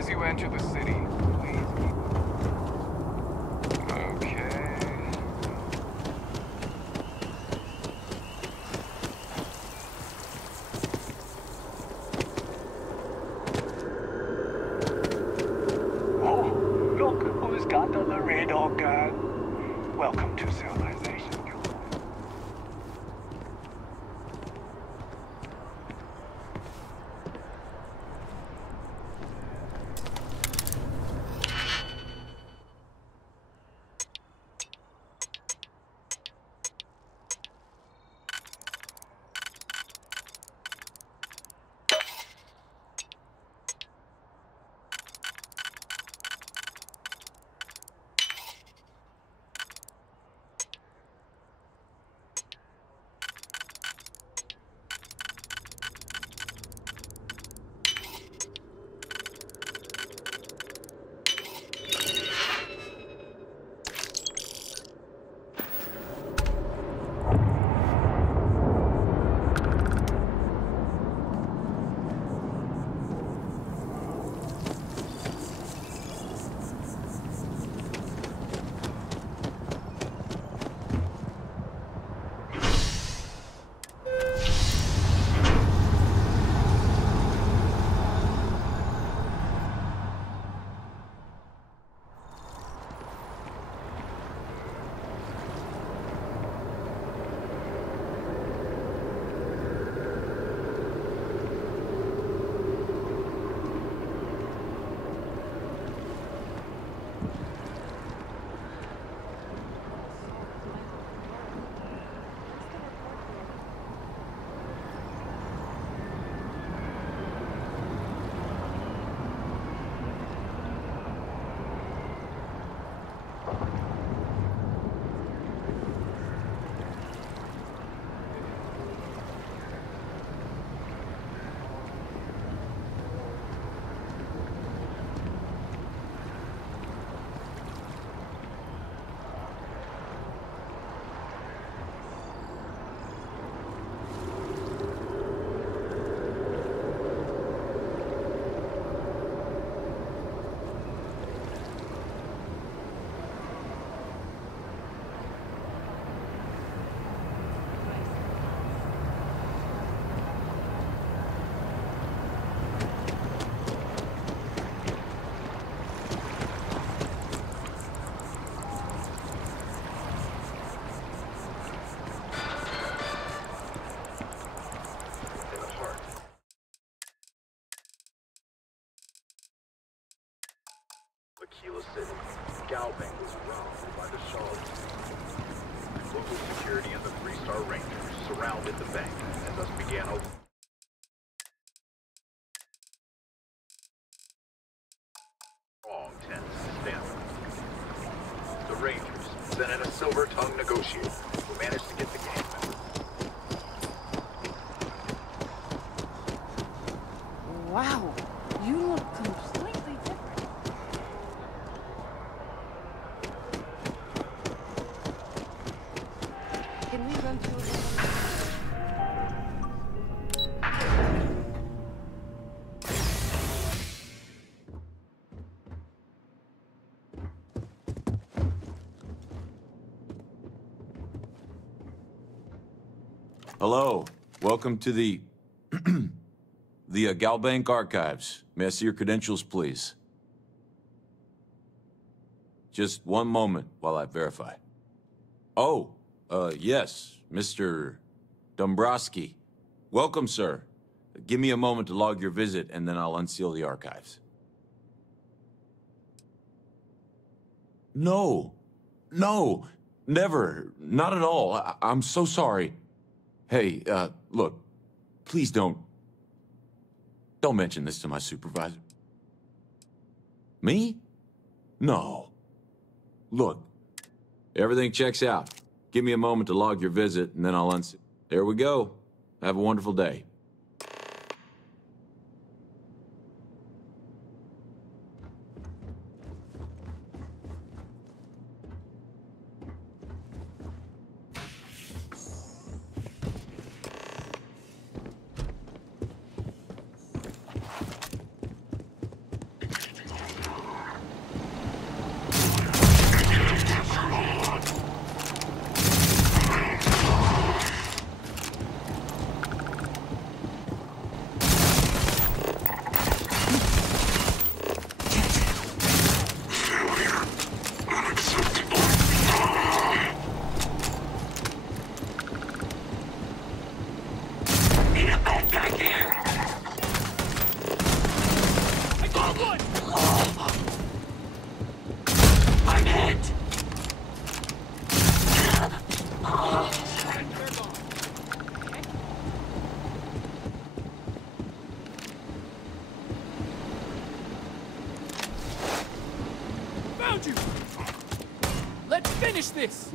as you enter the city, please keep... Okay. Oh, look who's got the radar gun. Welcome to civilization. City, Galbank was robbed by the Charlotte. Local security and the three-star Rangers surrounded the bank and thus began a long, tense standoff. The Rangers sent in a silver-tongued negotiator who managed to get the game back. Wow, you look completely different. Can we run through it? Hello, welcome to the Galbank Archives. May I see your credentials, please? Just one moment while I verify. Oh, yes, Mr. Dombrowski. Welcome, sir. Give me a moment to log your visit, and then I'll unseal the archives. No, never, not at all. I'm so sorry. Hey, look, please don't mention this to my supervisor. Me? No. Look, everything checks out. Give me a moment to log your visit, and then I'll unseal. There we go. Have a wonderful day. I'm hit! Found you! Let's finish this!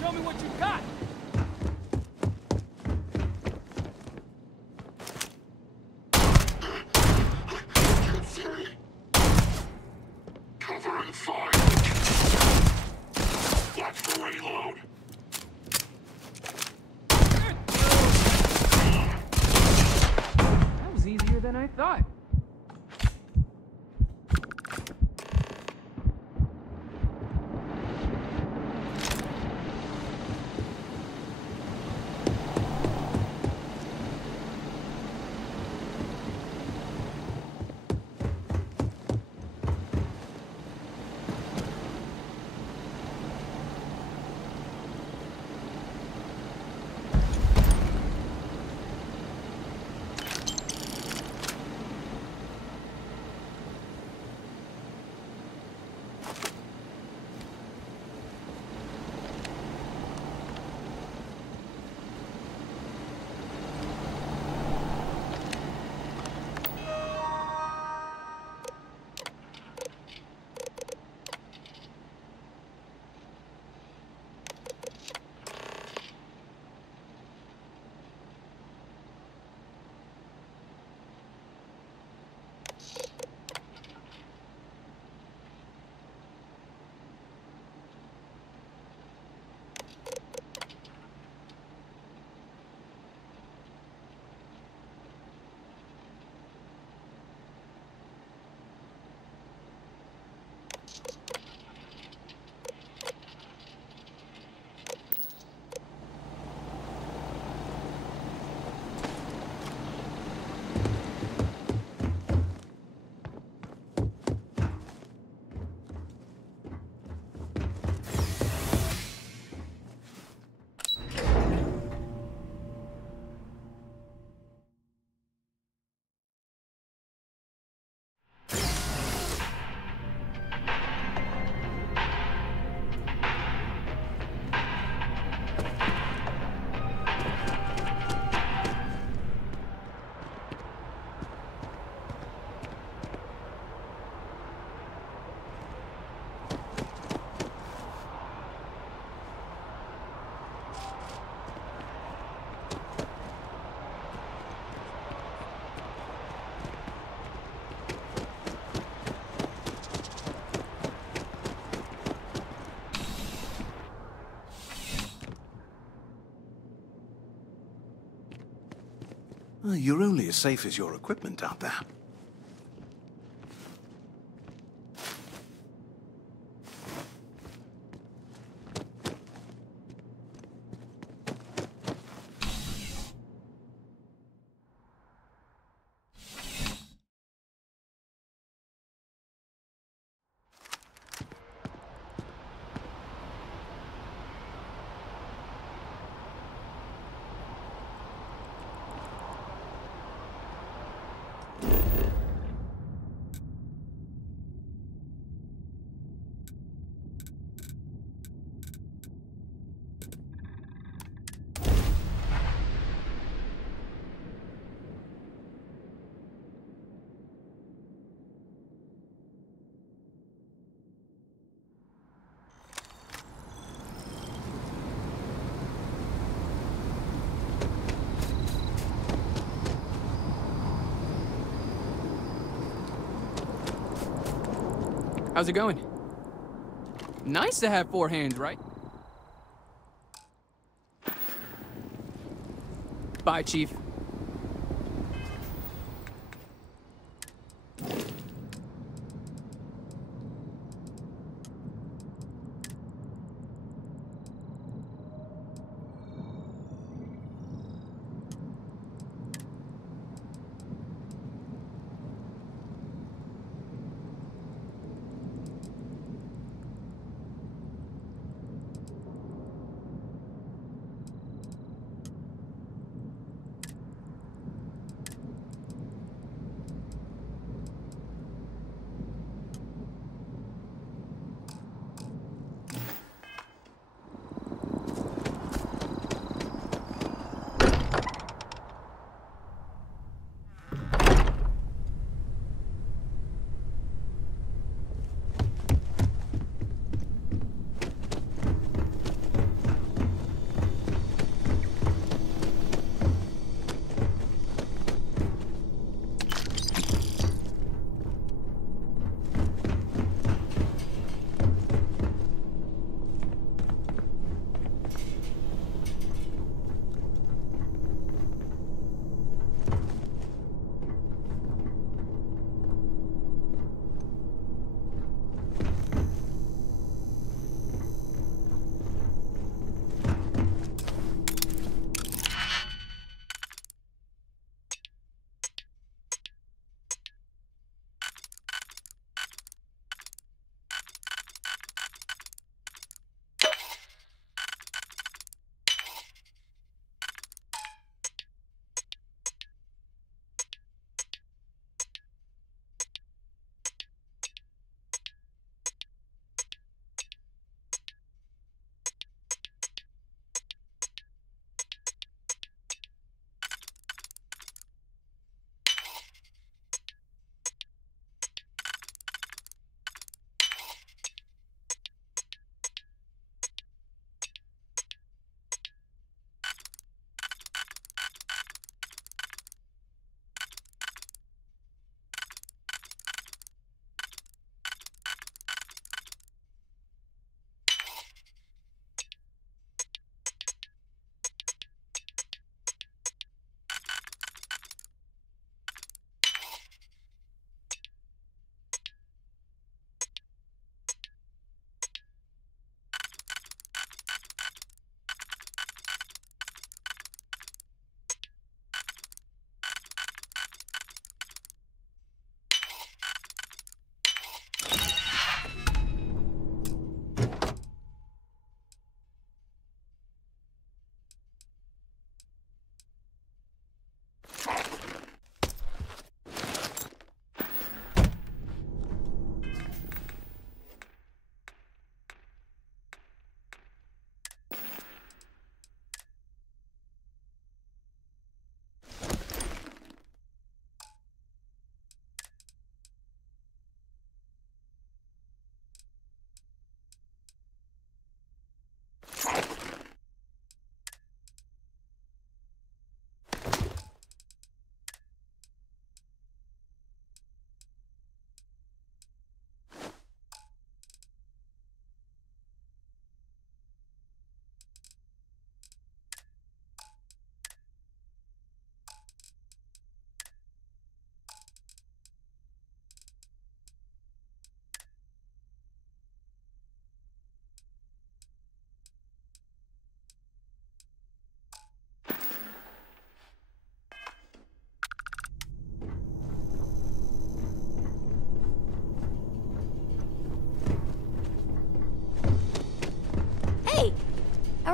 Show me what you got! Cover and fire! Watch for reload! That was easier than I thought. You're only as safe as your equipment out there. How's it going? Nice to have four hands, right? Bye, Chief.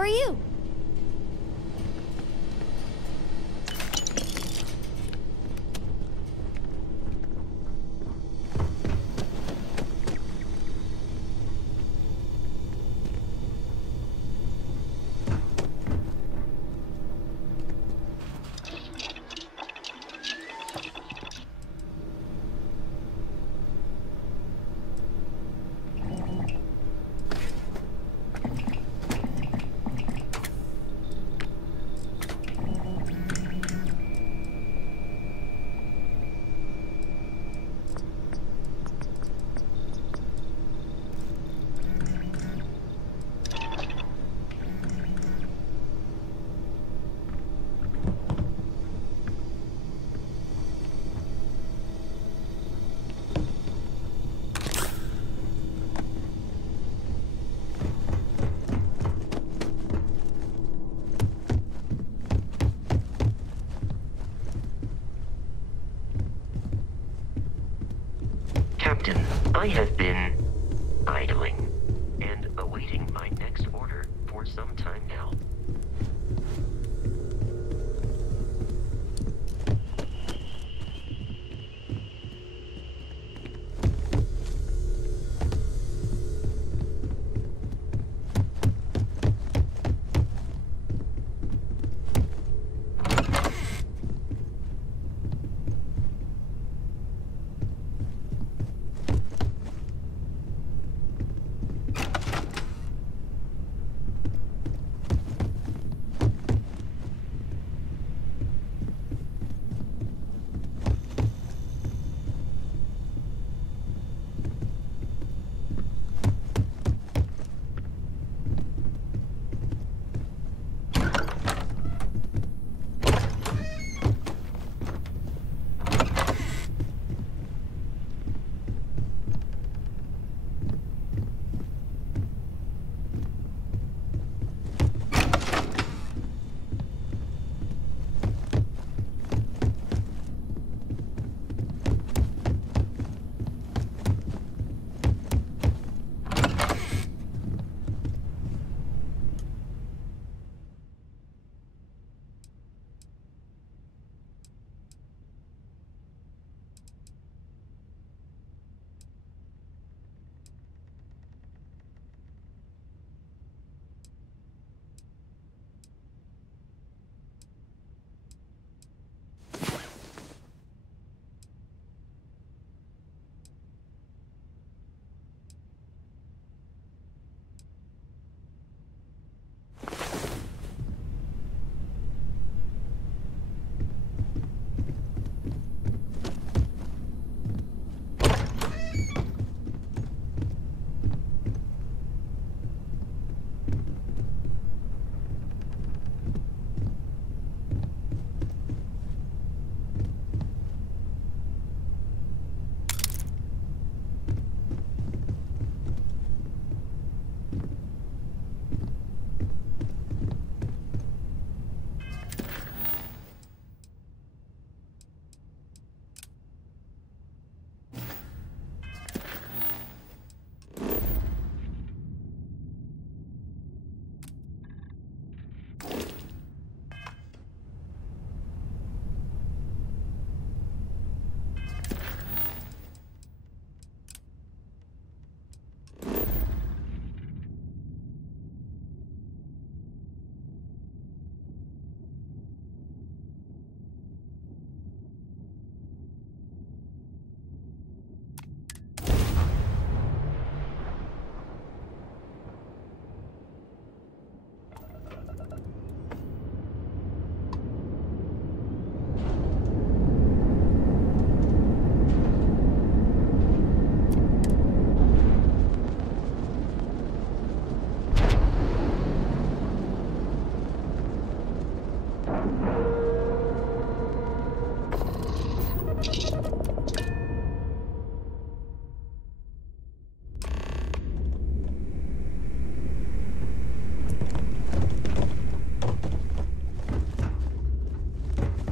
you? Captain, I have been idling and awaiting my next order for some time now.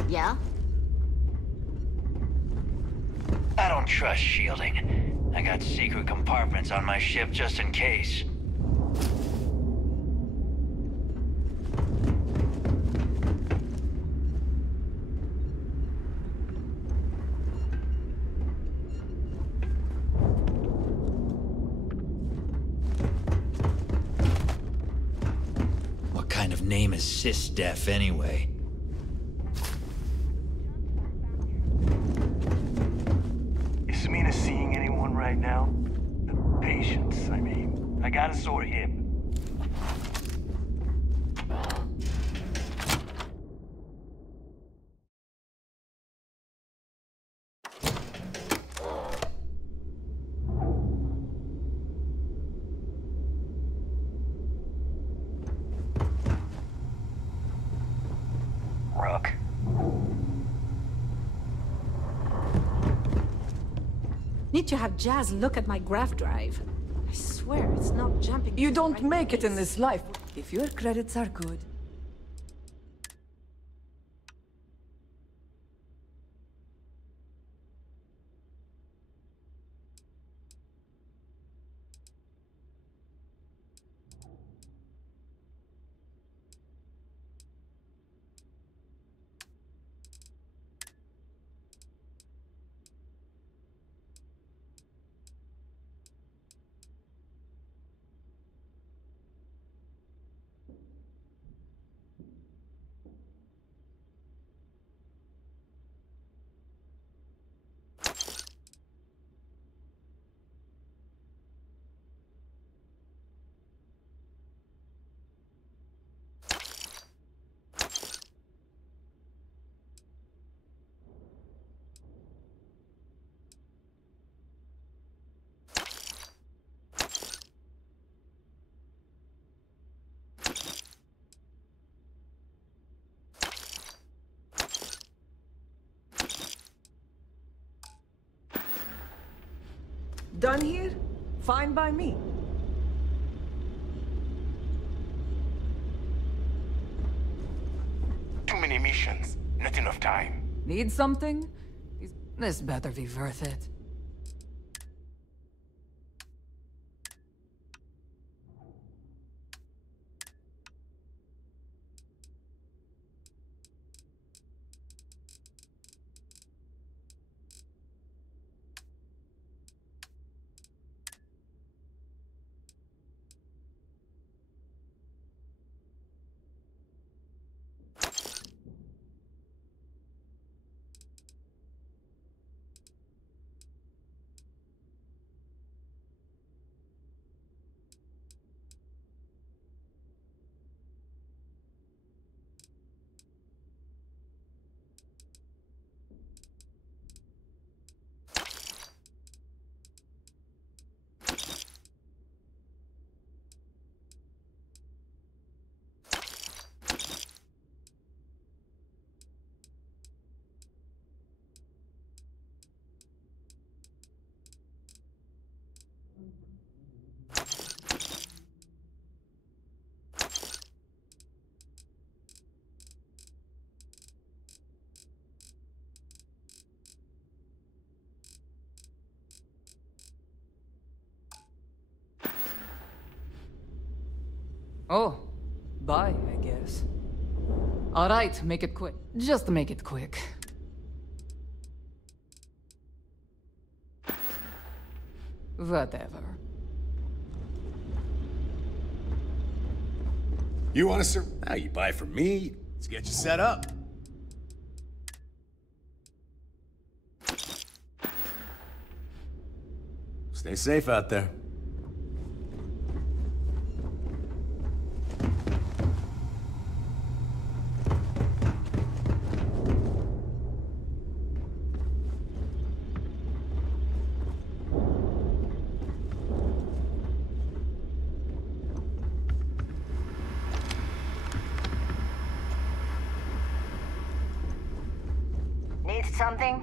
Yeah? I don't trust shielding. I got secret compartments on my ship just in case. name is Sysdef anyway? Is Mina seeing anyone right now? Patience, I mean. I got a sore hip. Rook. Need to have Jazz look at my graph drive. I swear it's not jumping. You to the don't right make it in place. this life if your credits are good. Done here? Fine by me. Too many missions. Not enough time. Need something? This better be worth it. Oh, bye, I guess. All right, make it quick. Just make it quick. Whatever. You want to serve? Now you buy from me. Let's get you set up. Stay safe out there. Need something?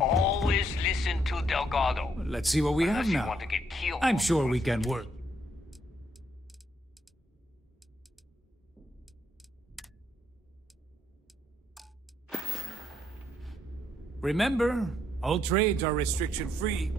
Always listen to Delgado. Let's see what we have Unless you now. want to get killed. I'm sure we can work. Remember, all trades are restriction-free.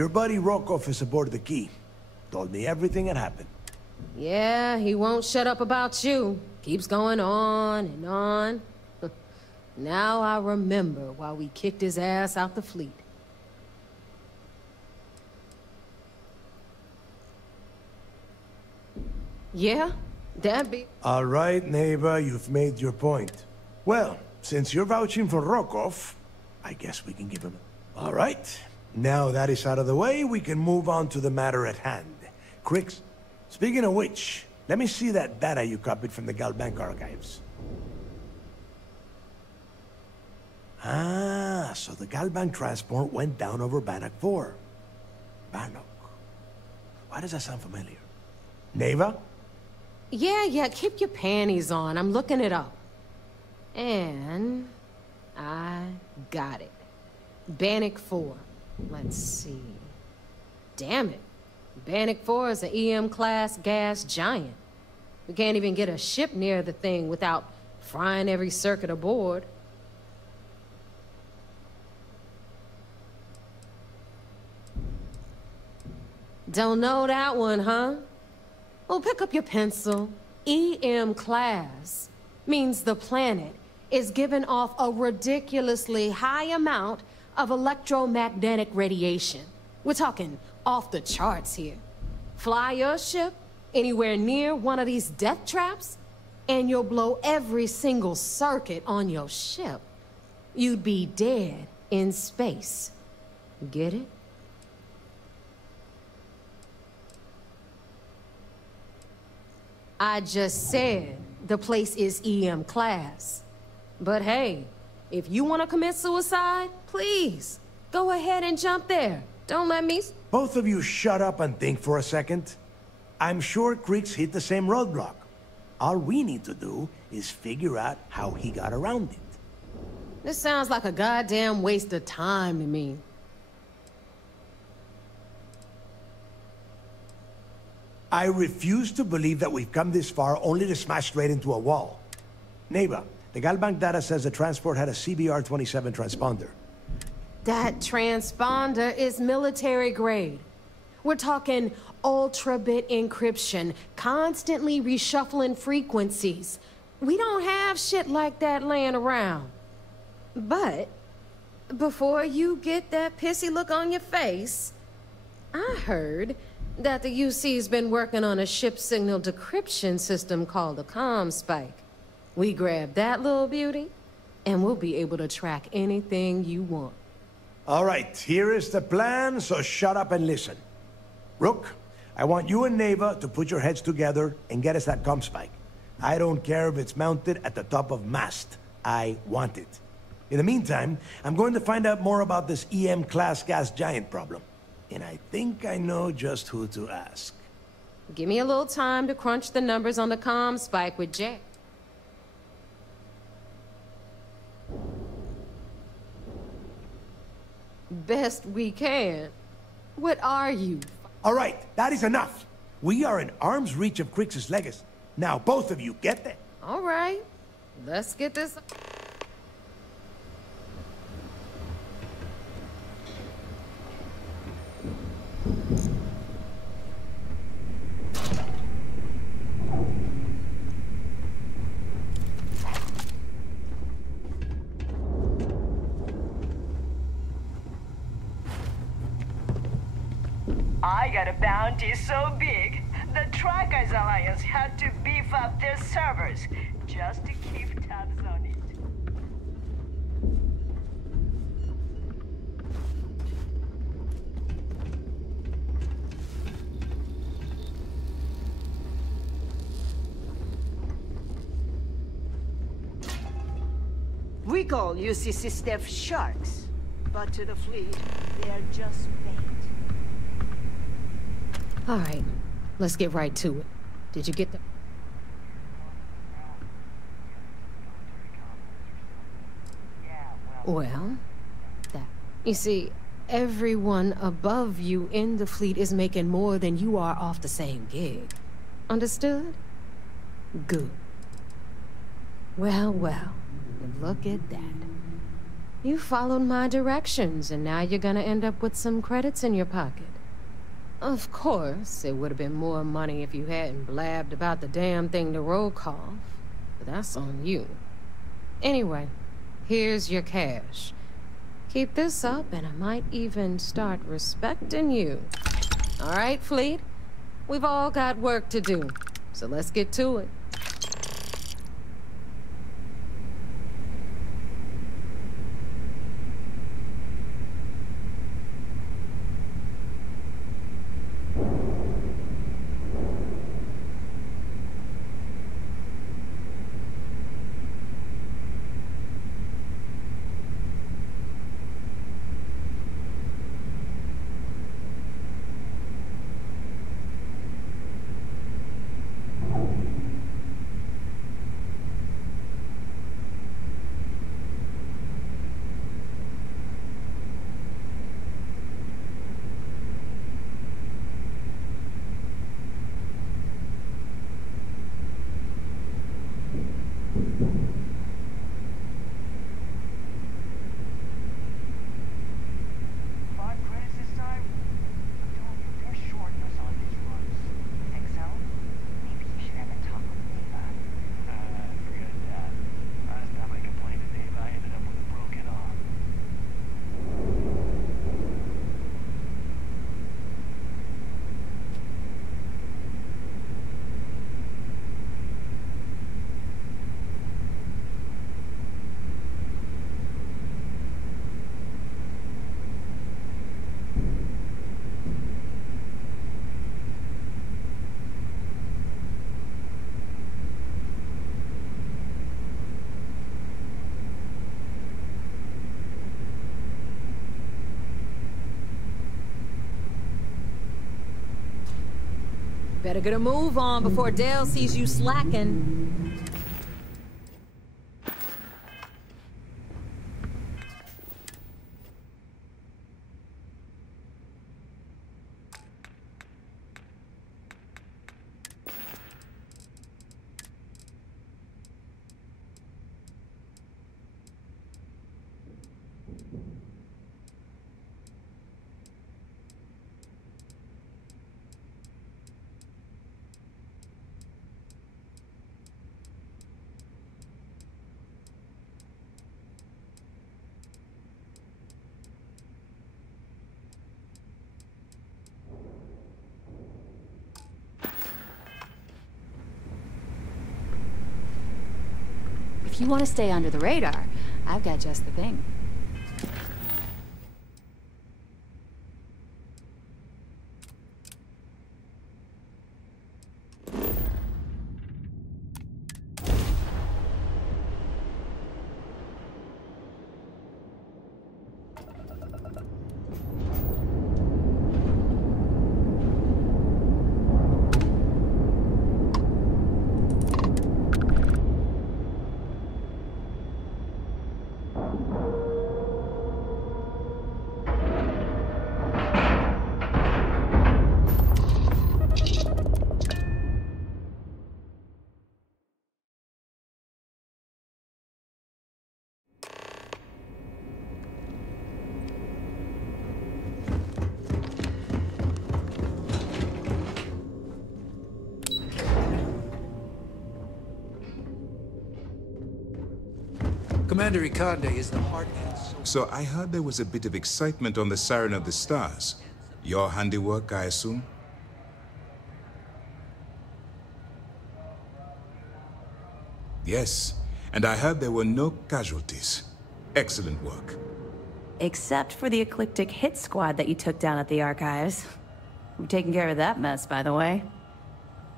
Your buddy Rokov is aboard the Key. Told me everything that happened. Yeah, he won't shut up about you. Keeps going on and on. Now I remember why we kicked his ass out the fleet. Yeah, that'd be... All right, Neva, you've made your point. Well, since you're vouching for Rokov, I guess we can give him... All right. Now that is out of the way, we can move on to the matter at hand. Kryx, speaking of which, let me see that data you copied from the Galbank archives. Ah, so the Galbank transport went down over Bannock 4. Bannock. Why does that sound familiar? Neva? Yeah, keep your panties on. I'm looking it up. And... I got it. Bannock 4. Let's see. Damn it. Bannock 4 is an EM-class gas giant. We can't even get a ship near the thing without frying every circuit aboard. Don't know that one, huh? Well, pick up your pencil. EM-class means the planet is giving off a ridiculously high amount of electromagnetic radiation. We're talking off the charts here. Fly your ship anywhere near one of these death traps, and you'll blow every single circuit on your ship. You'd be dead in space. Get it? I just said the place is EM class. But hey, if you want to commit suicide, please, go ahead and jump there. Don't let me... Both of you shut up and think for a second. I'm sure Kryx hit the same roadblock. All we need to do is figure out how he got around it. This sounds like a goddamn waste of time to me. I refuse to believe that we've come this far only to smash straight into a wall. Neva, the Galbank data says the transport had a CBR-27 transponder. That transponder is military grade. We're talking ultra-bit encryption, constantly reshuffling frequencies. We don't have shit like that laying around. But, before you get that pissy look on your face, I heard that the UC's been working on a ship signal decryption system called a comm spike. We grab that little beauty, and we'll be able to track anything you want. All right, here is the plan, so shut up and listen. Rook, I want you and Neva to put your heads together and get us that comm spike. I don't care if it's mounted at the top of mast. I want it. In the meantime, I'm going to find out more about this EM-class gas giant problem. And I think I know just who to ask. Give me a little time to crunch the numbers on the comm spike with Jay. Best we can. What are you? All right, that is enough. We are in arm's reach of Kryx's Legacy. Now, both of you, get that. All right. Let's get this... I got a bounty so big, the Trackers Alliance had to beef up their servers just to keep tabs on it. We call UCC staff sharks, but to the fleet, they're just bait. All right, let's get right to it. Did you get the... Well, that... You see, everyone above you in the fleet is making more than you are off the same gig. Understood? Good. Well, look at that. You followed my directions, and now you're gonna end up with some credits in your pocket. Of course, it would have been more money if you hadn't blabbed about the damn thing to roll call, but that's on you. Anyway, here's your cash. Keep this up, and I might even start respecting you. All right, Fleet? We've all got work to do, so let's get to it. Better get a move on before Dale sees you slacking. If you want to stay under the radar, I've got just the thing. Commander Ikande is the heart and soul. So I heard there was a bit of excitement on the Siren of the Stars. Your handiwork, I assume? Yes, and I heard there were no casualties. Excellent work. Except for the eclectic hit squad that you took down at the archives. We've taken care of that mess, by the way.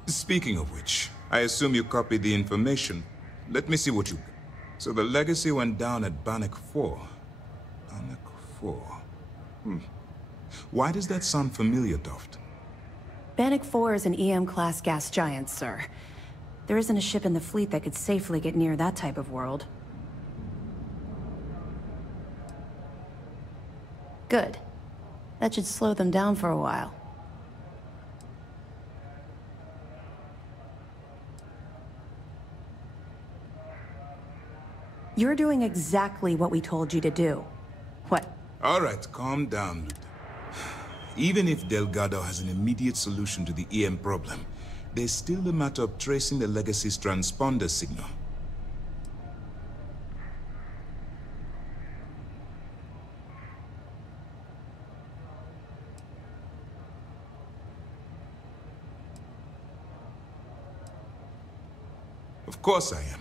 Speaking of which, I assume you copied the information. Let me see what you... So the Legacy went down at Bannock 4. Bannock 4. Why does that sound familiar, Doft? Bannock 4 is an EM-class gas giant, sir. There isn't a ship in the fleet that could safely get near that type of world. Good. That should slow them down for a while. You're doing exactly what we told you to do. What? All right, calm down, Luther. Even if Delgado has an immediate solution to the EM problem, there's still a matter of tracing the Legacy's transponder signal. Of course I am.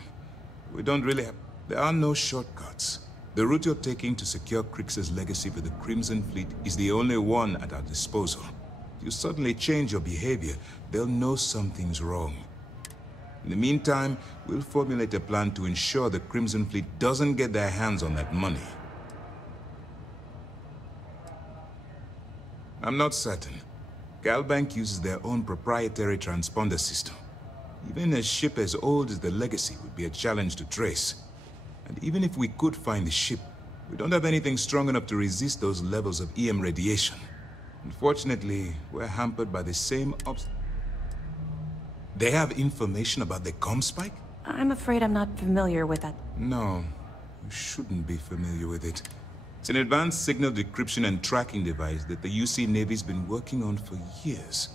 We don't really have... There are no shortcuts. The route you're taking to secure Kryx's legacy for the Crimson Fleet is the only one at our disposal. If you suddenly change your behavior, they'll know something's wrong. In the meantime, we'll formulate a plan to ensure the Crimson Fleet doesn't get their hands on that money. I'm not certain. Galbank uses their own proprietary transponder system. Even a ship as old as the Legacy would be a challenge to trace. And even if we could find the ship, we don't have anything strong enough to resist those levels of EM radiation. Unfortunately, we're hampered by the same obstacles. They have information about the Comspike? I'm afraid I'm not familiar with that. No, you shouldn't be familiar with it. It's an advanced signal decryption and tracking device that the UC Navy's been working on for years.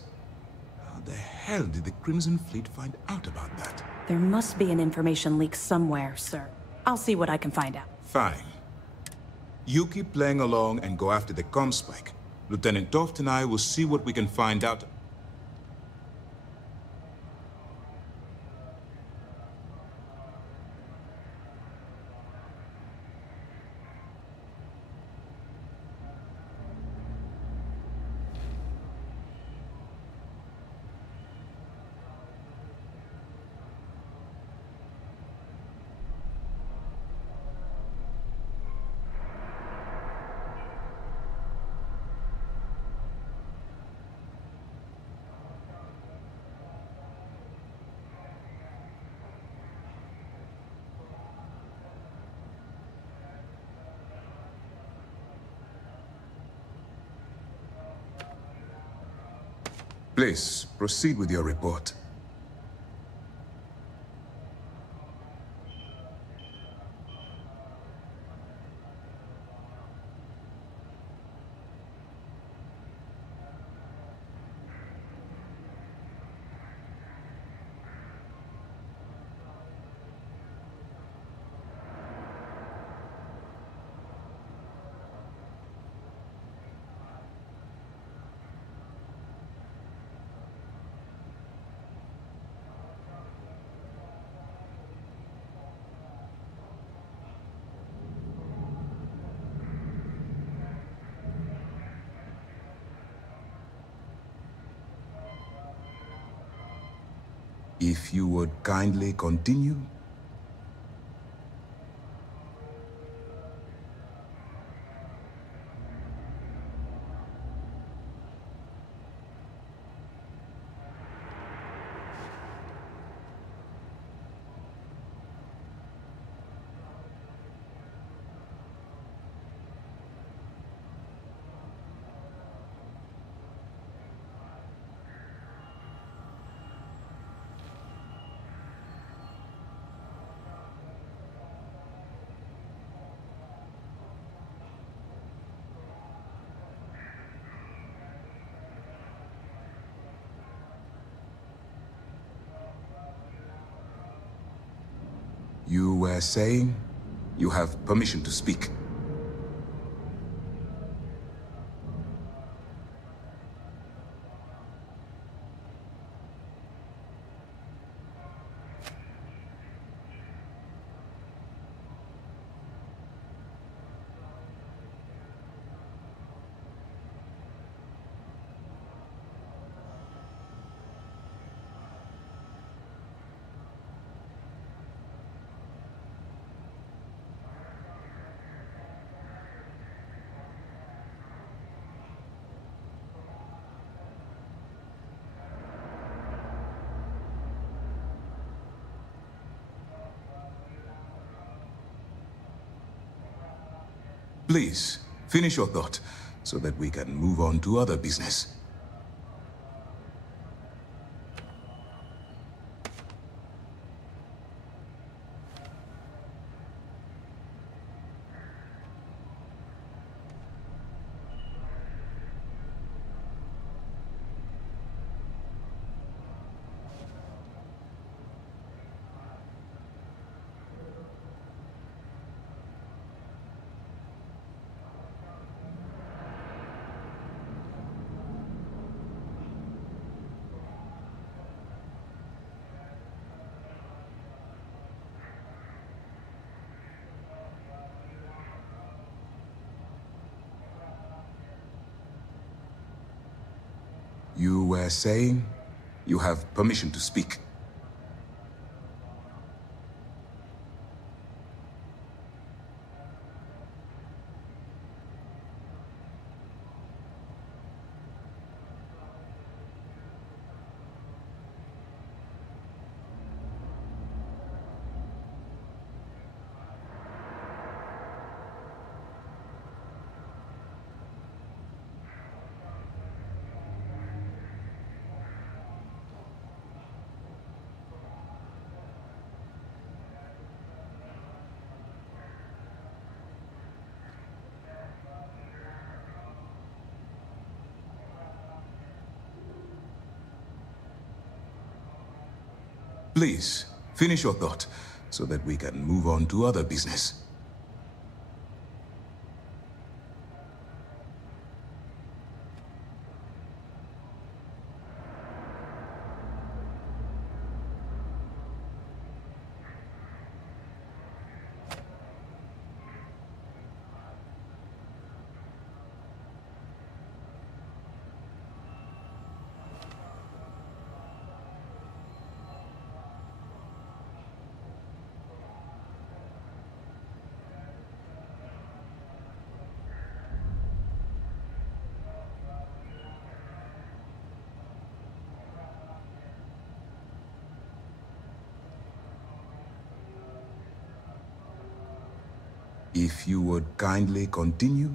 How the hell did the Crimson Fleet find out about that? There must be an information leak somewhere, sir. I'll see what I can find out. Fine. You keep playing along and go after the Comspike. Lieutenant Toft and I will see what we can find out. Please, proceed with your report. If you would kindly continue. You were saying you have permission to speak. Please, finish your thought, so that we can move on to other business. You were saying? You have permission to speak. Please, finish your thought, so that we can move on to other business. If you would kindly continue.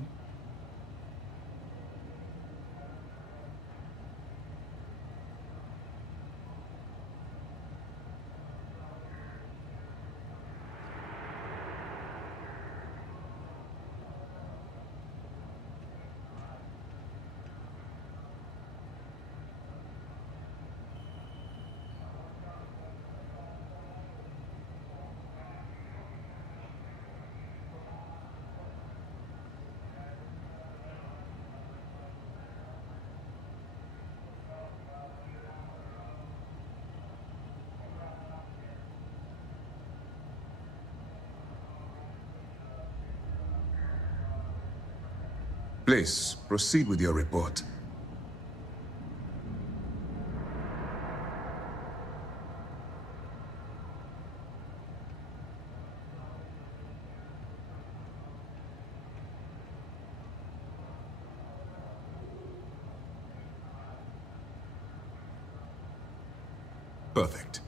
Please, proceed with your report. Perfect.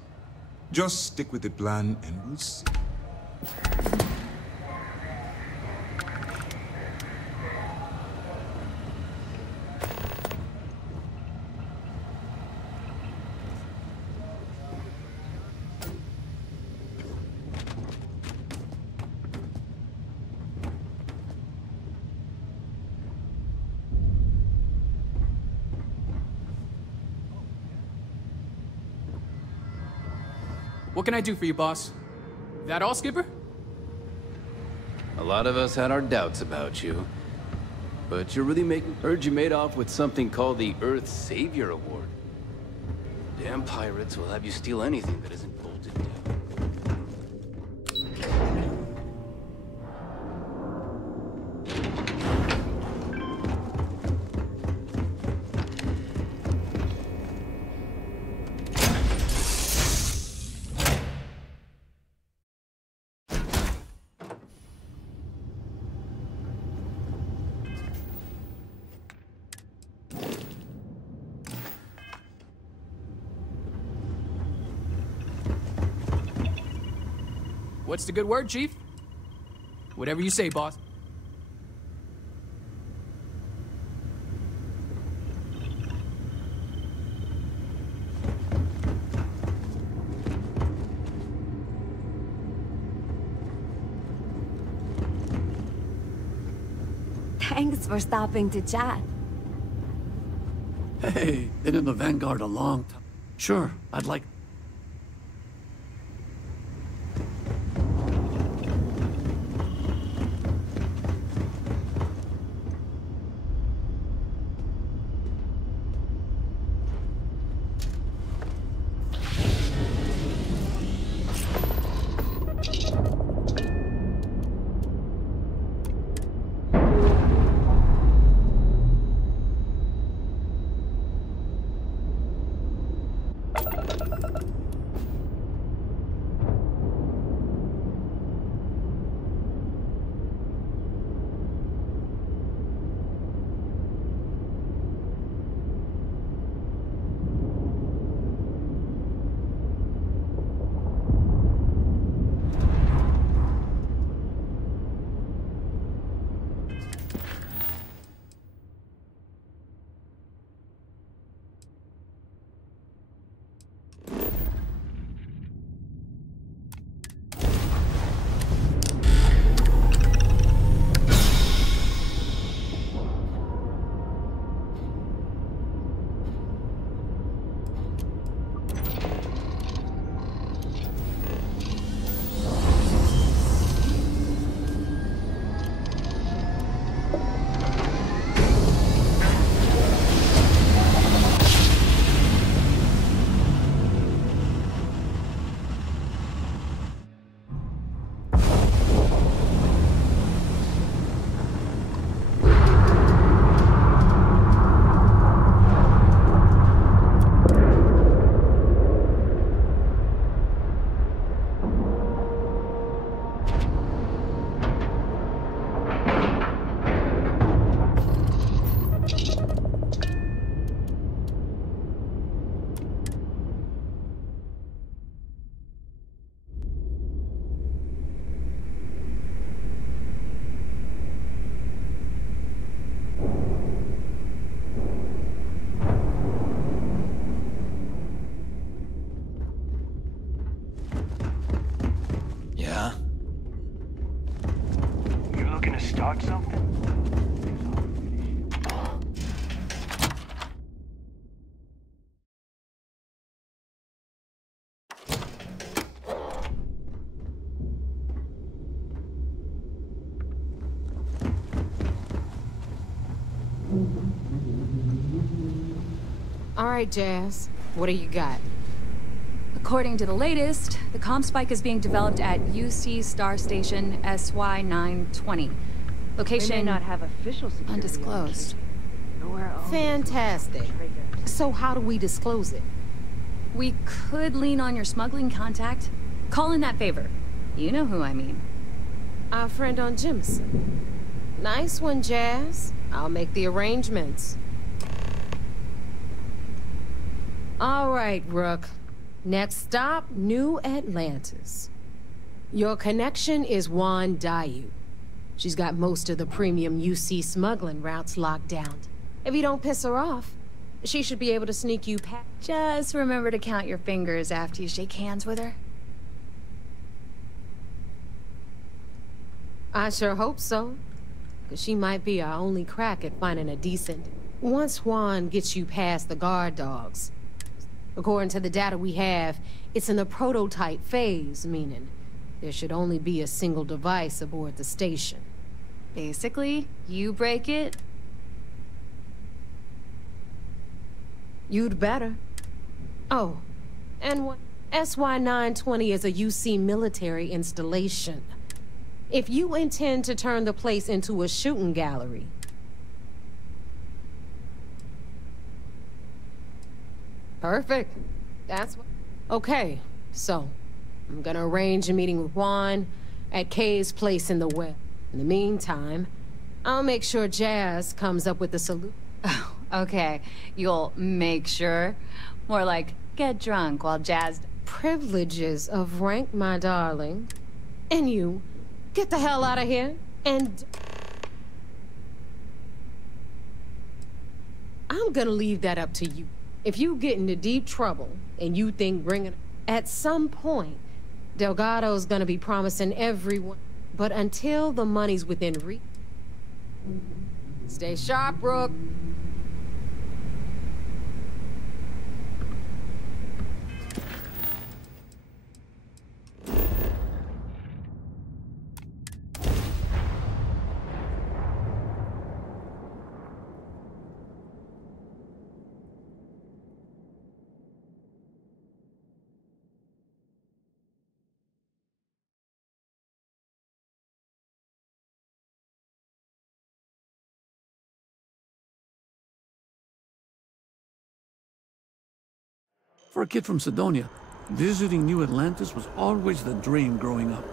Just stick with the plan and we'll see. What can I do for you, boss? That all, Skipper? A lot of us had our doubts about you. But you're really making... Heard you made off with something called the Earth Savior Award. Damn pirates will have you steal anything that isn't bolted down. What's the good word, Chief? Whatever you say, boss. Thanks for stopping to chat. Hey, been in the Vanguard a long time. Sure, I'd like... Yeah? You looking to start something? All right, Jazz. What do you got? According to the latest, the comm spike is being developed at UC Star Station SY-920. Location... We may not have official security undisclosed. Fantastic. So how do we disclose it? We could lean on your smuggling contact. Call in that favor. You know who I mean. Our friend on Jimison. Nice one, Jazz. I'll make the arrangements. All right, Rook. Next stop, New Atlantis. Your connection is Juan Dayu. She's got most of the premium UC smuggling routes locked down. If you don't piss her off, she should be able to sneak you past. Just remember to count your fingers after you shake hands with her. I sure hope so. Because she might be our only crack at finding a decent... Once Juan gets you past the guard dogs. According to the data we have, it's in the prototype phase, meaning there should only be a single device aboard the station. Basically, you break it. You'd better. Oh, and what? SY-920 is a UC military installation. If you intend to turn the place into a shooting gallery... Perfect. That's what... Okay, so, I'm gonna arrange a meeting with Juan at Kay's place in the web. In the meantime, I'll make sure Jazz comes up with the solution. Oh, okay. You'll make sure. More like, get drunk while Jazz... Privileges of rank, my darling. And you, get the hell out of here, and... I'm gonna leave that up to you. If you get into deep trouble, and you think bringing... At some point, Delgado's gonna be promising everyone... But until the money's within reach... Stay sharp, Rook. For a kid from Sidonia, visiting New Atlantis was always the dream growing up.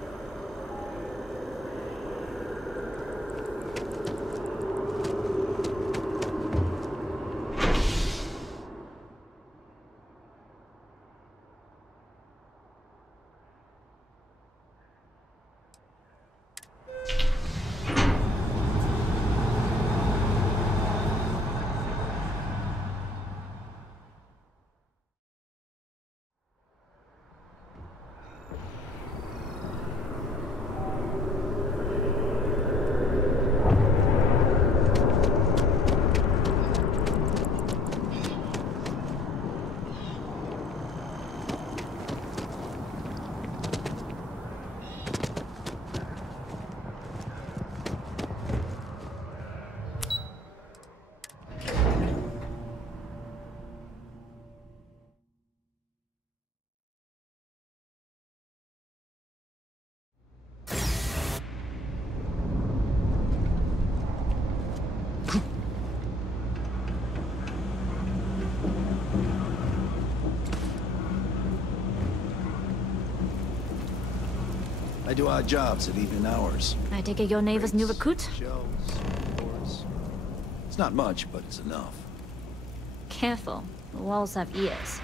I do odd jobs at evening hours. I take it your neighbor's new recruit? Shelves, doors. It's not much, but it's enough. Careful. The walls have ears.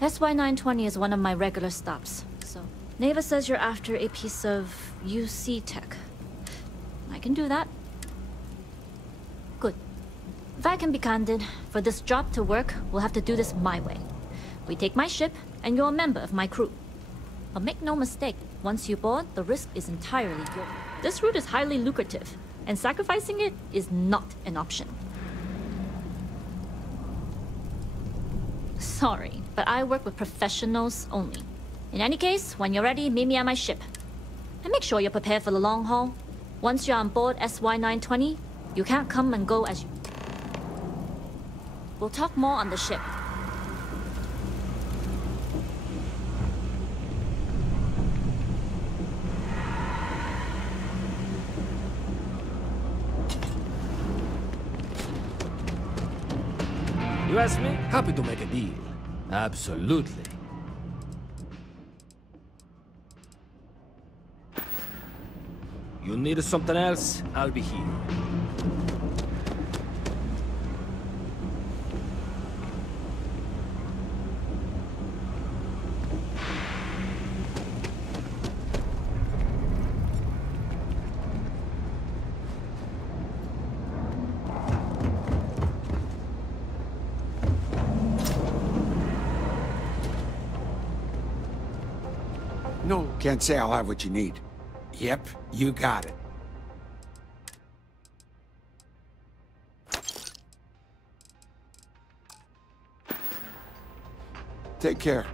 SY920 is one of my regular stops, so... Neighbor says you're after a piece of UC tech. I can do that. Good. If I can be candid, for this job to work, we'll have to do this my way. We take my ship, and you're a member of my crew. But make no mistake, once you board, the risk is entirely yours. This route is highly lucrative, and sacrificing it is not an option. Sorry, but I work with professionals only. In any case, when you're ready, meet me at my ship. And make sure you're prepared for the long haul. Once you're on board SY920, you can't come and go as you... We'll talk more on the ship. You ask me? Happy to make a deal. Absolutely. You need something else? I'll be here. No, can't say I'll have what you need. Yep, you got it. Take care.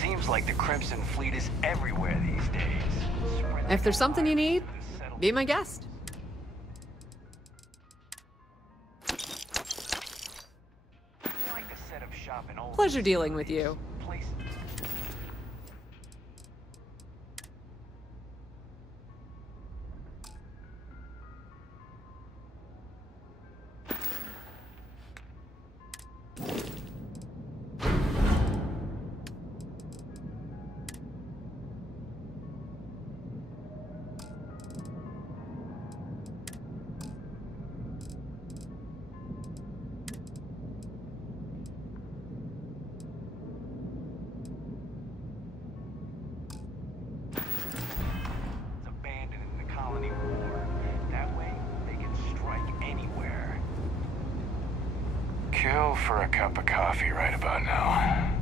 Seems like the Crimson Fleet is everywhere these days. If there's something you need, be my guest. Pleasure dealing with you. Kill for a cup of coffee right about now.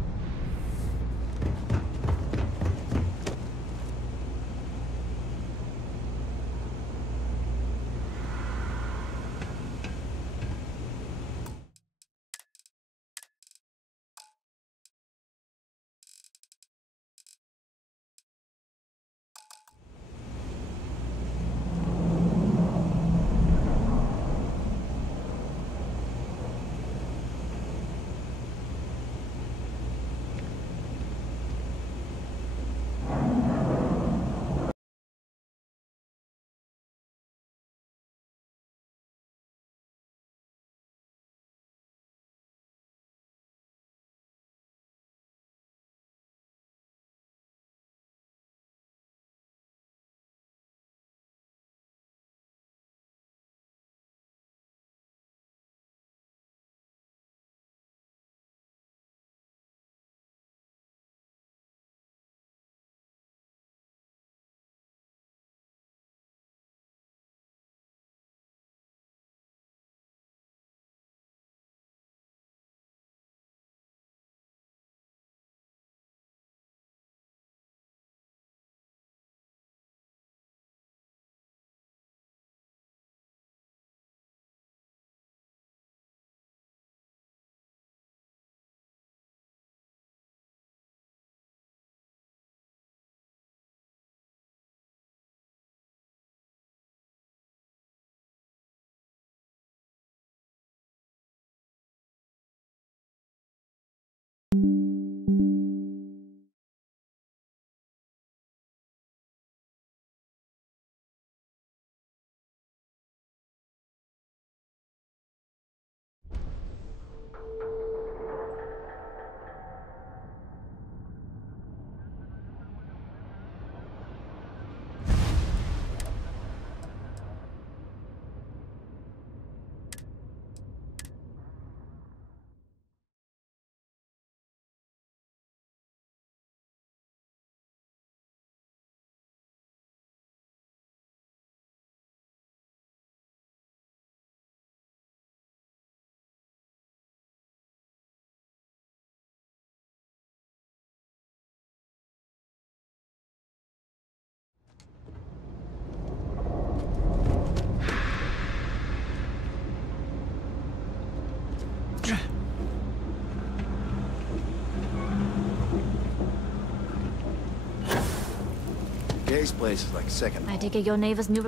Today's place is like second. I take it your neighbor's new.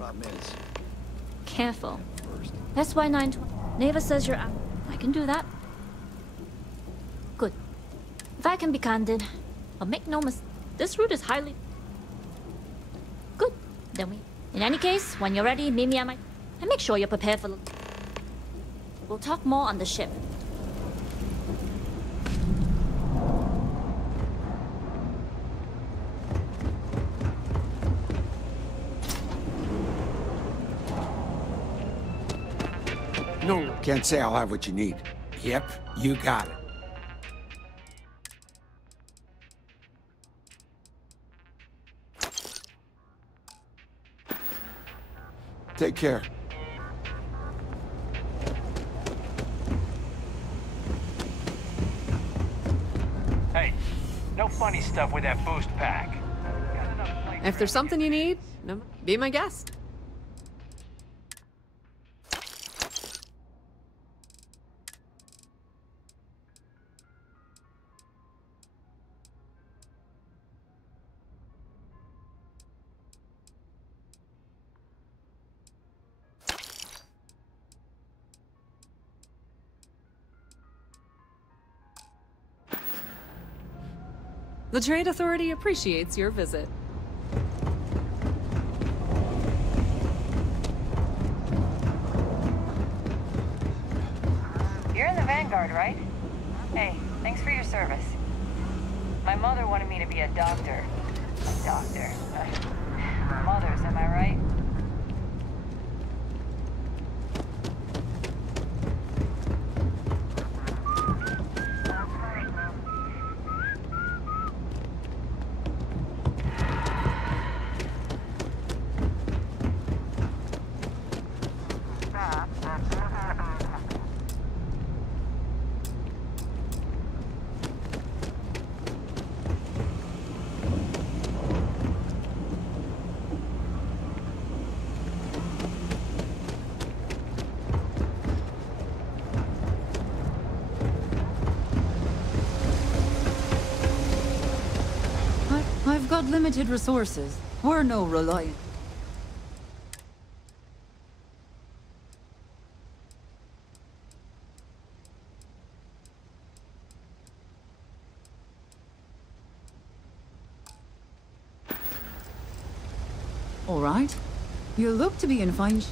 Careful. That's why 920. Neighbor says you're out. I can do that. Good. If I can be candid, but make no mistake, this route is highly. Good. Then we. In any case, when you're ready, meet me at my. And make sure you're prepared for. We'll talk more on the ship. No, can't say I'll have what you need. Yep, you got it. Take care. Hey, no funny stuff with that boost pack. If there's something you need, be my guest. The Trade Authority appreciates your visit. You're in the Vanguard, right? Hey, thanks for your service. My mother wanted me to be a doctor. Doctor. Mothers, am I right? I've got limited resources. We're no reliant. All right. You look to be in fine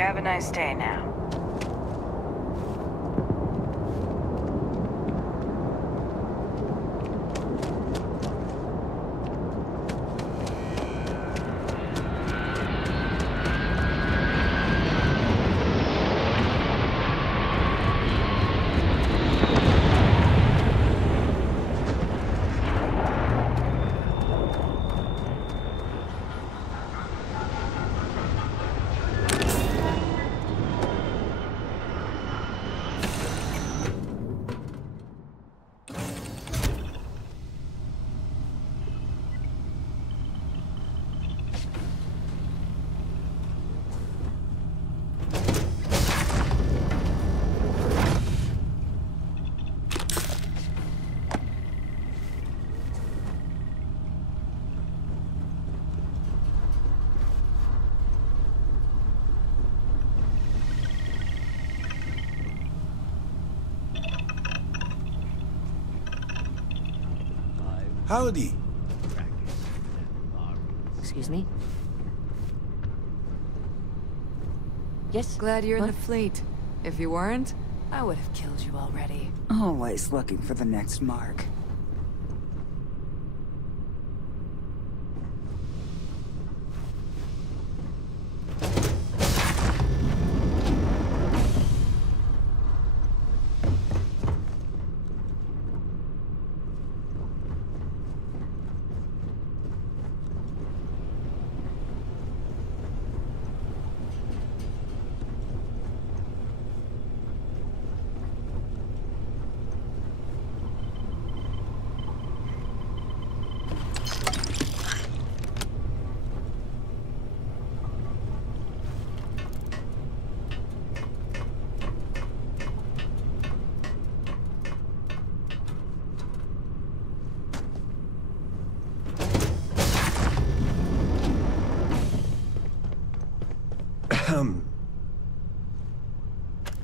You have a nice day now. Howdy. Excuse me? Yes? Glad you're in What? the fleet. If you weren't, I would have killed you already. Always looking for the next mark.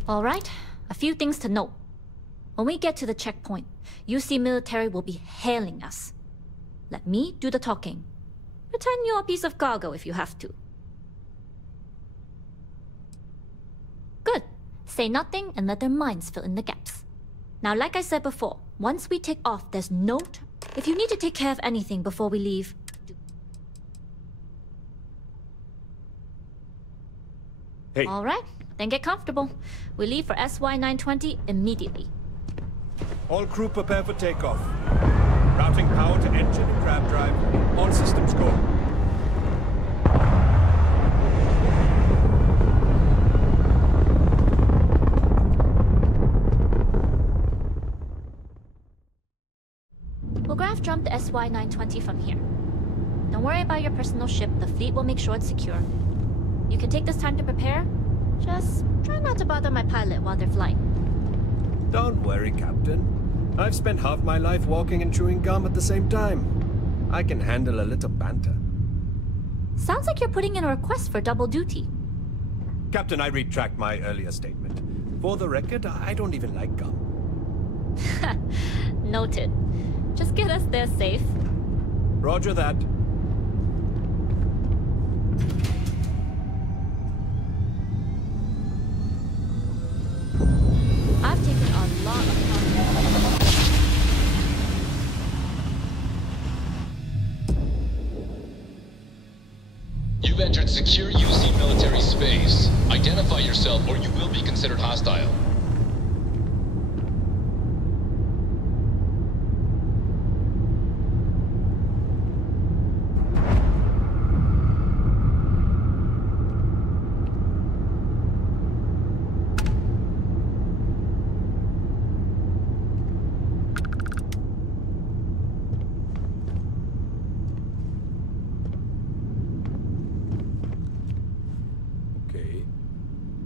All right, a few things to note. When we get to the checkpoint, UC military will be hailing us. Let me do the talking. Pretend you're a piece of cargo if you have to. Good. Say nothing and let their minds fill in the gaps. Now, like I said before, once we take off, there's no time. If you need to take care of anything before we leave, Hey. All right, then get comfortable. We leave for SY-920 immediately. All crew prepare for takeoff. Routing power to engine and crab drive. All systems go. We'll graph jump the SY-920 from here. Don't worry about your personal ship. The fleet will make sure it's secure. You can take this time to prepare. Just try not to bother my pilot while they're flying. Don't worry, Captain. I've spent half my life walking and chewing gum at the same time. I can handle a little banter. Sounds like you're putting in a request for double duty. Captain, I retract my earlier statement. For the record, I don't even like gum. Noted. Just get us there safe. Roger that. I've taken a lot of You've entered secure UC military space. Identify yourself or you will be considered hostile.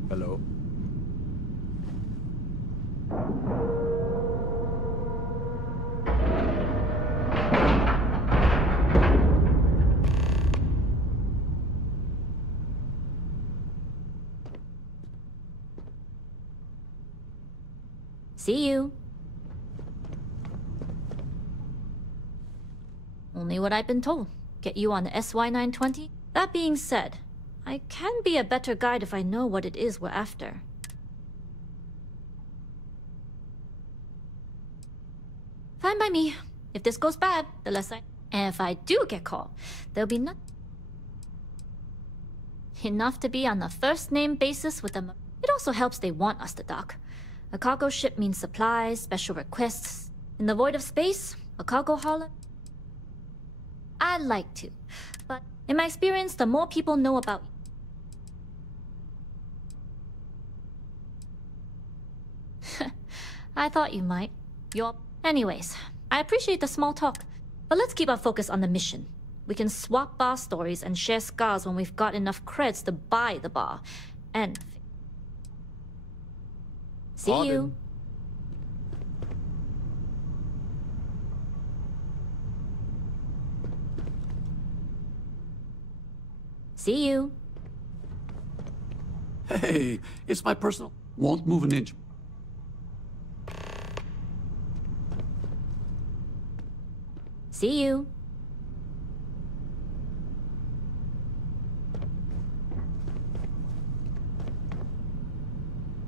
Hello? See you. Only what I've been told. Get you on the SY-920? That being said, I can be a better guide if I know what it is we're after. Fine by me. If this goes bad, the less I... And if I do get caught, there'll be enough to be on a first-name basis with them. It also helps they want us to dock. A cargo ship means supplies, special requests. In the void of space, a cargo hauler? I'd like to, but in my experience, the more people know about you. I thought you might. Anyways, I appreciate the small talk, but let's keep our focus on the mission. We can swap bar stories and share scars when we've got enough creds to buy the bar. And... See you. See you. Hey, it's my personal... Won't move an inch. See you.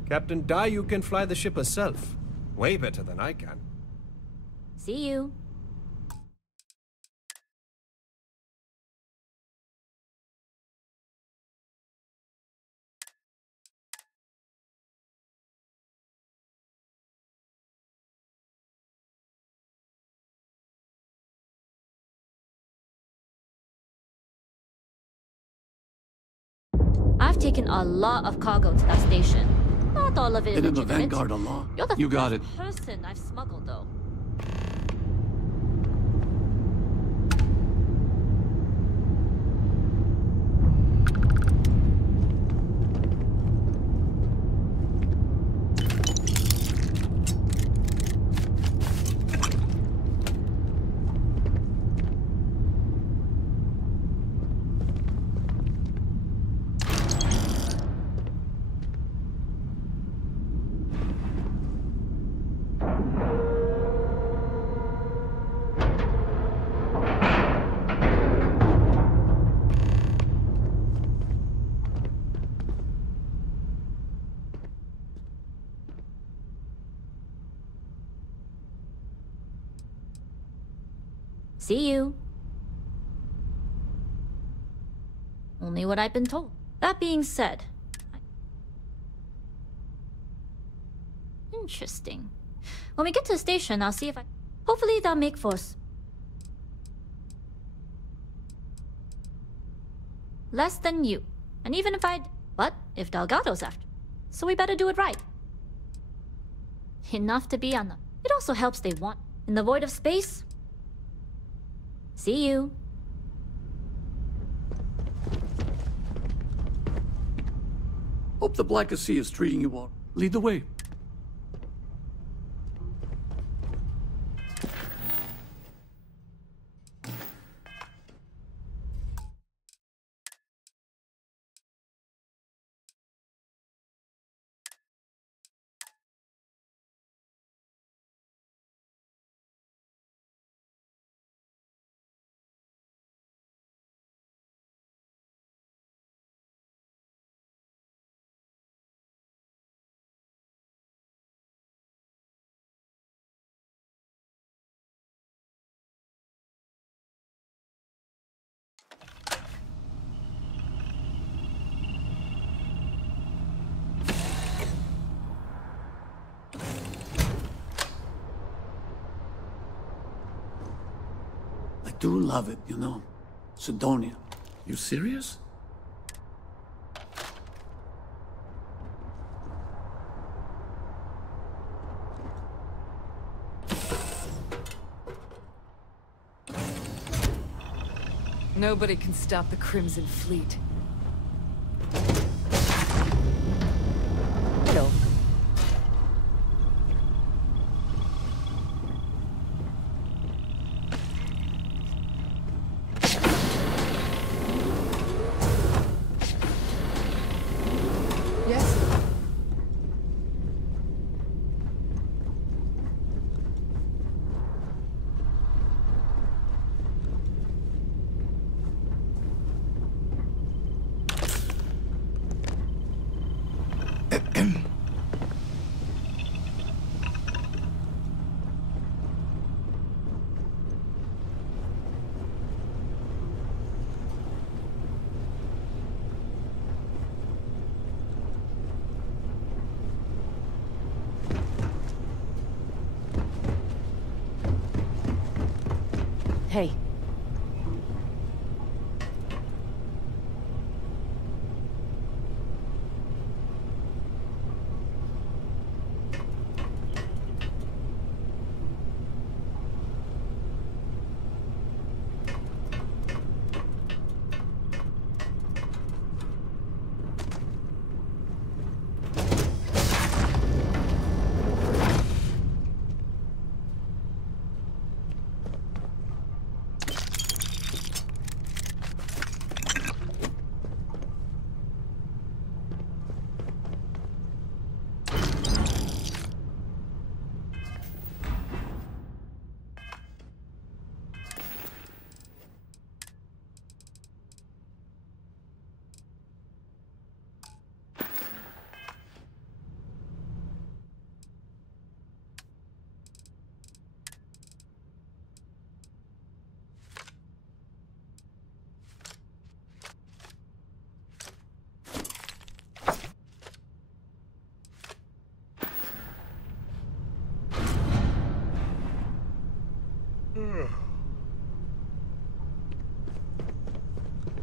Captain Dayu can fly the ship herself. Way better than I can. See you. I've taken a lot of cargo to that station. Not all of it Been in the legitimate. Vanguard a lot. You're the You got first person I've smuggled, though. See you. Only what I've been told. That being said... Interesting. When we get to the station, I'll see if I... Hopefully they'll make for us. Less than you. And even if I'd... But if Delgado's after... So we better do it right. Enough to be on them. It also helps they want. In the void of space... See you. Hope the Black Sea is treating you well. Lead the way. I do love it, you know. Sidonia. You serious? Nobody can stop the Crimson Fleet. Hello. Yes? Hey.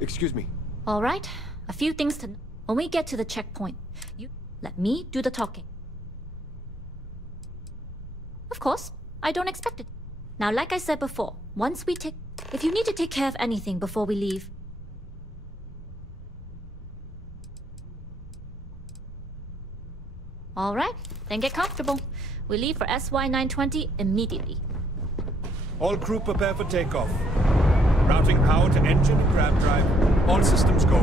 Excuse me. All right, a few things to... When we get to the checkpoint, you let me do the talking. Of course, I don't expect it. Now, like I said before, once we take... If you need to take care of anything before we leave... All right, then get comfortable. We leave for SY-920 immediately. All crew prepare for takeoff. Routing power to engine and grab drive. All systems go.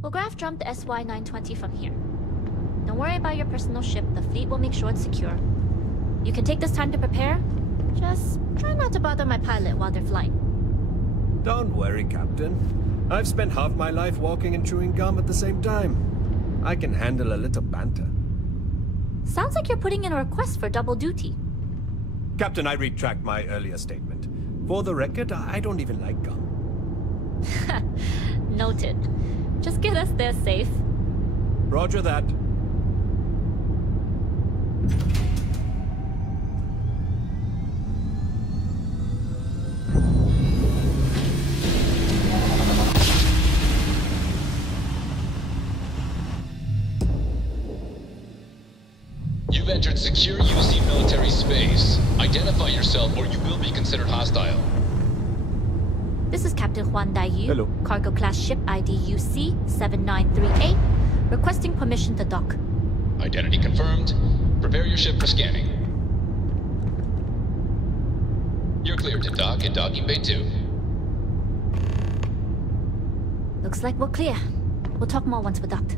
We'll graph jump the SY-920 from here. Don't worry about your personal ship. The fleet will make sure it's secure. You can take this time to prepare. Just try not to bother my pilot while they're flying. Don't worry, Captain. I've spent half my life walking and chewing gum at the same time. I can handle a little banter. Sounds like you're putting in a request for double duty. Captain, I retract my earlier statement. For the record, I don't even like gum. Noted. Just get us there safe. Roger that. You've entered secure UC military space. Identify yourself or you will be considered hostile. This is Captain Huan Daiyu. Hello. Cargo class ship ID UC-7938. Requesting permission to dock. Identity confirmed. Prepare your ship for scanning. You're cleared to dock in docking bay 2. Looks like we're clear. We'll talk more once we're docked.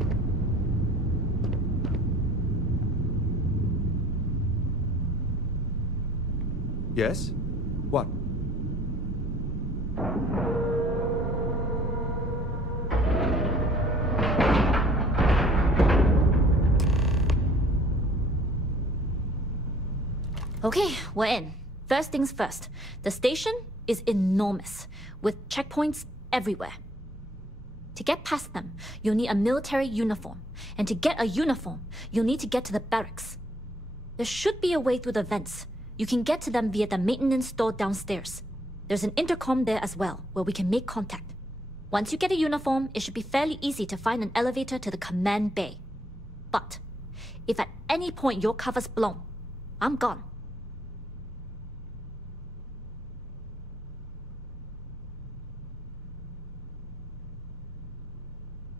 Yes? What? Okay, we're in. First things first. The station is enormous, with checkpoints everywhere. To get past them, you'll need a military uniform. And to get a uniform, you'll need to get to the barracks. There should be a way through the vents. You can get to them via the maintenance store downstairs. There's an intercom there as well, where we can make contact. Once you get a uniform, it should be fairly easy to find an elevator to the command bay. But, if at any point your cover's blown, I'm gone.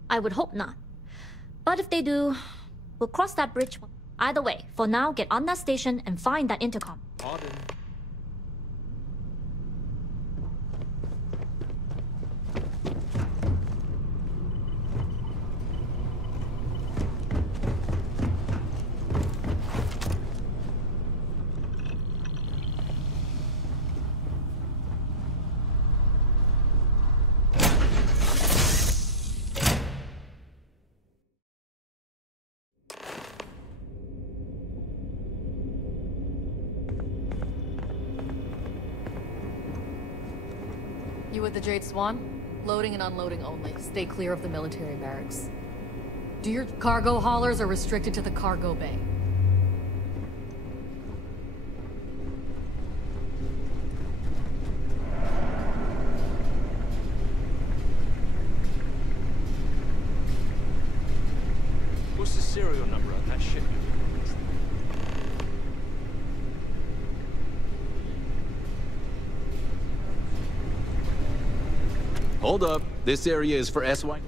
I would hope not. But if they do, we'll cross that bridge. Either way, for now, get on that station and find that intercom. Pardon. You with the Jade Swan? Loading and unloading only. Stay clear of the military barracks. Do your cargo haulers are restricted to the cargo bay. What's the serial number on that ship? Hold up. This area is for SY.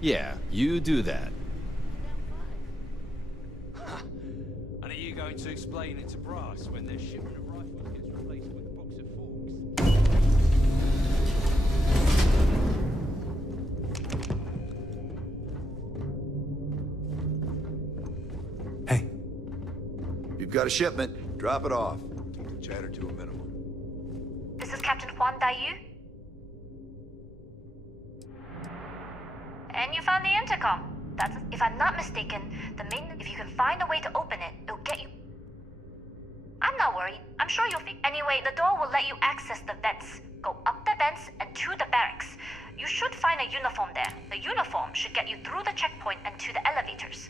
Yeah, you do that. And are you going to explain it to brass when their shipment of rifles gets replaced with a box of forks? You've got a shipment. Drop it off. Keep the chatter to a minimum. This is Captain Huan Daiyu. And you found the intercom. That's, if I'm not mistaken, the main. If you can find a way to open it, it'll get you. I'm not worried. I'm sure you'll Anyway, the door will let you access the vents. Go up the vents and to the barracks. You should find a uniform there. The uniform should get you through the checkpoint and to the elevators.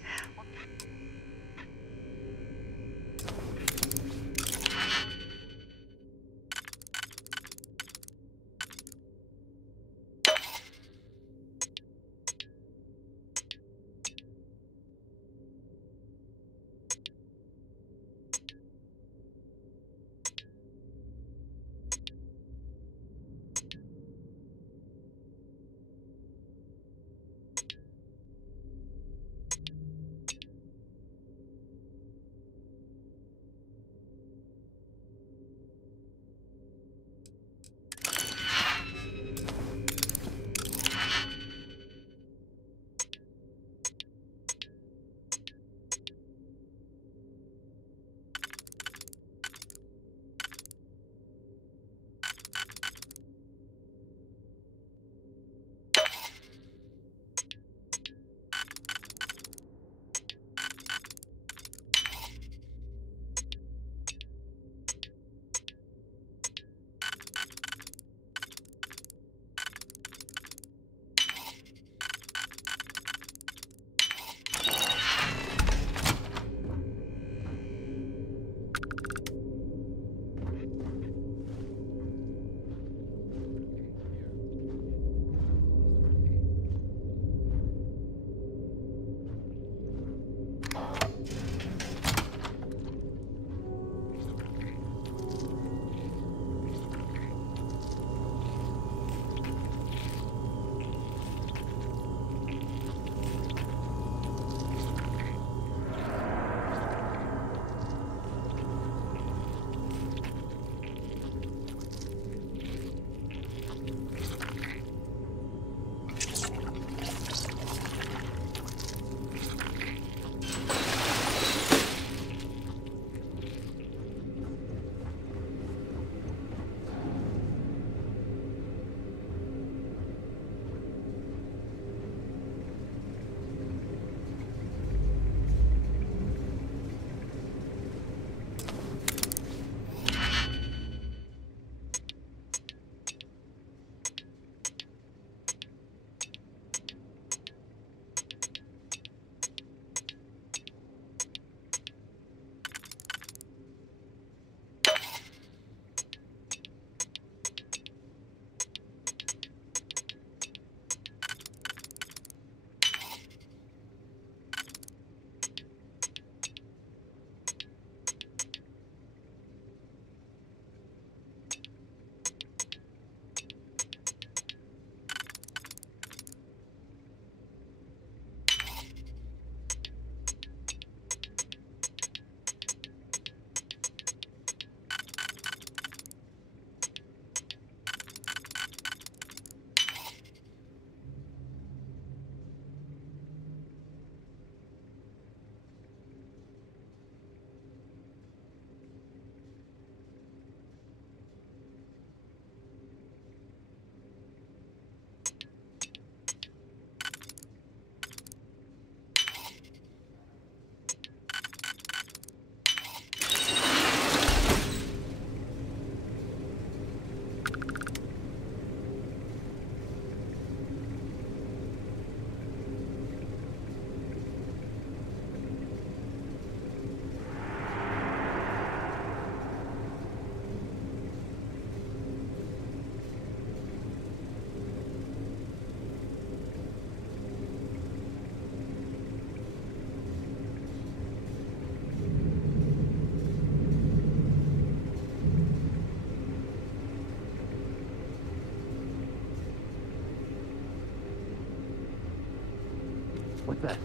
What's that?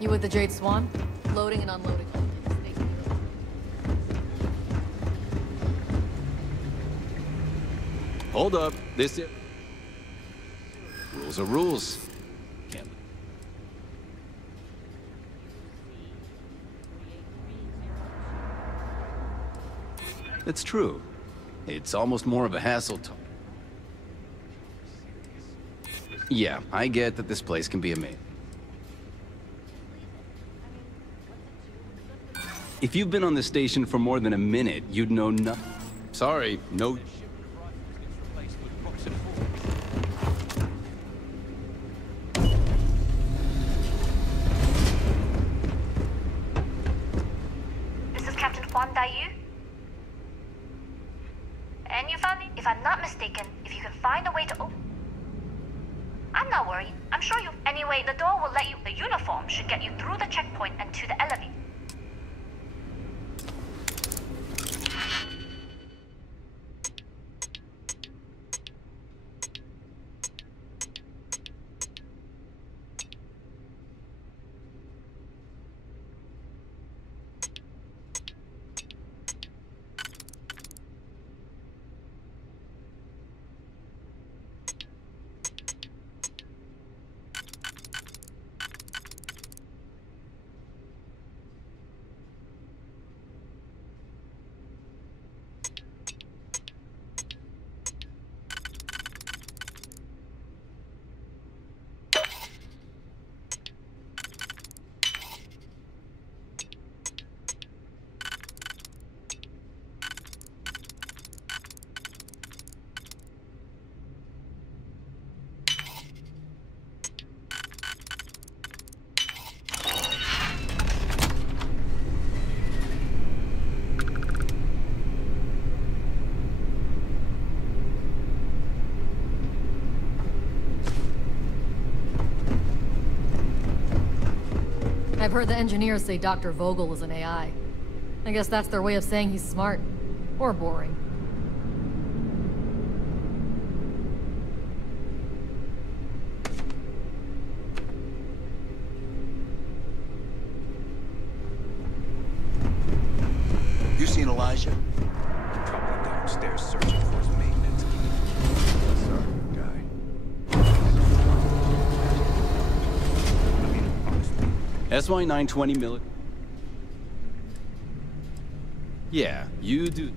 You with the Jade Swan? Loading and unloading. Hold up. This is... Rules are rules. Can't... It's true. It's almost more of a hassle to... Yeah, I get that this place can be a maze. If you've been on this station for more than a minute, you'd know nothing. Sorry, no... This is Captain Juan Dayu. And you found me? If I'm not mistaken, if you can find a way to open... I'm not worried. I'm sure you... Anyway, the door will let you... The uniform should get you through the checkpoint and to the elevator. I've heard the engineers say Dr. Vogel is an AI. I guess that's their way of saying he's smart. Or boring. You seen Elijah? Probably downstairs searching for his maintenance key. Sorry, guy. SY-920 milli... Yeah, you do...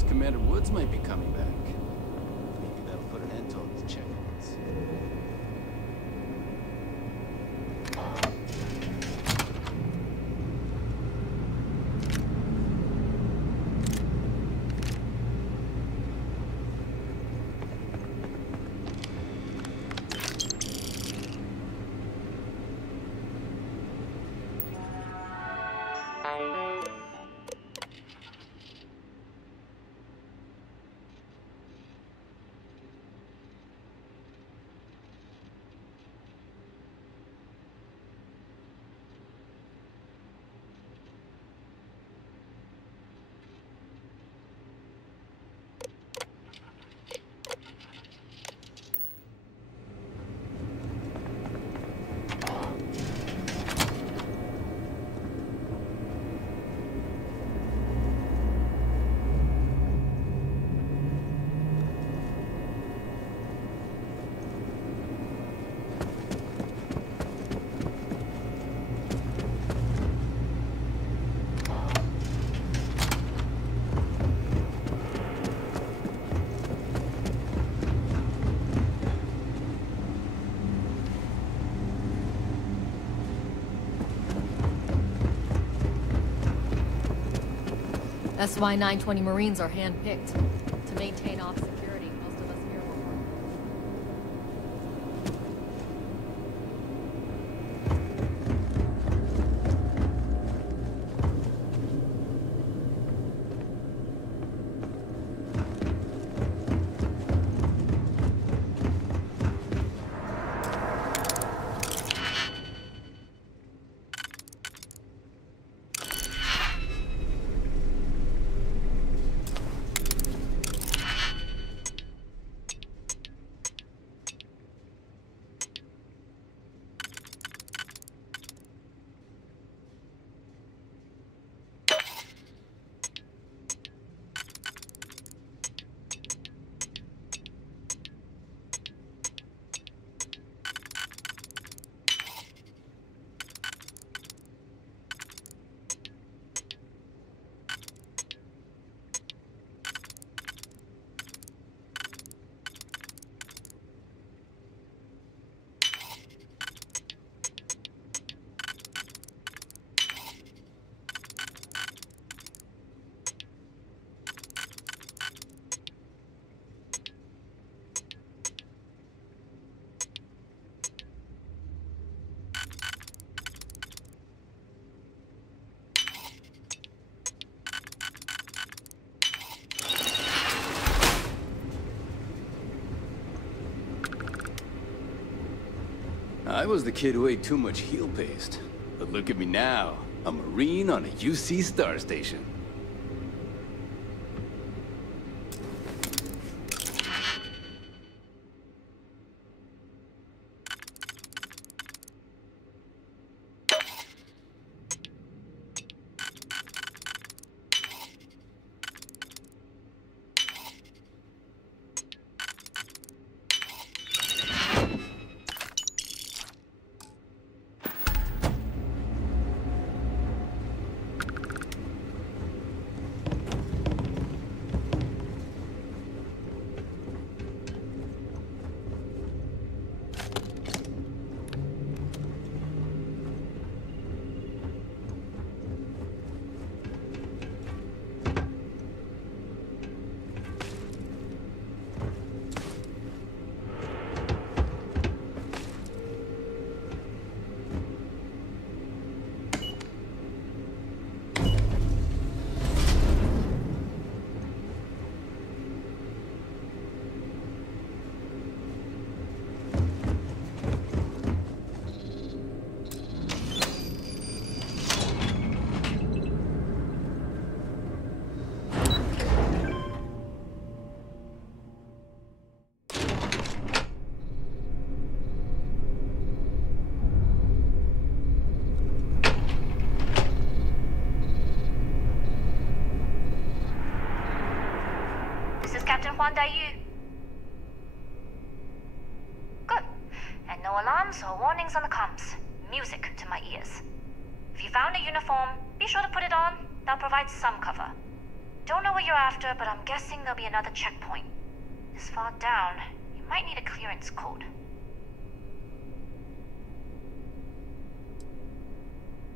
says Commander Woods might be coming back. Maybe that'll put an end to all these check-ins. SY-920 Marines are handpicked to maintain off security. Most of us here were working. I was the kid who ate too much heel paste. But look at me now. A Marine on a UC star station. Good. And no alarms or warnings on the comms. Music to my ears. If you found a uniform, be sure to put it on. They'll provide some cover. Don't know what you're after, but I'm guessing there'll be another checkpoint. This far down, you might need a clearance code.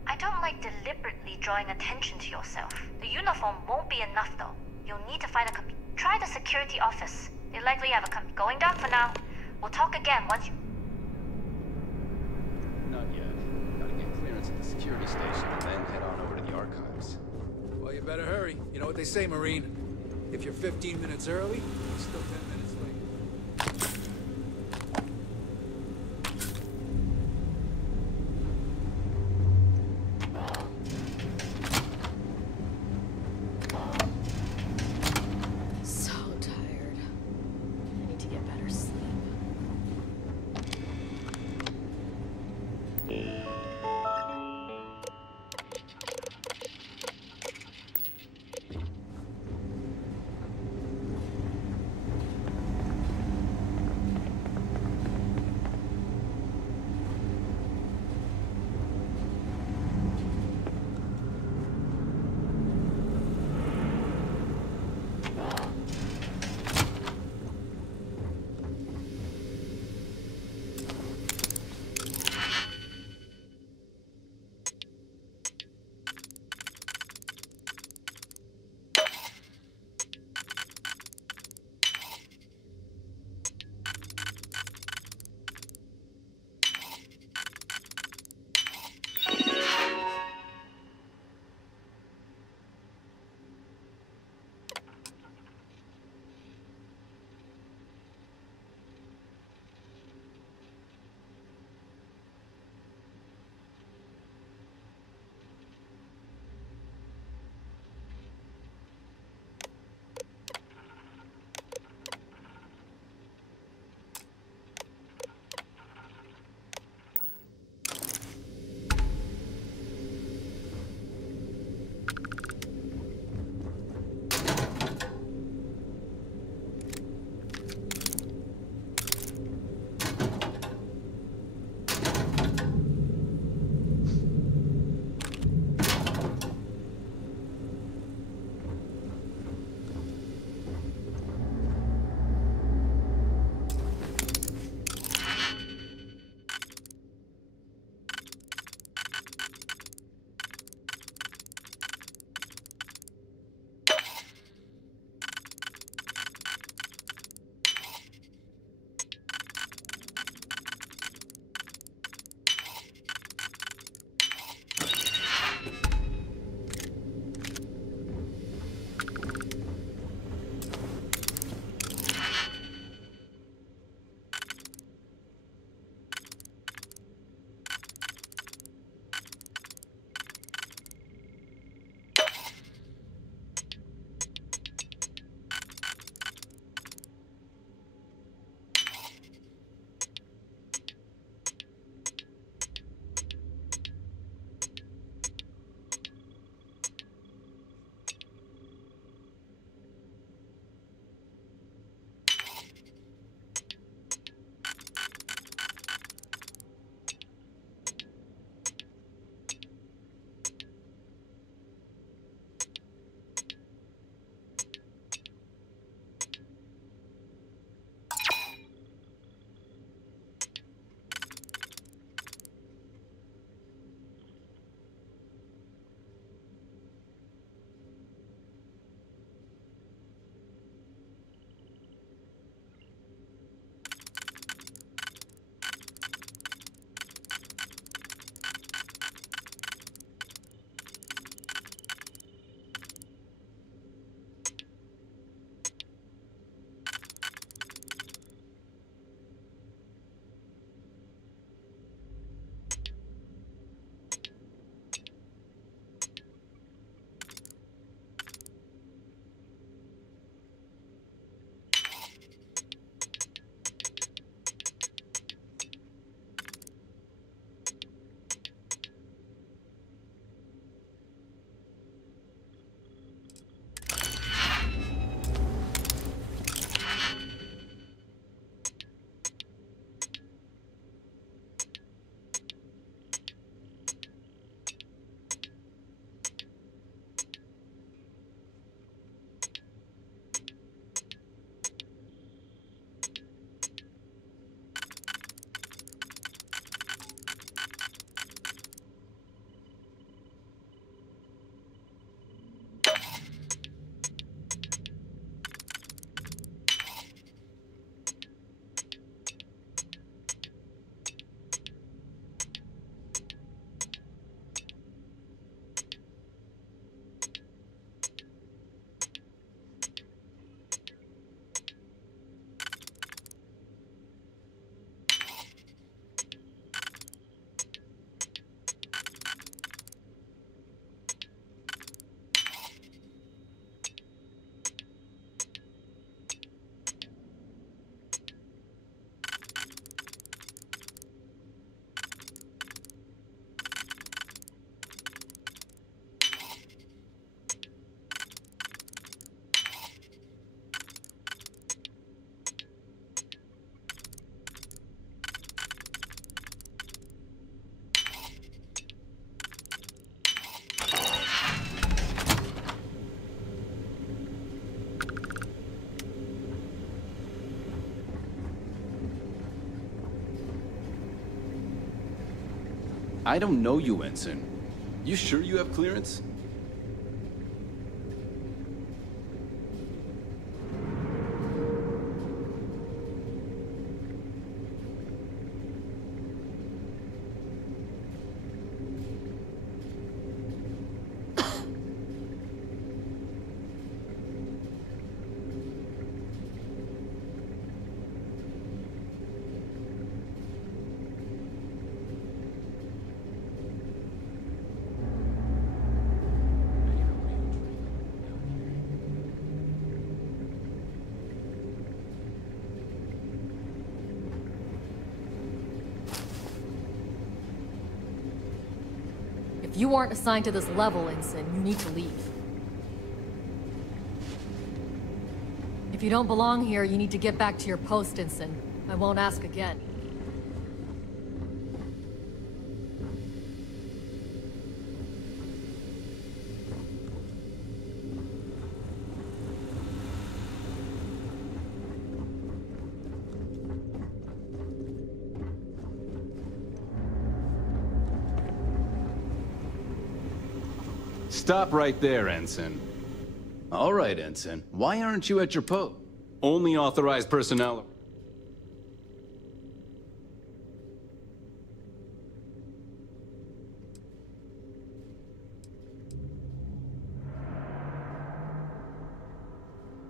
I don't like deliberately drawing attention to yourself. The uniform won't be enough though. You'll need to find a try the security office. They likely have a going down for now. We'll talk again once you... Not yet. Gotta get clearance at the security station and then head on over to the archives. Well, you better hurry. You know what they say, Marine. If you're 15 minutes early, you're still 10 minutes late. So tired. I need to get better sleep. I don't know you, Ensign. You sure you have clearance? If you aren't assigned to this level, Ensign, you need to leave. If you don't belong here, you need to get back to your post, Ensign. I won't ask again. Stop right there, Ensign. All right, Ensign. Why aren't you at your post? Only authorized personnel.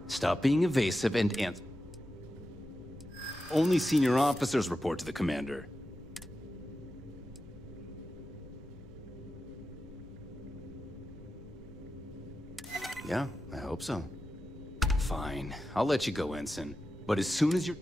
Stop being evasive and answer. Only senior officers report to the commander. Yeah, I hope so. Fine, I'll let you go, Ensign. But as soon as you're...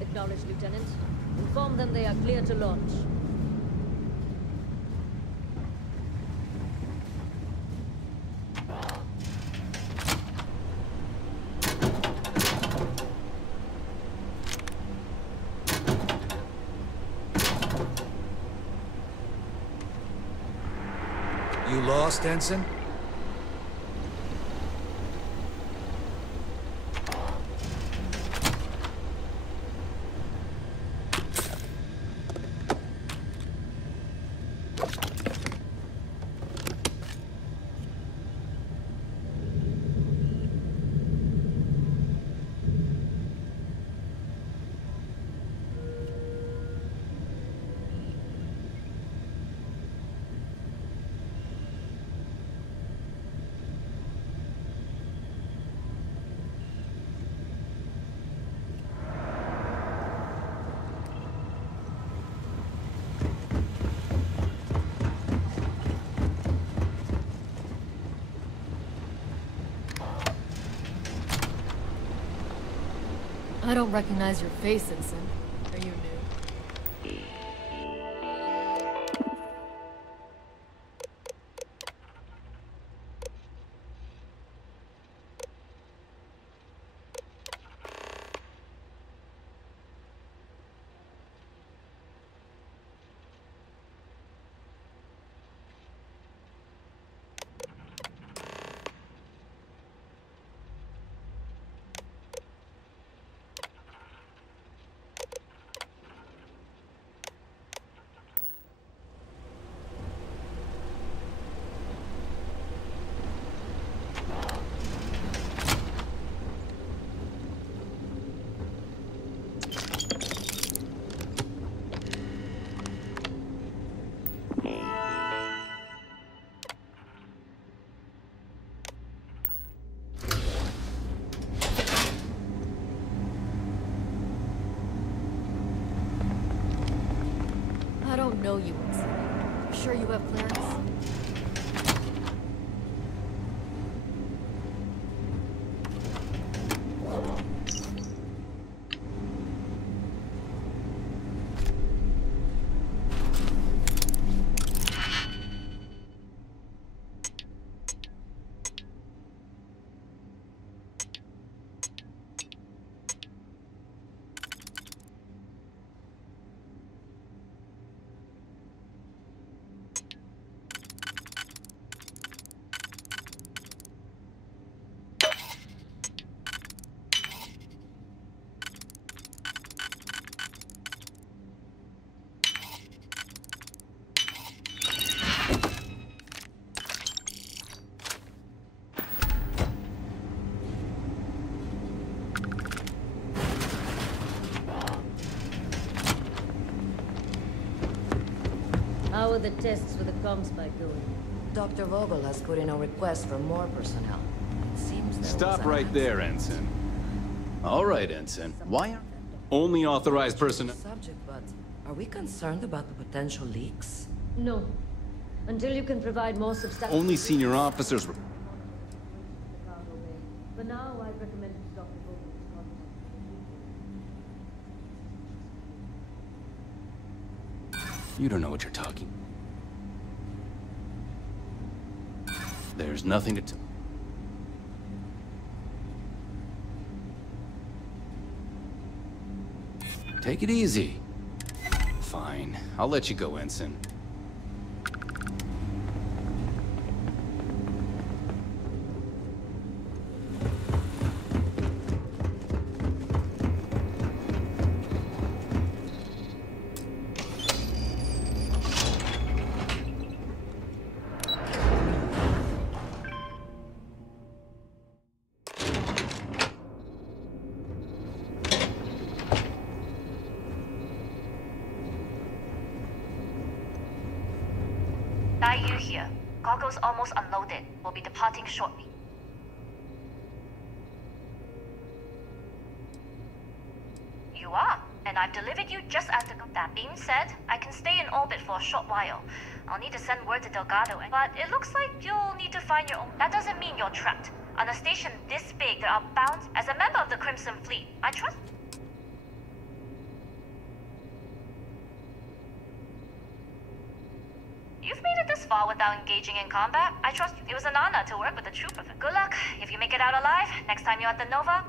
Acknowledged, Lieutenant. Inform them they are clear to launch. You lost, Ensign? I don't recognize your face, Ensign. Are you new? know you would say. You sure you have clearance? How are the tests for the comm spike going? Dr. Vogel has put in a request for more personnel. It seems there Stop was right there, Ensign. All right, Ensign. Why aren't only authorized personnel? Subject, but are we concerned about the potential leaks? No. Until you can provide more substantial... Only senior officers. For now, I recommend Dr. Vogel's contact. You don't know what you're talking. There's nothing to Take it easy. Fine. I'll let you go, Ensign. IU here. Cargo's almost unloaded. We'll be departing shortly. You are, and I've delivered you just as the... That being said, I can stay in orbit for a short while. I'll need to send word to Delgado, but it looks like you'll need to find your own... That doesn't mean you're trapped. On a station this big, there are bound... As a member of the Crimson Fleet, I trust... You've made it this far without engaging in combat. I trust you. It was an honor to work with the trooper. Good luck. If you make it out alive, next time you're at the Nova...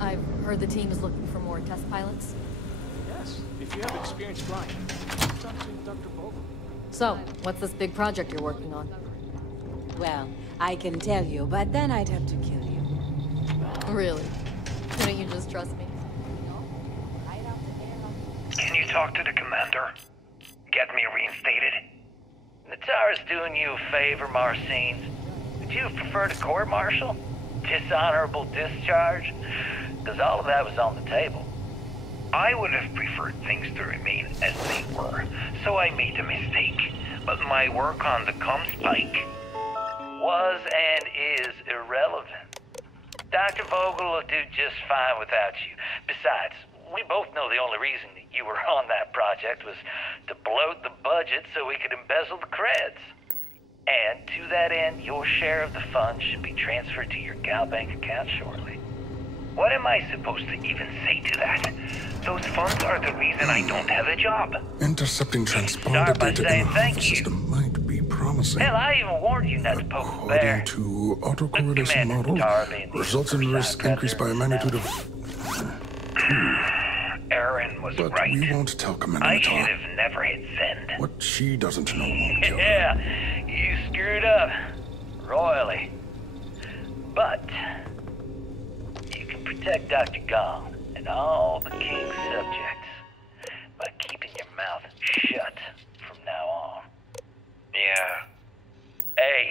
I've heard the team is looking for more test pilots. Yeah, class. If you have experience flying, talk to Dr. Vogel. So, what's this big project you're working on? Well, I can tell you, but then I'd have to kill you. Really? Couldn't you just trust me? Can you talk to the commander? Get me reinstated? Natara's doing you a favor, Marcine. Would you prefer to court-martial? Dishonorable discharge? Because all of that was on the table. I would have preferred things to remain as they were, so I made a mistake. But my work on the Comspike was and is irrelevant. Dr. Vogel will do just fine without you. Besides, we both know the only reason you were on that project was to bloat the budget so we could embezzle the creds. And to that end, your share of the funds should be transferred to your Gal Bank account shortly. What am I supposed to even say to that? Those funds are the reason I don't have a job. Intercepting transponder Start by data saying in the thank Alpha you. system might be promising. Hell, I even warned you not to poke the bear. According to autocorrelation model, results in risk increased by a magnitude of... Aaron was But right. we won't tell Commander I should Natar. have never hit send. What she doesn't know won't kill her. Yeah, you screwed up. Royally. But you can protect Dr. Gong and all the King's subjects by keeping your mouth shut from now on. Yeah. Hey,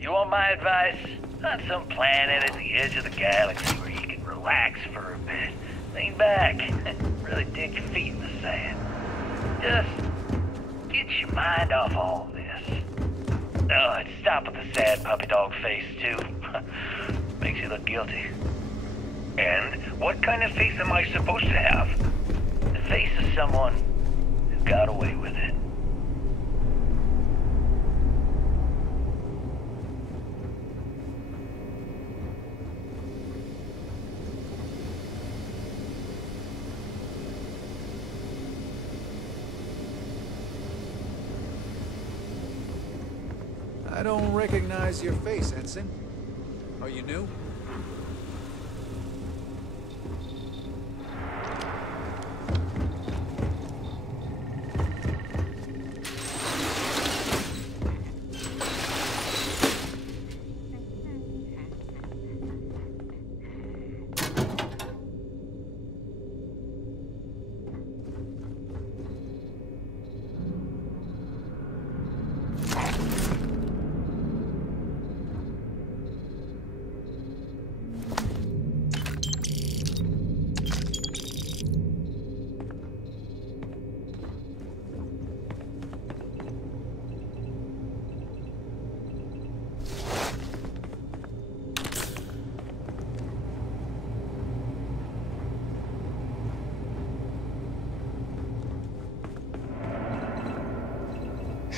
you want my advice? On some planet at the edge of the galaxy where you can relax for a bit. Lean back. Really dig your feet in the sand. Just get your mind off all this. Oh, and stop with the sad puppy dog face, too. Makes you look guilty. And what kind of face am I supposed to have? The face of someone who got away with it. I don't recognize your face, Ensign. Are you new?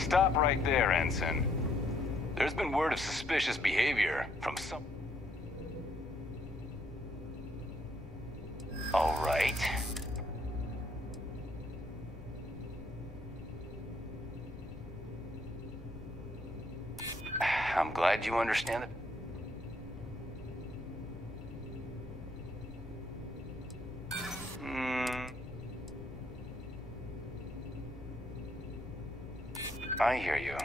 Stop right there, Ensign. There's been word of suspicious behavior from some... All right. I'm glad you understand it. I hear you.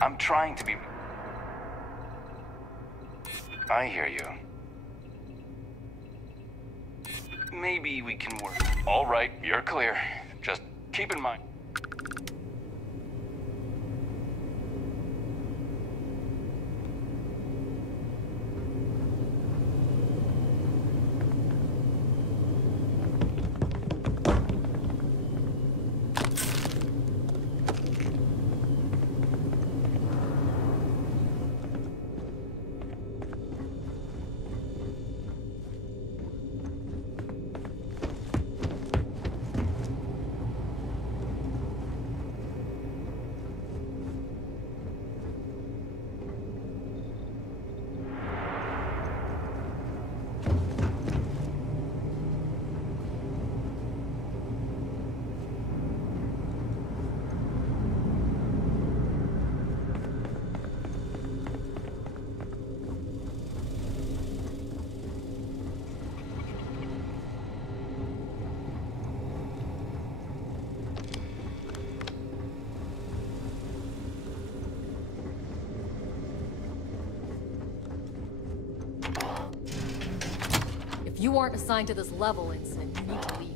I'm trying to be... I hear you. Maybe we can work. All right, you're clear. Just keep in mind. You weren't assigned to this level, Ensign. You need to leave.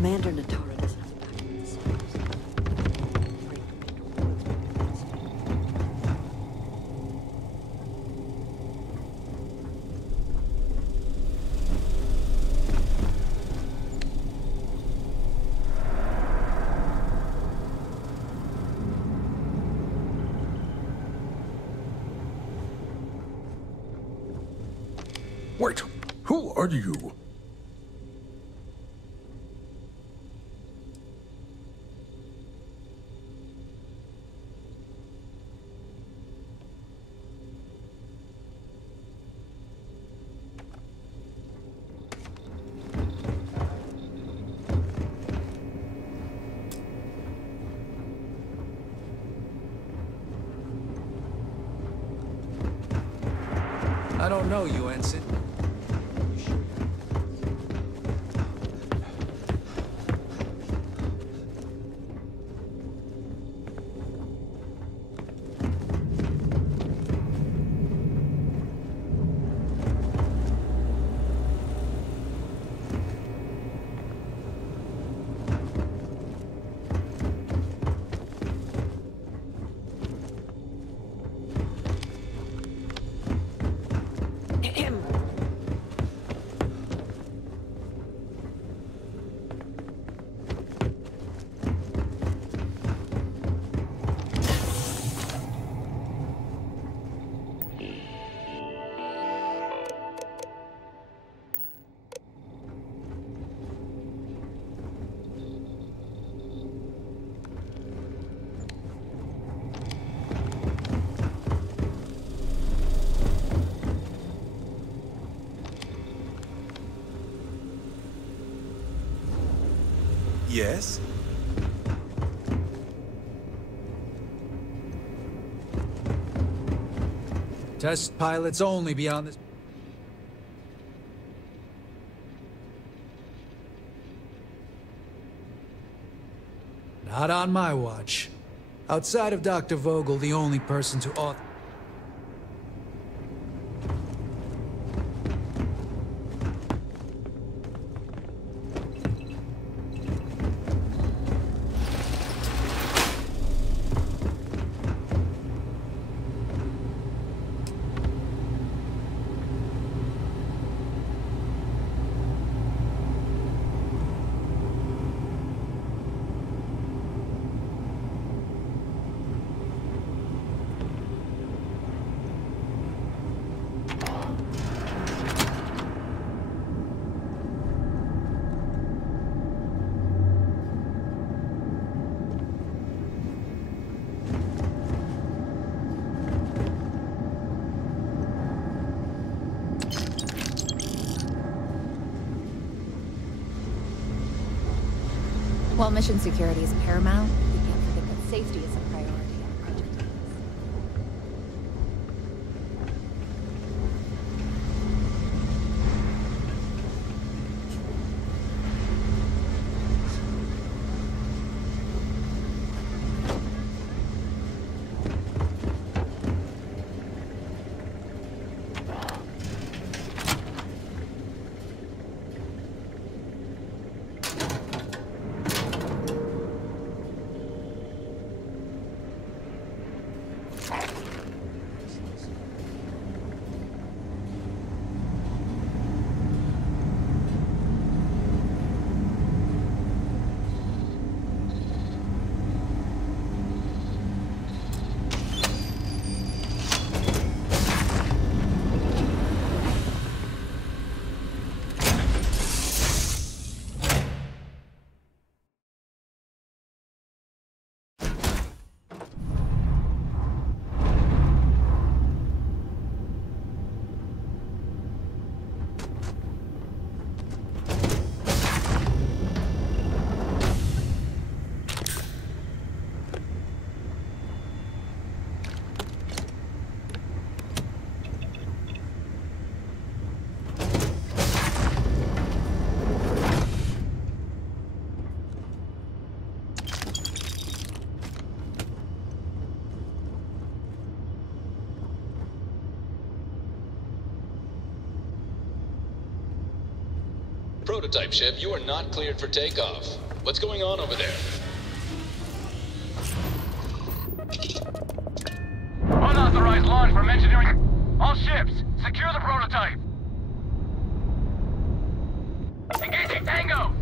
Commander Natara doesn't have back to the service. Wait, who are you? I don't know you, Ensign. Yes? Test pilots only beyond this. Not on my watch. Outside of Dr. Vogel, the only person to author. While mission security is paramount, we can't forget that safety is a priority on a project like this. Prototype ship, you are not cleared for takeoff. What's going on over there? Unauthorized launch from engineering. All ships, secure the prototype. Engaging Tango!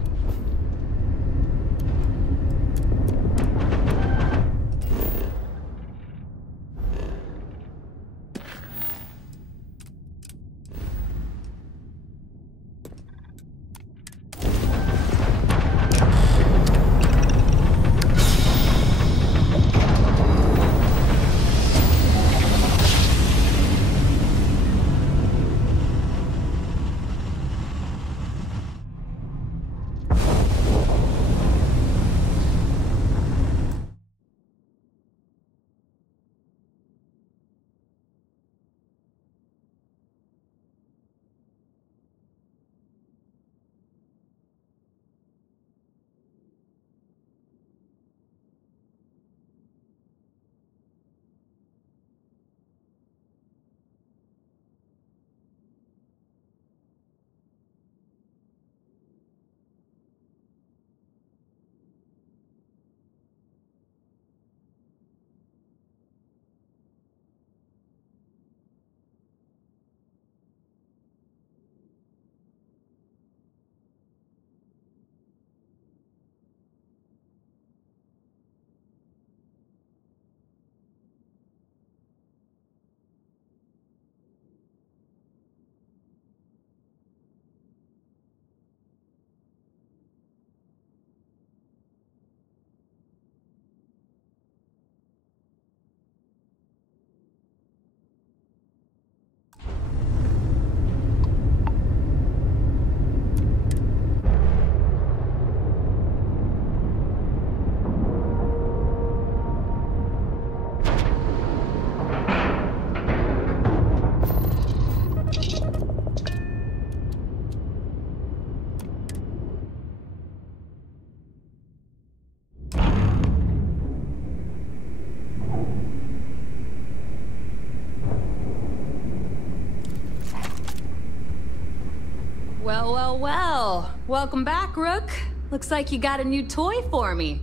Well, well, well. Welcome back, Rook. Looks like you got a new toy for me.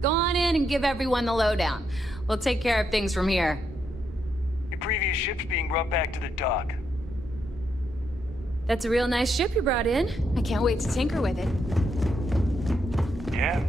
Go on in and give everyone the lowdown. We'll take care of things from here. Your previous ship's being brought back to the dock. That's a real nice ship you brought in. I can't wait to tinker with it. Yeah?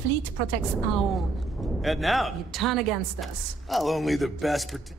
fleet protects our own. Heading out. You turn against us. I'll only the best protect.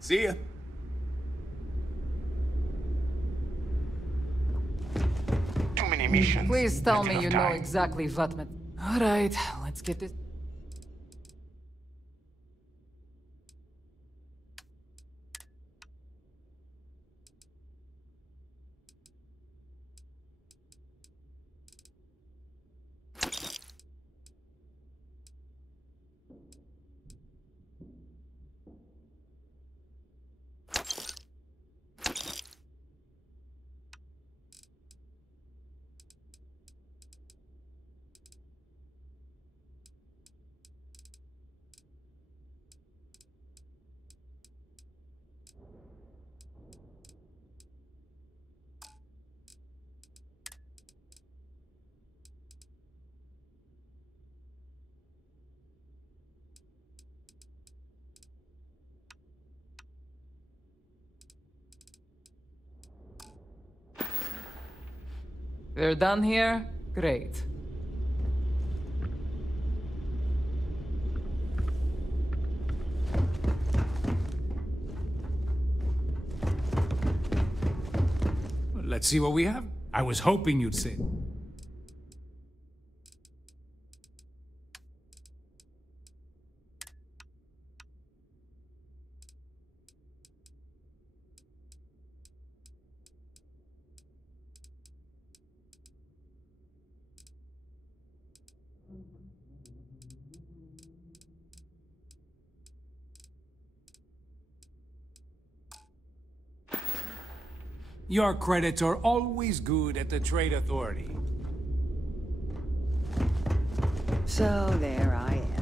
See ya. Too many missions. Please tell Not me enough you know time. exactly what... Alright, let's get this... We're done here? Great. Let's see what we have. I was hoping you'd say. Your credits are always good at the Trade Authority. So there I am.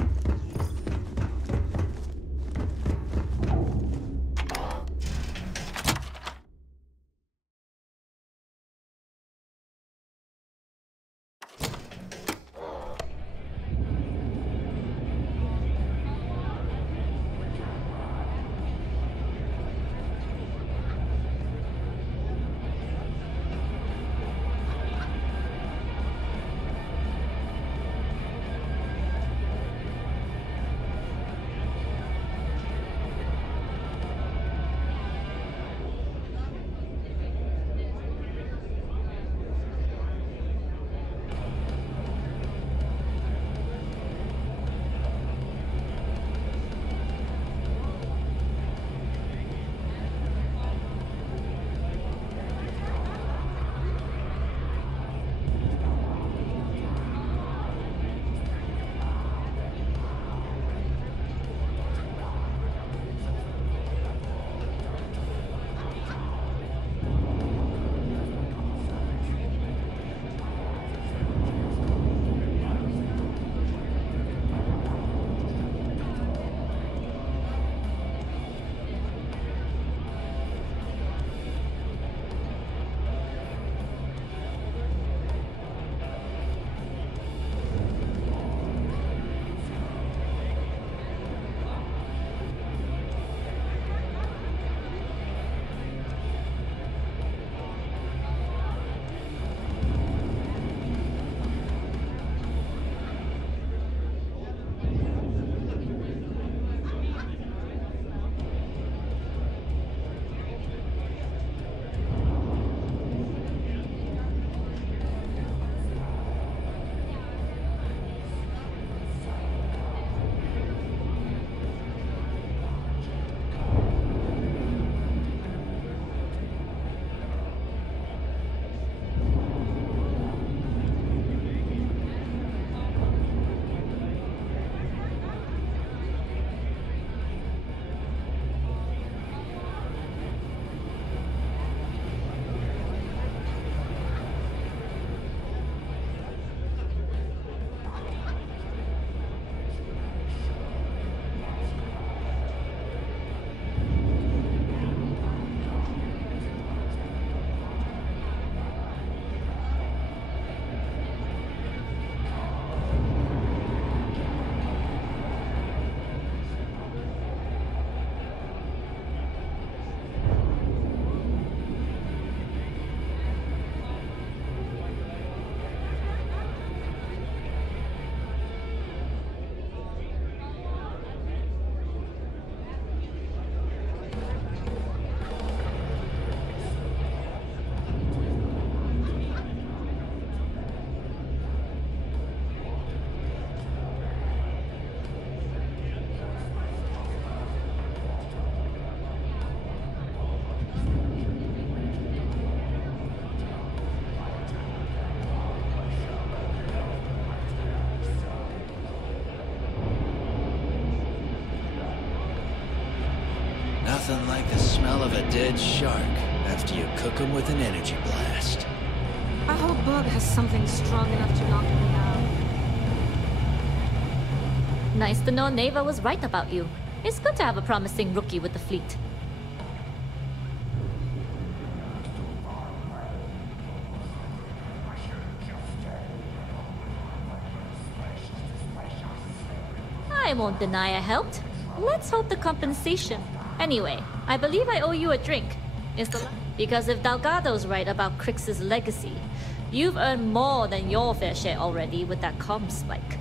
Nothing like the smell of a dead shark after you cook them with an energy blast. I hope Bug has something strong enough to knock me out. Nice to know Neva was right about you. It's good to have a promising rookie with the fleet. I won't deny I helped. Let's hope the compensation. Anyway, I believe I owe you a drink. Because if Delgado's right about Kryx's legacy, you've earned more than your fair share already with that comm spike.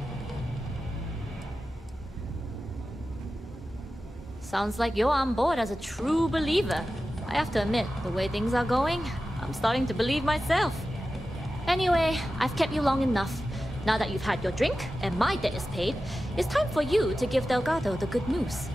Sounds like you're on board as a true believer. I have to admit, the way things are going, I'm starting to believe myself. Anyway, I've kept you long enough. Now that you've had your drink, and my debt is paid, it's time for you to give Delgado the good news.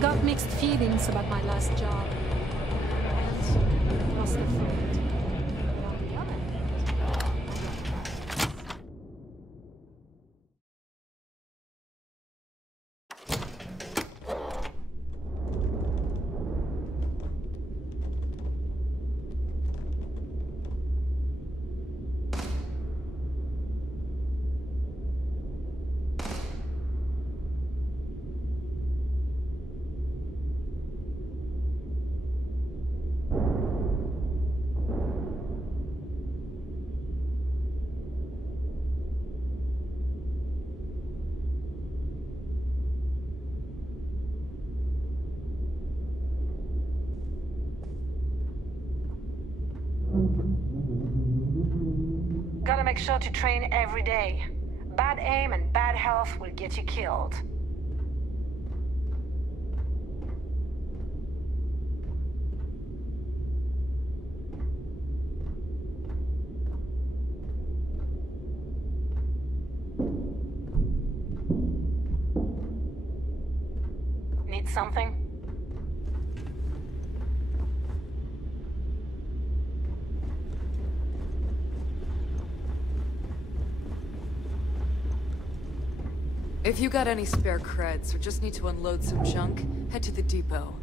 Got mixed feelings about my last job. And lost a friend. On the other hand, Gotta make sure to train every day. Bad aim and bad health will get you killed. Need something? If you got any spare creds or just need to unload some junk, head to the depot.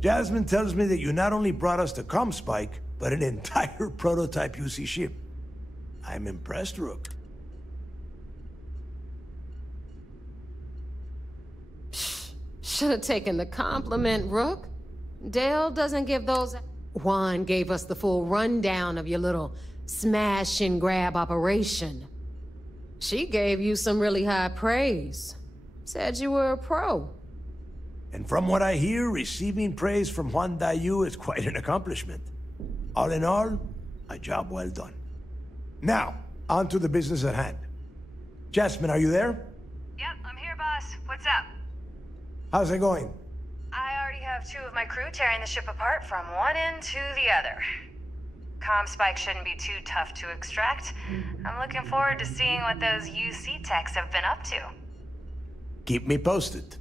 Jasmine tells me that you not only brought us the comm spike, but an entire prototype UC ship. I'm impressed, Rook. Should have taken the compliment, Rook. Dale doesn't give those... Juan gave us the full rundown of your little smash and grab operation. She gave you some really high praise. Said you were a pro. And from what I hear, receiving praise from Juan Dayu is quite an accomplishment. All in all, a job well done. Now, on to the business at hand. Jasmine, are you there? Yep, I'm here, boss. What's up? How's it going? I already have 2 of my crew tearing the ship apart from one end to the other. Comm spike shouldn't be too tough to extract. I'm looking forward to seeing what those UC techs have been up to. Keep me posted.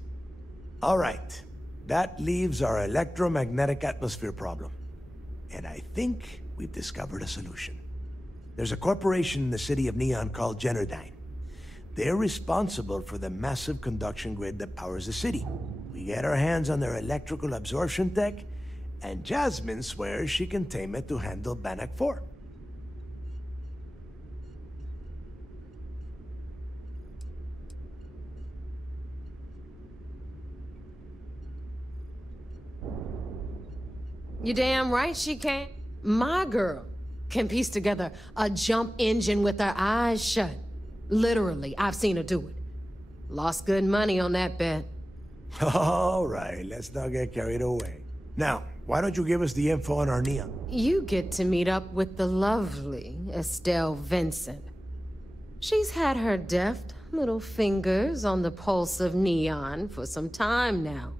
All right. That leaves our electromagnetic atmosphere problem. And I think we've discovered a solution. There's a corporation in the city of Neon called Generdyne. They're responsible for the massive conduction grid that powers the city. We get our hands on their electrical absorption tech, and Jasmine swears she can tame it to handle Bannock 4. You damn right she can. My girl. can piece together a jump engine with her eyes shut. Literally, I've seen her do it. Lost good money on that bet. All right, let's not get carried away. Now, why don't you give us the info on our Neon? You get to meet up with the lovely Estelle Vincent. She's had her deft little fingers on the pulse of Neon for some time now.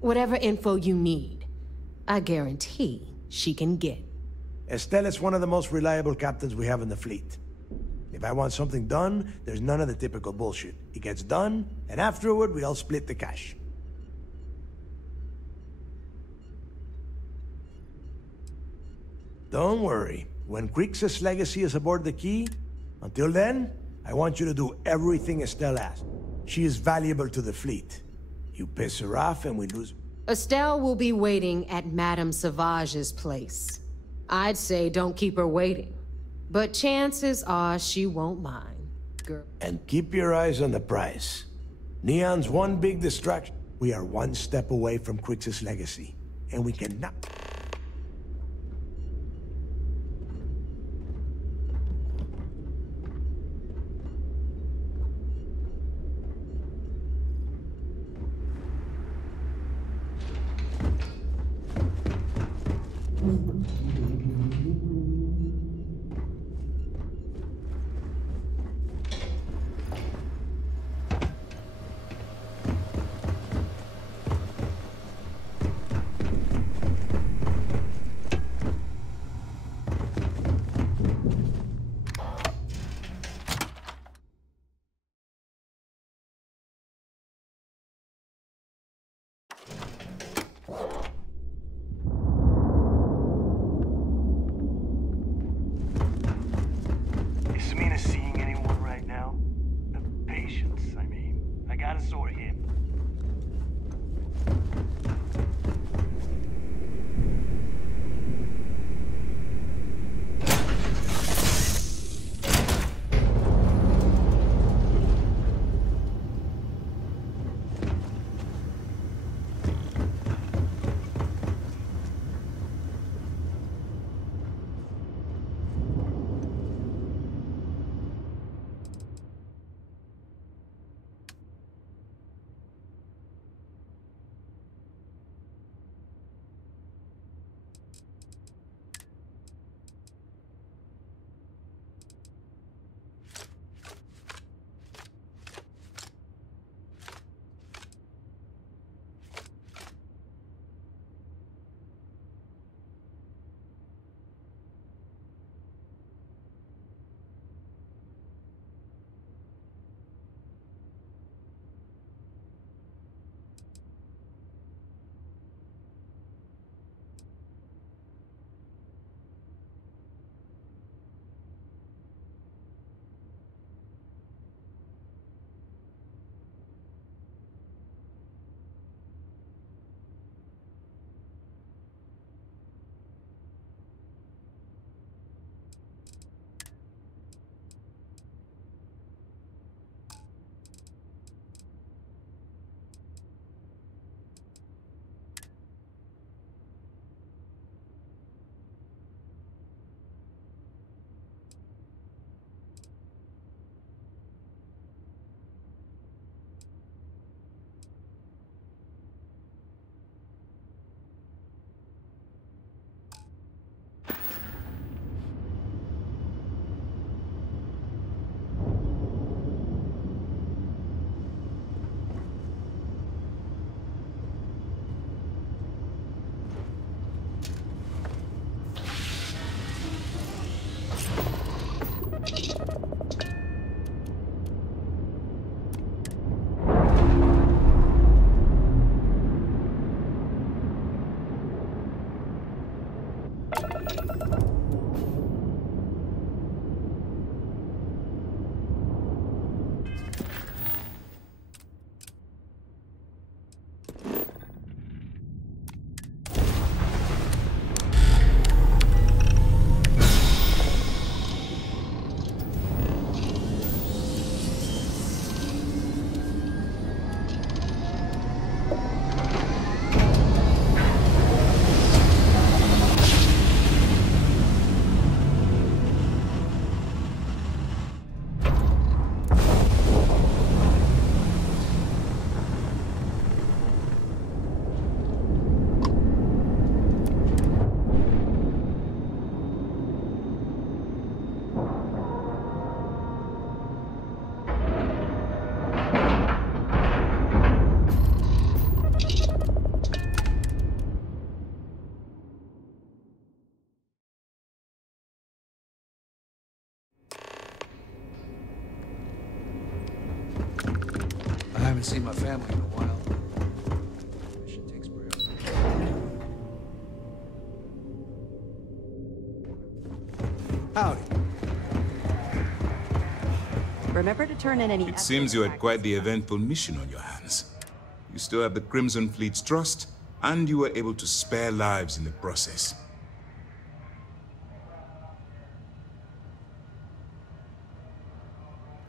Whatever info you need, I guarantee she can get. Estelle is one of the most reliable captains we have in the fleet. If I want something done, there's none of the typical bullshit. It gets done, and afterward, we all split the cash. Don't worry. When Kryx's Legacy is aboard the Key, until then, I want you to do everything Estelle asks. She is valuable to the fleet. You piss her off and we lose... Estelle will be waiting at Madame Sauvage's place. I'd say don't keep her waiting. But chances are she won't mind, girl. And keep your eyes on the prize. Neon's one big distraction. We are one step away from Kryx's Legacy, and we cannot... Is Samina seeing anyone right now? The patients, I mean. I gotta sort him. haven't seen my family in a while. Mission takes priority. Howdy. Remember to turn in any... It seems you had quite the eventful mission on your hands. You still have the Crimson Fleet's trust, and you were able to spare lives in the process.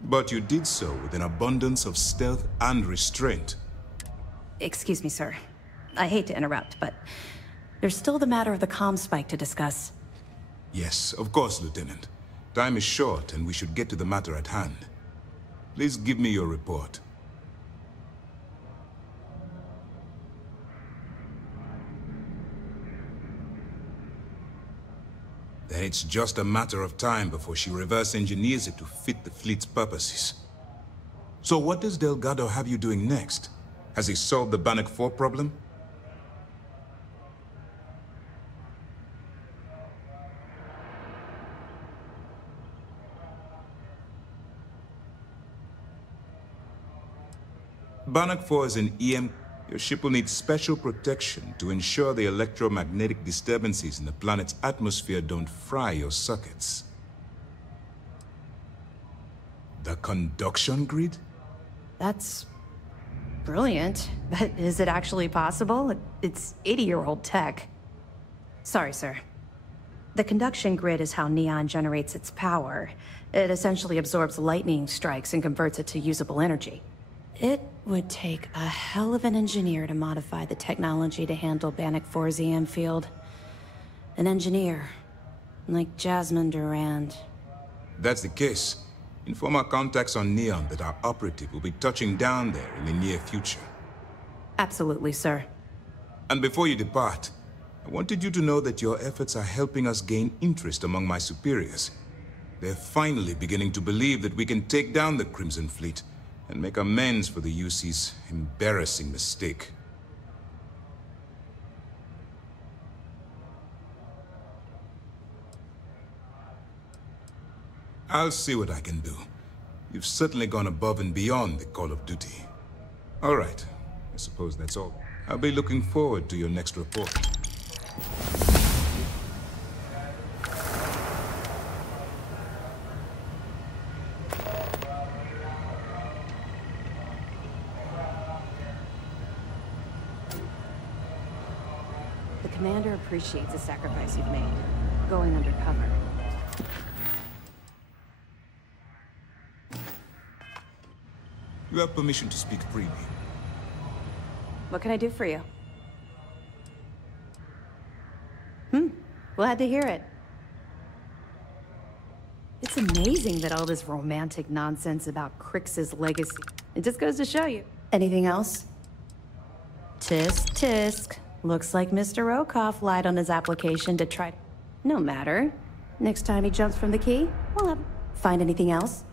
But you did so with an abundance of stealth and restraint. Excuse me, sir. I hate to interrupt, but there's still the matter of the comm spike to discuss. Yes, of course, Lieutenant. Time is short, and we should get to the matter at hand. Please give me your report. Then it's just a matter of time before she reverse engineers it to fit the fleet's purposes. So what does Delgado have you doing next? Has he solved the Bannock 4 problem? Bannock 4 is an EM. Your ship will need special protection to ensure the electromagnetic disturbances in the planet's atmosphere don't fry your circuits. The conduction grid? That's brilliant, but is it actually possible? It's 80-year-old tech. Sorry, sir. The conduction grid is how Neon generates its power. It essentially absorbs lightning strikes and converts it to usable energy. It would take a hell of an engineer to modify the technology to handle Bannock 4's EM field. An engineer, like Jasmine Durand. That's the case. Inform our contacts on Neon that our operative will be touching down there in the near future. Absolutely, sir. And before you depart, I wanted you to know that your efforts are helping us gain interest among my superiors. They're finally beginning to believe that we can take down the Crimson Fleet and make amends for the UC's embarrassing mistake. I'll see what I can do. You've certainly gone above and beyond the call of duty. All right, I suppose that's all. I'll be looking forward to your next report. The commander appreciates the sacrifice you've made, going undercover. You have permission to speak freely. What can I do for you? Glad to hear it. It's amazing that all this romantic nonsense about Kryx's legacy. It just goes to show you. Anything else? Tisk, tisk. Looks like Mr. Rokoff lied on his application to try... No matter. Next time he jumps from the key, we'll have... Find anything else?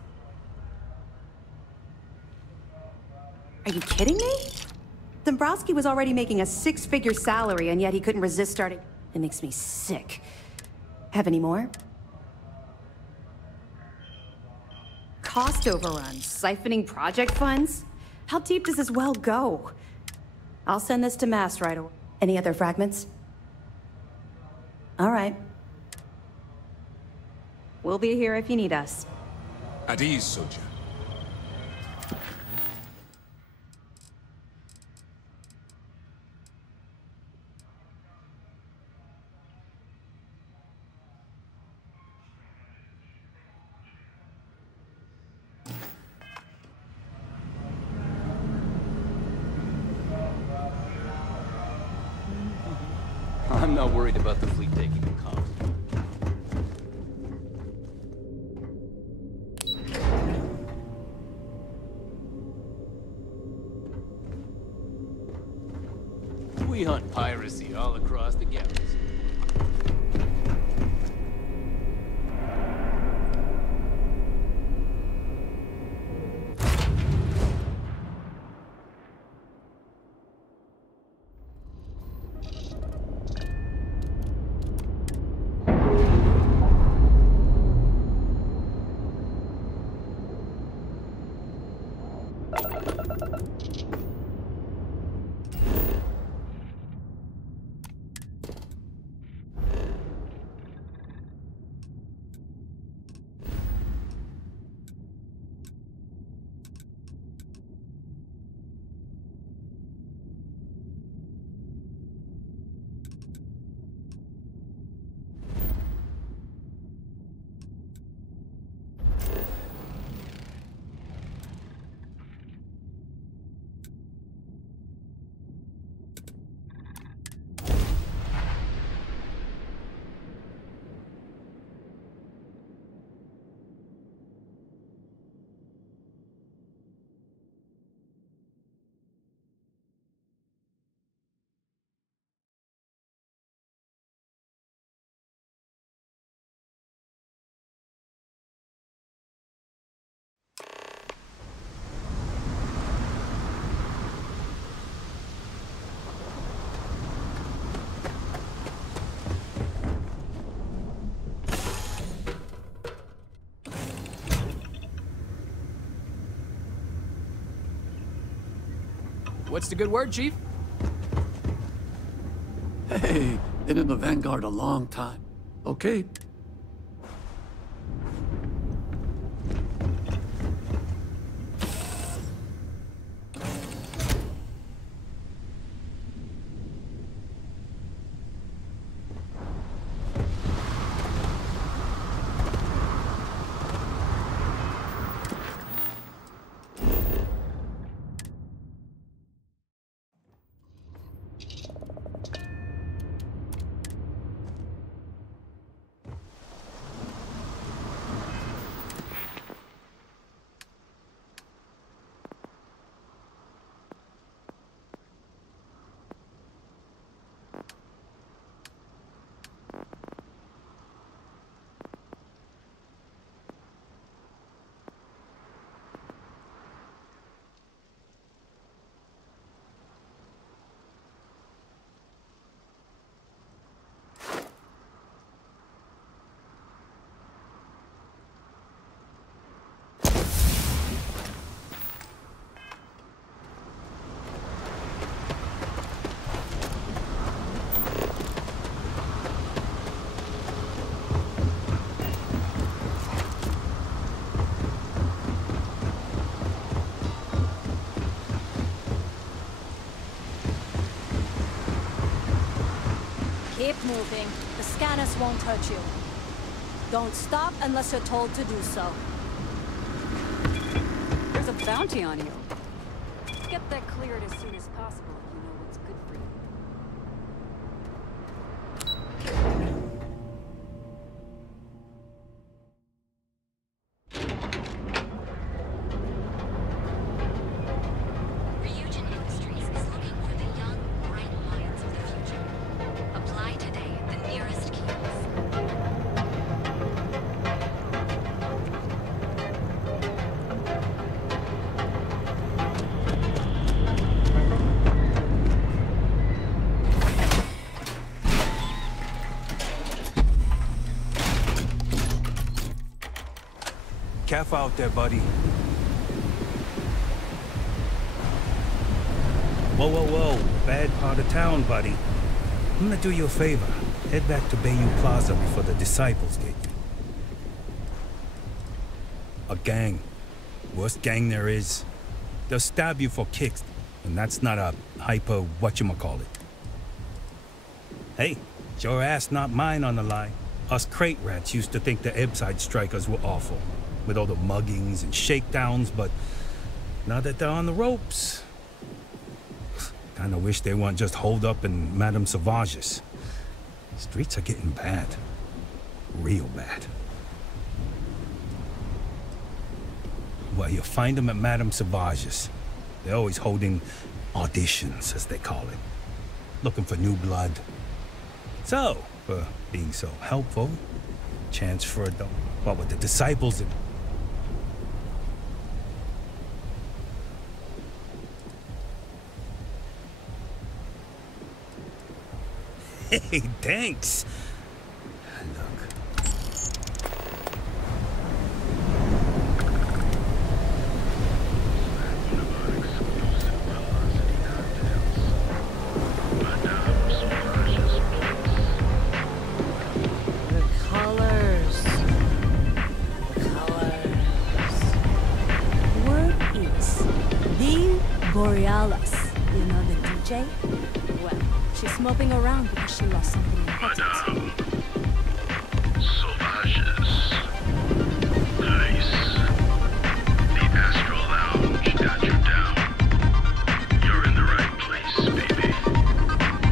Are you kidding me? Dombrowski was already making a 6-figure salary, and yet he couldn't resist starting... It makes me sick. Have any more? Cost overruns, siphoning project funds? How deep does this well go? I'll send this to Mass right away. Any other fragments? All right. We'll be here if you need us. At ease, soldier. I'm not worried about the fleet taking the comms. We hunt piracy all across the galaxy. What's the good word, Chief? Hey, been in the Vanguard a long time. Okay. Keep moving. The scanners won't hurt you. Don't stop unless you're told to do so. There's a bounty on you. Get that cleared as soon as possible if you know what's good for you. Careful out there, buddy. Whoa, whoa, whoa. Bad part of town, buddy. I'm gonna do you a favor. Head back to Bayou Plaza before the Disciples get you. A gang. Worst gang there is. They'll stab you for kicks, and that's not a hyper whatchamacallit. Hey, it's your ass, not mine on the line. Us crate rats used to think the Ebbside strikers were awful, with all the muggings and shakedowns, but now that they're on the ropes, kinda wish they weren't just holed up in Madame Sauvage's. Streets are getting bad. Real bad. Well, you'll find them at Madame Sauvage's. They're always holding auditions, as they call it. Looking for new blood. So, for being so helpful, chance for a what with the Disciples and... Hey, thanks. Borealis, you know the DJ? Well, she's moping around because she lost something important. Sauvages. Nice. The Astral Lounge got you down. You're in the right place, baby.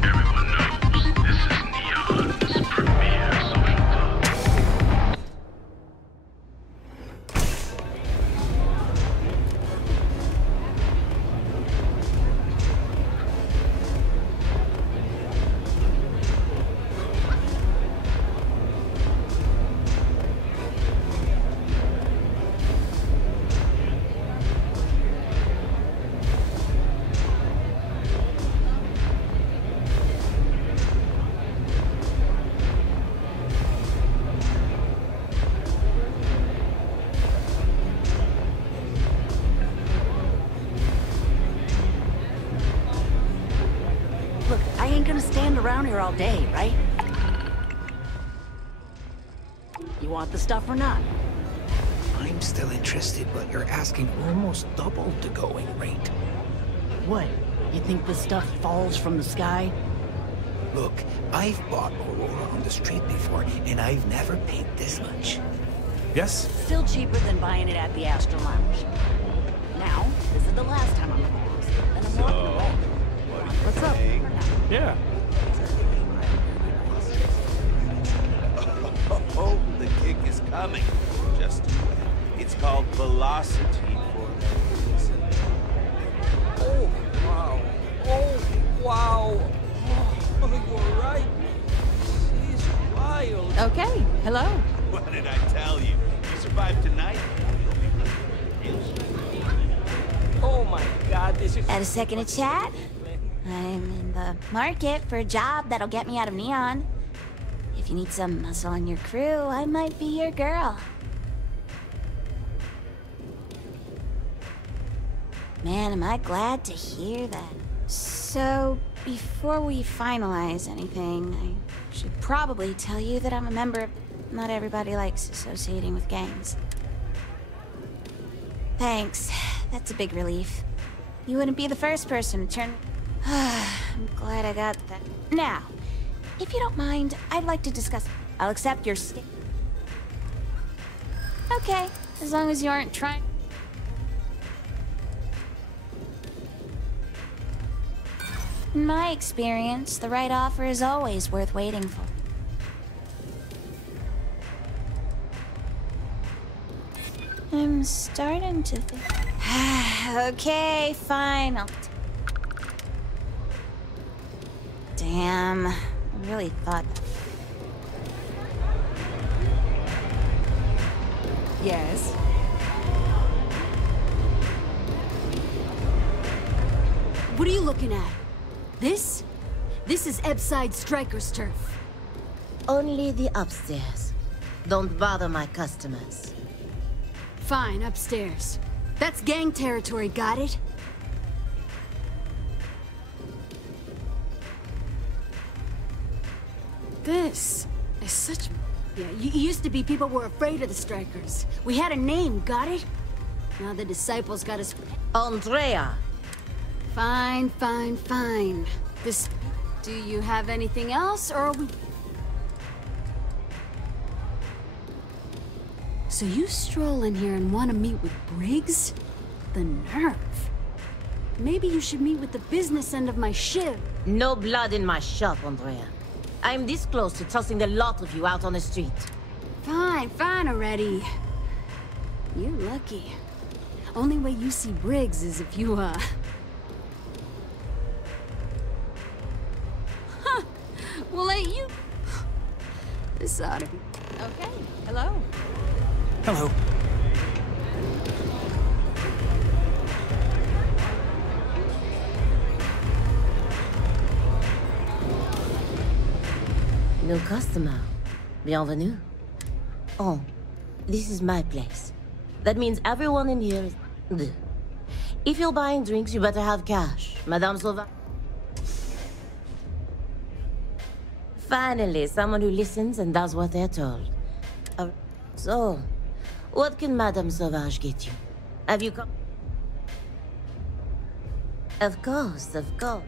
Everyone knows this is Neon's premier social club. here all day, right? You want the stuff or not? I'm still interested, but you're asking almost double the going rate. What? You think the stuff falls from the sky? Look, I've bought Aurora on the street before, and I've never paid this much. Yes? Still cheaper than buying it at the Astro Lounge. Now, this is the last time I'm gonna use it, then I'm walking away. What's up? Yeah. Oh, the kick is coming. Just wait. It's called velocity for a reason. Oh, wow. Oh, wow. Oh, you're right. She's wild. Okay, hello. What did I tell you? You survived tonight? Oh my God, this is... Had a second to chat? I'm in the market for a job that'll get me out of Neon. If you need some muscle on your crew, I might be your girl. Man, am I glad to hear that. So, before we finalize anything, I should probably tell you that I'm a member of... Not everybody likes associating with gangs. Thanks. That's a big relief. You wouldn't be the first person to turn... I'm glad I got that. Now, if you don't mind, I'd like to discuss... I'll accept your Okay, as long as you aren't trying... In my experience, the right offer is always worth waiting for. I'm starting to think... Okay, fine, Damn, I really thought... Yes? What are you looking at? This? This is Ebside Striker's turf. Only the upstairs. Don't bother my customers. Fine, upstairs. That's gang territory, got it? This is such... Yeah, you used to be people were afraid of the Strikers. We had a name, got it? Now the disciples got us... Andrea! Fine, fine, fine. This... Do you have anything else, or are we... So you stroll in here and want to meet with Briggs? The nerve. Maybe you should meet with the business end of my shiv. No blood in my shop, Andrea. I'm this close to tossing the lot of you out on the street. Fine, fine already. You're lucky. Only way you see Briggs is if you, Huh! Well, ain't you... This ought to be... Okay, hello. Hello. New customer. Bienvenue. Oh, this is my place. That means everyone in here is... If you're buying drinks, you better have cash. Madame Sauvage. Finally, someone who listens and does what they're told. So, what can Madame Sauvage get you? Have you come? Of course, of course.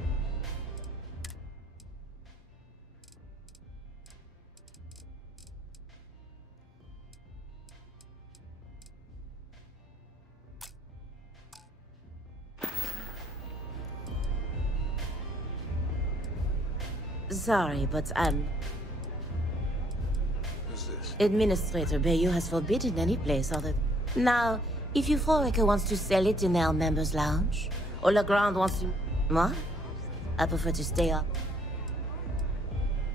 Sorry, but Who's this? Administrator Bayou has forbidden any place other... Now, if Euphorica wants to sell it in their members' lounge, or Legrand wants to... What? I prefer to stay up.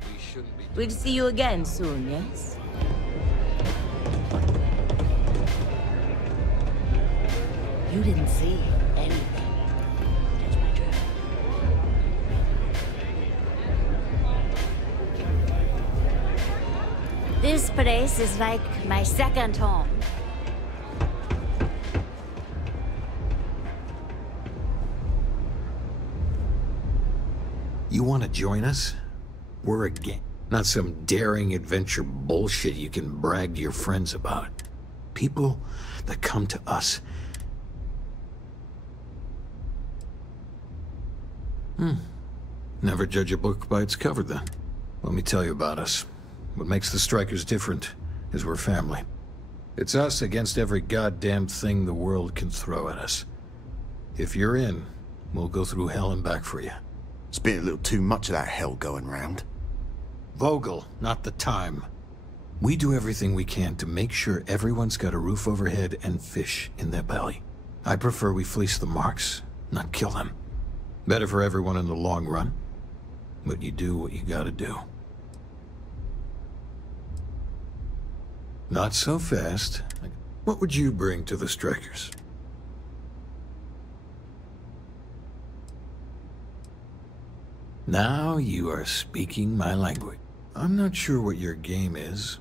We shouldn't be... We'll see you again soon, yes? You didn't see anything. Catch my drift. This place is like my second home. You want to join us? We're a gang, not some daring adventure bullshit you can brag to your friends about. People that come to us. Never judge a book by its cover, then. Let me tell you about us. What makes the Strikers different is we're family. It's us against every goddamn thing the world can throw at us. If you're in, we'll go through hell and back for you. It's been a little too much of that hell going round. Vogel, not the time. We do everything we can to make sure everyone's got a roof overhead and fish in their belly. I prefer we fleece the marks, not kill them. Better for everyone in the long run. But you do what you gotta do. Not so fast. What would you bring to the Strikers? Now you are speaking my language. I'm not sure what your game is.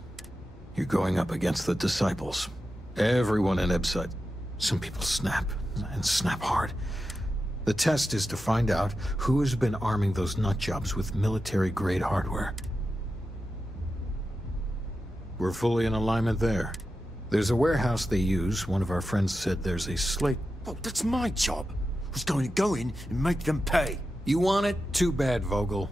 You're going up against the Disciples. Everyone in Ebside. Some people snap, and snap hard. The test is to find out who has been arming those nutjobs with military-grade hardware. We're fully in alignment there. There's a warehouse they use. One of our friends said there's a slate. Oh, that's my job. I was going to go in and make them pay. You want it? Too bad, Vogel.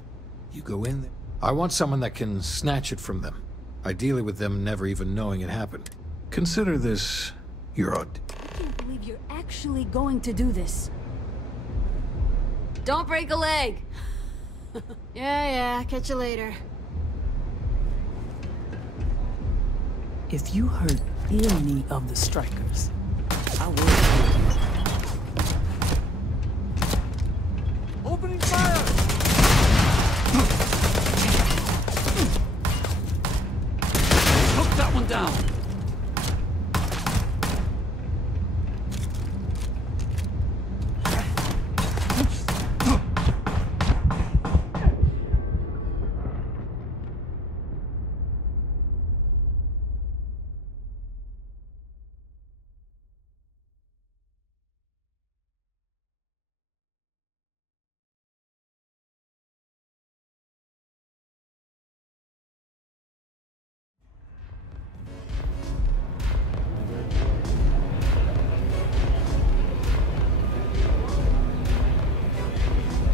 You go in there. I want someone that can snatch it from them. Ideally with them never even knowing it happened. Consider this your odd. I can't believe you're actually going to do this. Don't break a leg. Yeah, catch you later. If you hurt any of the Strikers, I will. Opening fire! Hook that one down!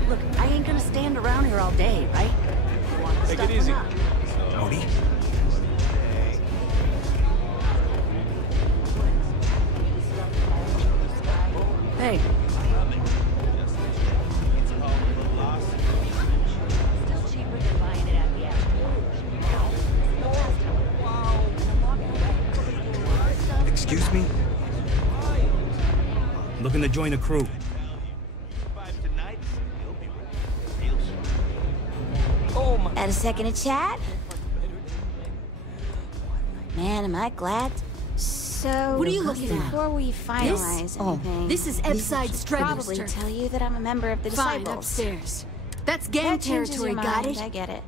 Look, I ain't gonna stand around here all day, right? You want the Take stuff it easy. or not? Howdy. Hey. Still cheaper than buying it at the Astro. Excuse me? Looking to join a crew. Got a second to chat? Man, am I glad. So, What are you looking at? before we finalize anything, This is Ebside Strikers. probably turf. tell you that I'm a member of the Fine, Disciples. upstairs. That's gang That changes territory, your got mind, it? I get it.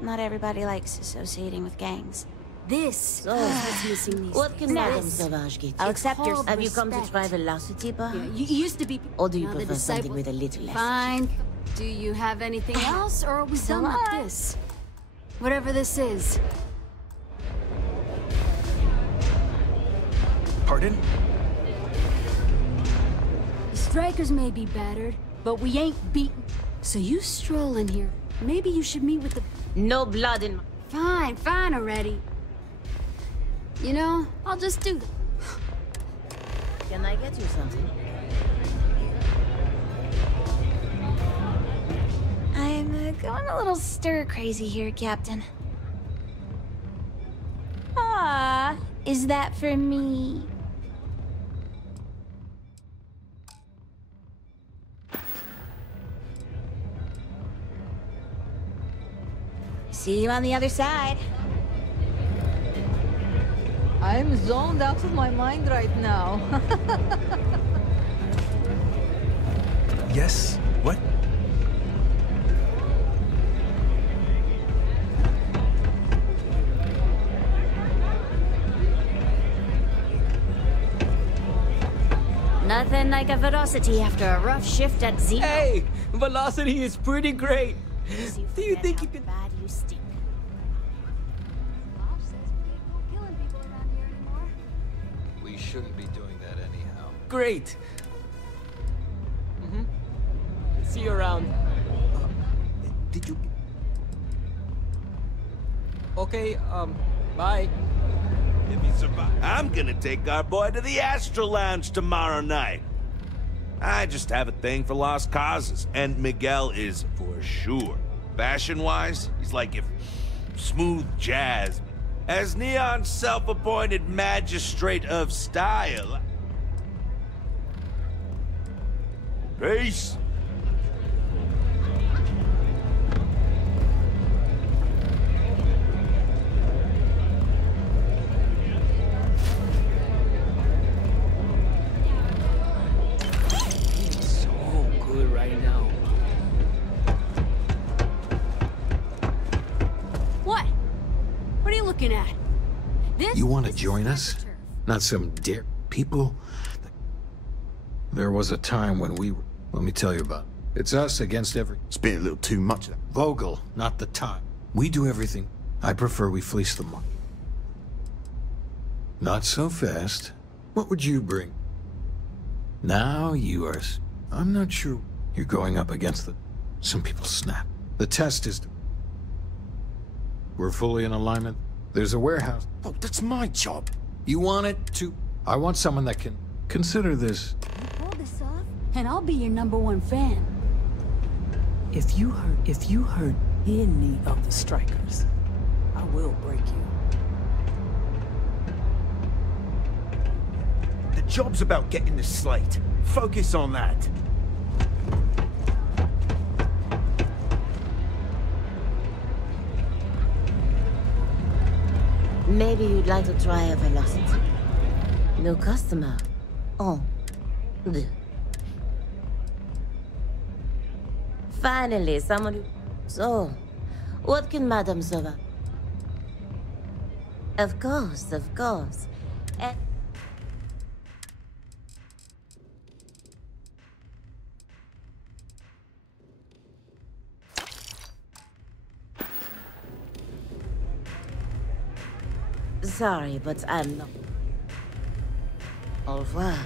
Not everybody likes associating with gangs. This is what's missing these What days. can Madame This. Sauvage get I'll you? accept your Have you come to respect. try velocity bar? Yeah, you used to be. Or do you now the prefer something disciples- with a little less? Fine. Do you have anything else, or are we So done with what? this? Whatever this is. Pardon? The Strikers may be battered, but we ain't beaten. So you stroll in here. Maybe you should meet with the... No blood in... Fine already. You know, I'll just do that. Can I get you something? I'm going a little stir-crazy here, Captain. Ah, is that for me? See you on the other side. I'm zoned out of my mind right now. Yes? What? Nothing like a velocity after a rough shift at Z. Hey, velocity is pretty great. Do you think you can... Bad you stink. We shouldn't be doing that anyhow. Great. See you around. Did you... Okay, bye. If he survives, I'm gonna take our boy to the Astro Lounge tomorrow night. I just have a thing for lost causes, and Miguel is for sure. Fashion-wise, he's like if smooth jazz. As Neon's self-appointed magistrate of style. Peace. At. This you want to join us? Not some dare people? There was a time when we were... Let me tell you about it. It's us against every... It's been a little too much of that. Vogel, not the time. We do everything. I prefer we fleece the money. Not so fast. What would you bring? Now you are... I'm not sure. You're going up against the... Some people snap. The test is... We're fully in alignment. There's a warehouse. Oh, that's my job. You want it to... I want someone that can... Consider this. You pull this off, and I'll be your #1 fan. If you hurt any of the strikers, I will break you. The job's about getting the slate. Focus on that. Maybe you'd like to try a velocity. No customer. Oh. Deux. Finally, someone who... So, what can Madame serve? Of course, of course. And... Sorry, but I'm not. Au revoir.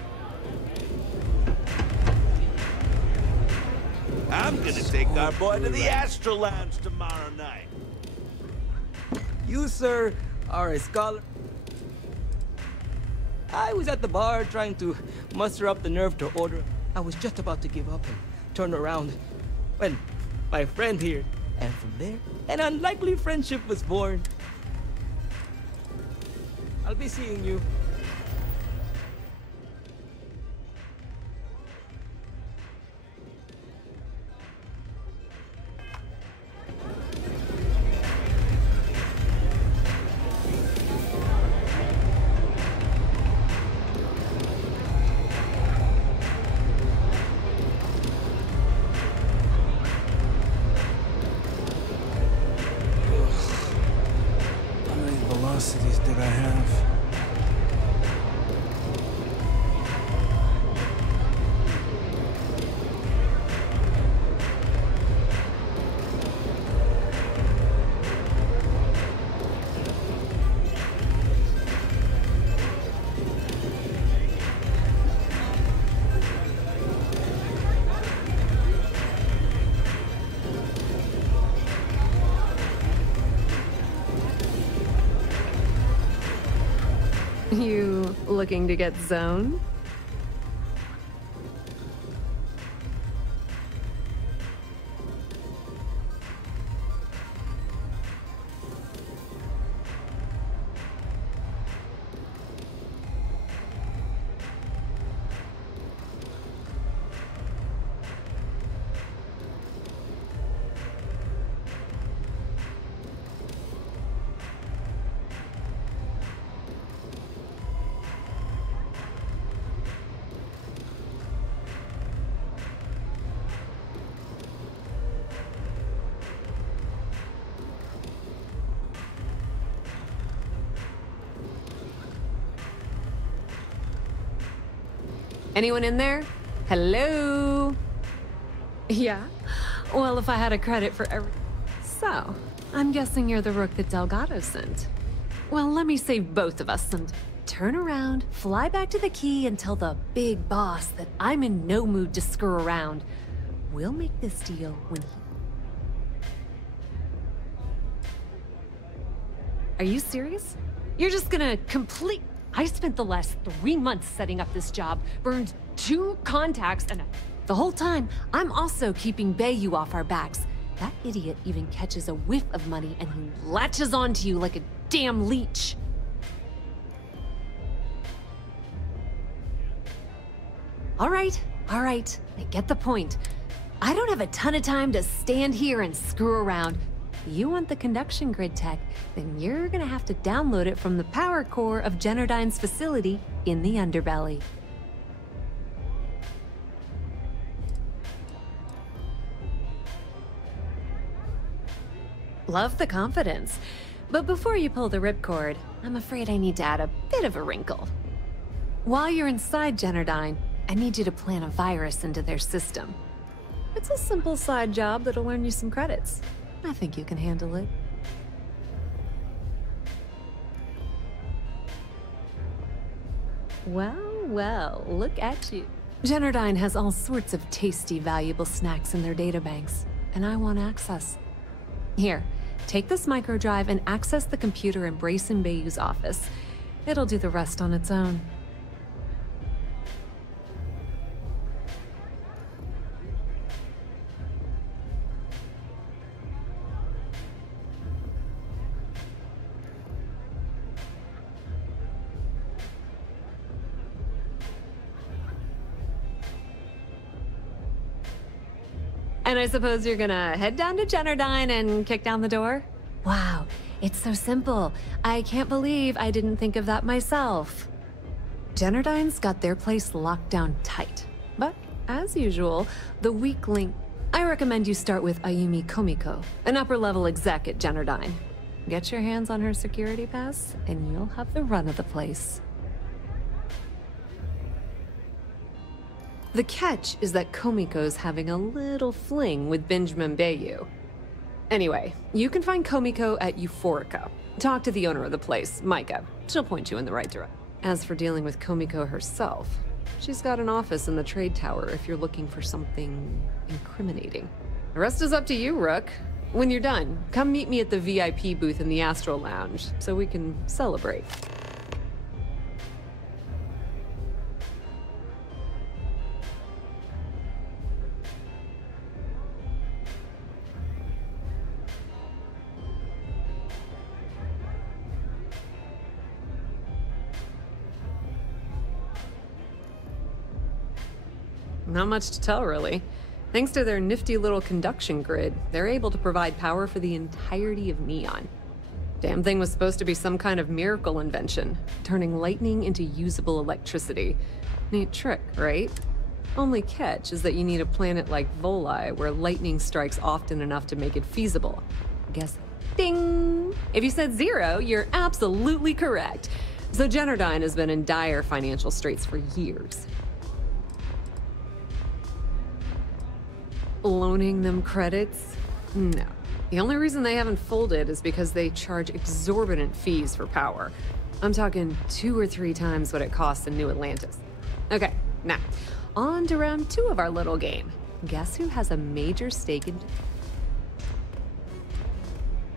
I'm gonna take our boy to the Astro Lounge tomorrow night. You, sir, are a scholar. I was at the bar trying to muster up the nerve to order. I was just about to give up and turn around when my friend here, and from there, an unlikely friendship was born. I'll be seeing you. How many velocities did I have? You looking to get zoned? Anyone in there? Hello? Yeah? Well, if I had a credit for every... So, I'm guessing you're the rook that Delgado sent. Well, let me save both of us and turn around, fly back to the key and tell the big boss that I'm in no mood to screw around. We'll make this deal when he... Are you serious? You're just gonna complete... I spent the last 3 months setting up this job, burned 2 contacts, and the whole time, I'm also keeping Bayou off our backs. That idiot even catches a whiff of money and he latches onto you like a damn leech. All right, I get the point. I don't have a ton of time to stand here and screw around. You want the conduction grid tech, then you're gonna have to download it from the power core of Generdyne's facility in the underbelly. Love the confidence. But before you pull the ripcord, I'm afraid I need to add a bit of a wrinkle. While you're inside Generdyne, I need you to plant a virus into their system. It's a simple side job that'll earn you some credits. I think you can handle it. Well, look at you. Generdyne has all sorts of tasty, valuable snacks in their databanks, and I want access. Here, take this microdrive and access the computer in Brayson Bayou's office. It'll do the rest on its own. And I suppose you're gonna head down to Generdyne and kick down the door? Wow, it's so simple. I can't believe I didn't think of that myself. Generdyne's got their place locked down tight. But, as usual, the weak link... I recommend you start with Ayumi Komiko, an upper-level exec at Generdyne. Get your hands on her security pass, and you'll have the run of the place. The catch is that Komiko's having a little fling with Benjamin Bayou. Anyway, you can find Komiko at Euphorica. Talk to the owner of the place, Micah. She'll point you in the right direction. As for dealing with Komiko herself, she's got an office in the trade tower if you're looking for something incriminating. The rest is up to you, Rook. When you're done, come meet me at the VIP booth in the Astral Lounge so we can celebrate. Not much to tell, really. Thanks to their nifty little conduction grid, they're able to provide power for the entirety of Neon. Damn thing was supposed to be some kind of miracle invention, turning lightning into usable electricity. Neat trick, right? Only catch is that you need a planet like Voli, where lightning strikes often enough to make it feasible. Guess ding! If you said 0, you're absolutely correct. So Generdyne has been in dire financial straits for years. Loaning them credits? No. The only reason they haven't folded is because they charge exorbitant fees for power. I'm talking 2 or 3 times what it costs in New Atlantis. Okay, now, on to round 2 of our little game. Guess who has a major stake in...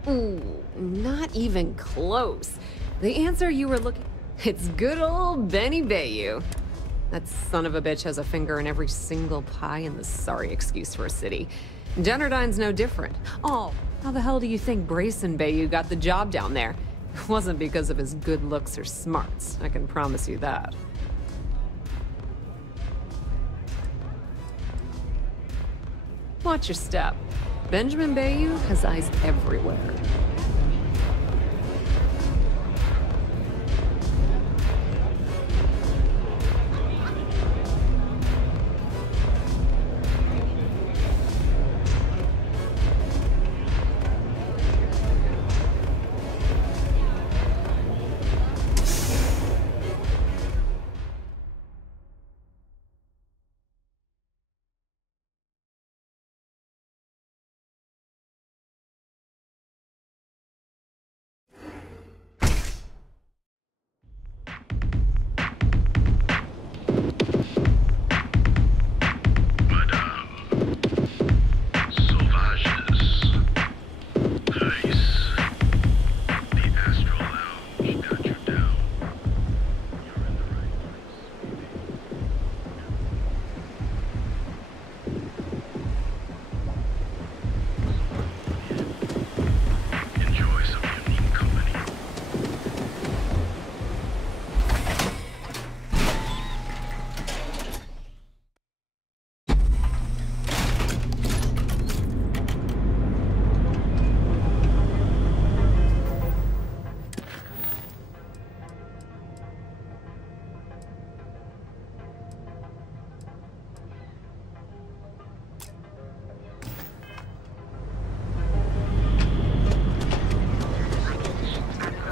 Ooh, not even close. The answer you were looking... It's good old Benny Bayou. That son of a bitch has a finger in every single pie in the sorry excuse for a city. Generdyne's no different. Oh, how the hell do you think Brayson Bayou got the job down there? It wasn't because of his good looks or smarts, I can promise you that. Watch your step. Benjamin Bayou has eyes everywhere.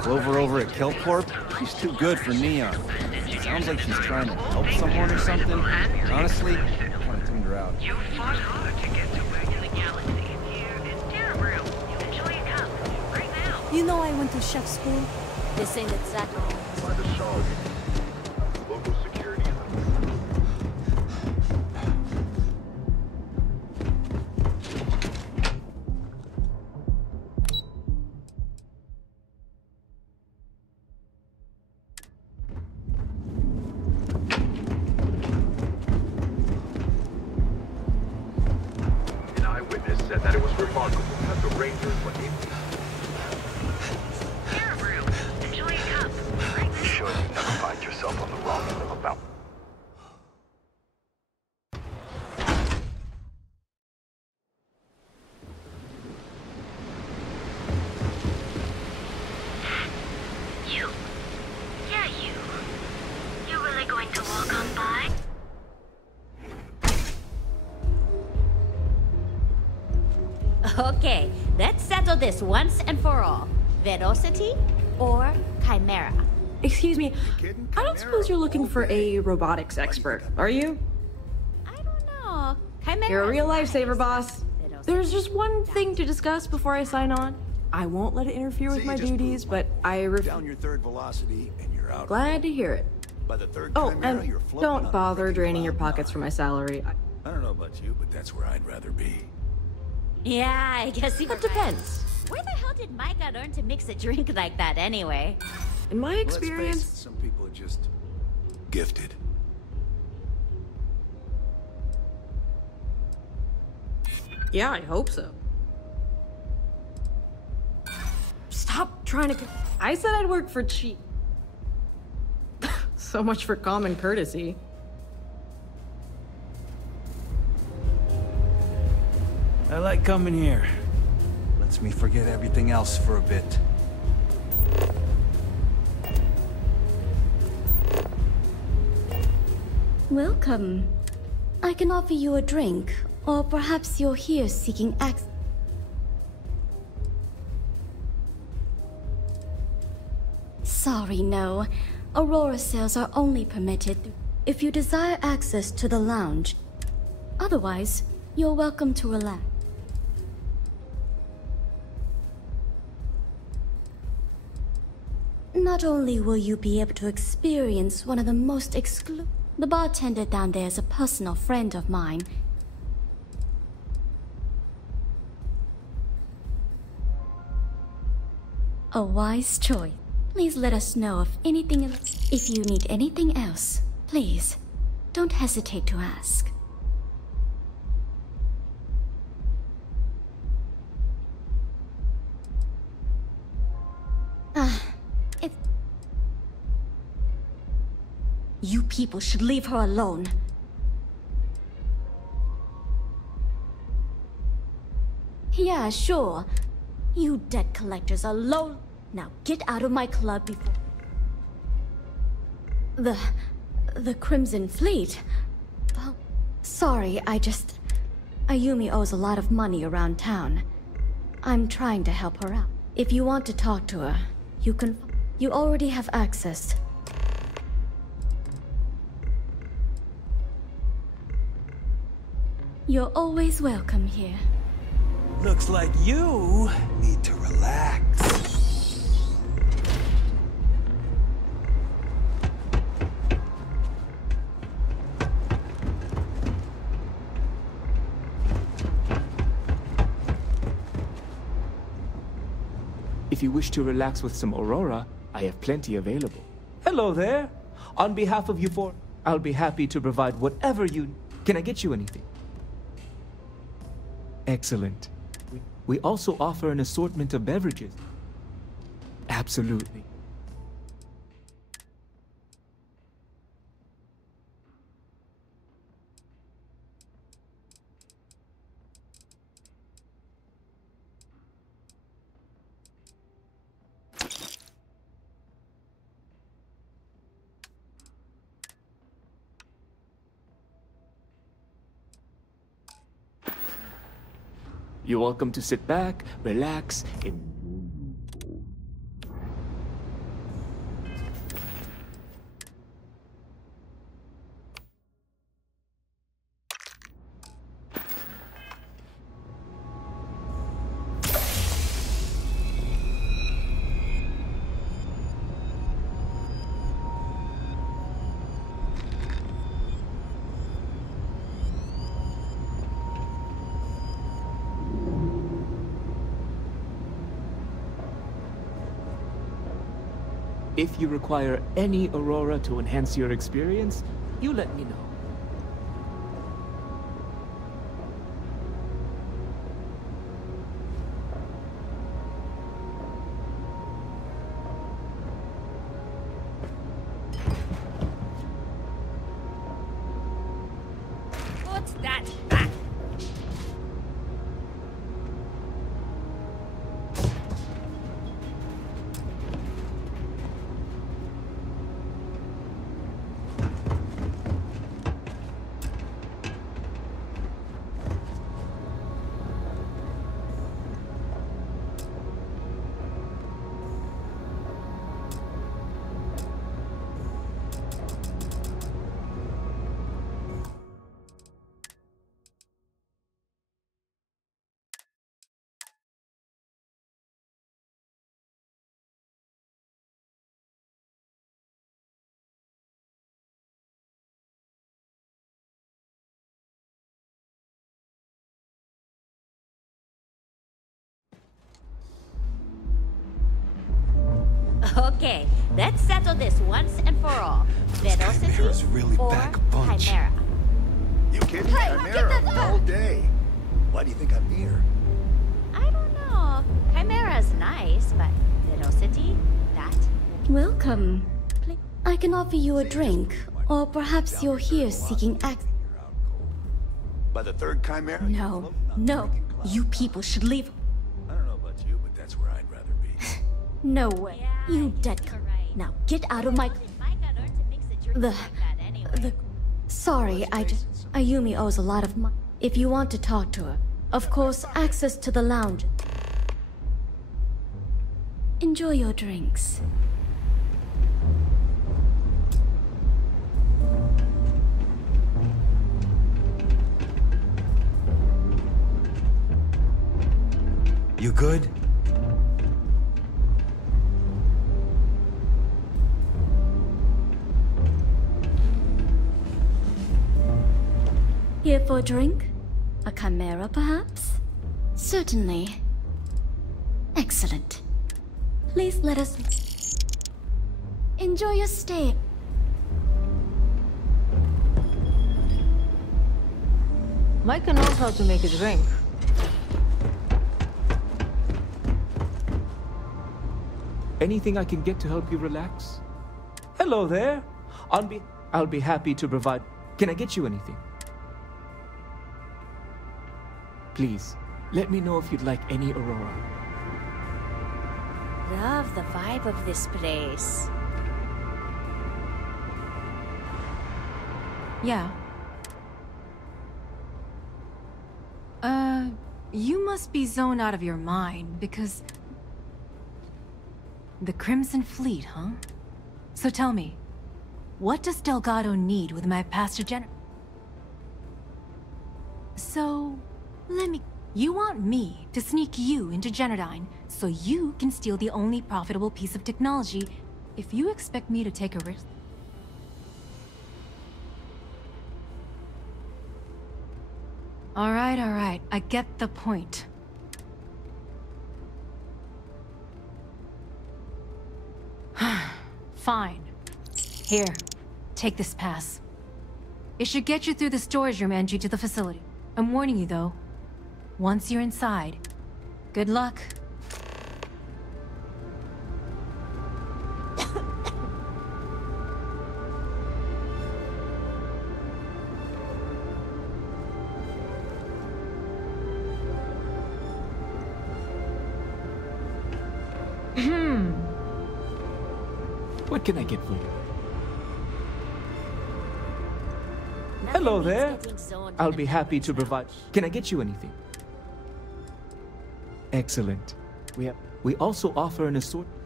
Clover over at Kelpcorp, she's too good for Neon. Sounds like she's trying to help someone or something. Honestly, I kind of tuned her out. You fought hard to get to where in the galaxy. Here is Terrabril. You enjoy a cup right now. You know I went to chef school. This ain't exactly. By the Shog. Local security. An eyewitness said that it was remarkable that the Rangers were able. Enjoy a cup. Right? Be sure you never find yourself on the wrong end of a mountain. You. Yeah, you. You really going to walk on by? Okay, let's settle this once and for all. Velocity or Chimera? Excuse me, I don't suppose you're looking for a robotics expert, are you? No, Chimera. You're a real lifesaver, boss. There's just one thing to discuss before I sign on. I won't let it interfere with my duties, but I Down your third velocity and you're out. Glad to hear it. By the third Oh, Chimera, and you're floating don't on a bother freaking draining your cloud pockets for my salary. I don't know about you, but that's where I'd rather be. Yeah, I guess you. That depends. Where the hell did Micah learn to mix a drink like that anyway? In my Let's experience, face it, some people are just gifted. yeah, I hope so. Stop trying to. I said I'd work for cheap. So much for common courtesy. I like coming here. Lets me forget everything else for a bit. Welcome. I can offer you a drink, or perhaps you're here seeking access. Sorry, no. Aurora sales are only permitted if you desire access to the lounge. Otherwise, you're welcome to relax. Not only will you be able to experience one of the most The bartender down there is a personal friend of mine. A wise choice. Please let us know if you need anything else. Please, don't hesitate to ask. You people should leave her alone. Yeah, sure. You debt collectors are low. Now get out of my club before... The Crimson Fleet? Oh, sorry, Ayumi owes a lot of money around town. I'm trying to help her out. If you want to talk to her, you already have access. You're always welcome here. Looks like you need to relax. If you wish to relax with some Aurora, I have plenty available. Hello there. On behalf of you four, I'll be happy to provide whatever you... Can I get you anything? Excellent. We also offer an assortment of beverages. Absolutely. You're welcome to sit back, relax, and... If you require any Aurora to enhance your experience, you let me know. What's that? Okay, let's settle this once and for all. Velocity really or back a bunch. Chimera? You kidding? Hey, Chimera get that all day. Why do you think I'm here? I don't know. Chimera's nice, but Velocity? That? Welcome. I can offer you a drink, or perhaps you're here seeking access. By the third Chimera? No, no. You people should leave. I don't know about you, but that's where I'd rather be. No way. You dead. Now get out of my... Sorry, Ayumi owes a lot of money. If you want to talk to her, of course, access to the lounge. Enjoy your drinks. You good? Here for a drink? A chimera, perhaps? Certainly. Excellent. Please let us... Enjoy your stay. Micah knows how to make a drink. Anything I can get to help you relax? Hello there. I'll be happy to provide. Can I get you anything? Please, let me know if you'd like any Aurora. Love the vibe of this place. Yeah. You must be zoned out of your mind, because... The Crimson Fleet, huh? So tell me, what does Delgado need with my Pastor General? So, let me... You want me to sneak you into Generdyne so you can steal the only profitable piece of technology. If you expect me to take a risk... All right, I get the point. Fine. Here, take this pass. It should get you through the storage room entry to the facility. I'm warning you though, once you're inside, good luck. What can I get for you? Hello there. I'll be happy to provide. Can I get you anything? Excellent. We also offer an assortment.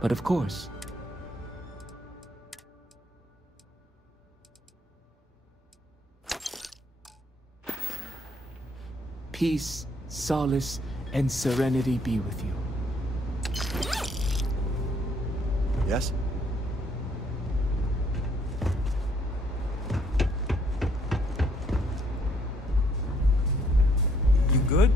But of course, peace, solace, and serenity be with you. Yes? You good?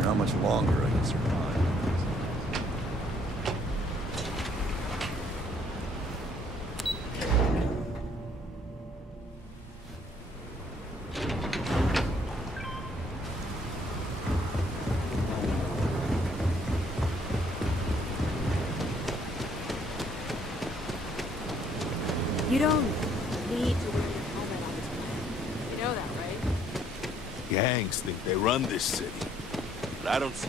sure how much longer I can survive. You don't need to wear your helmet on this planet. You know that, right? Gangs think they run this city, but I don't see.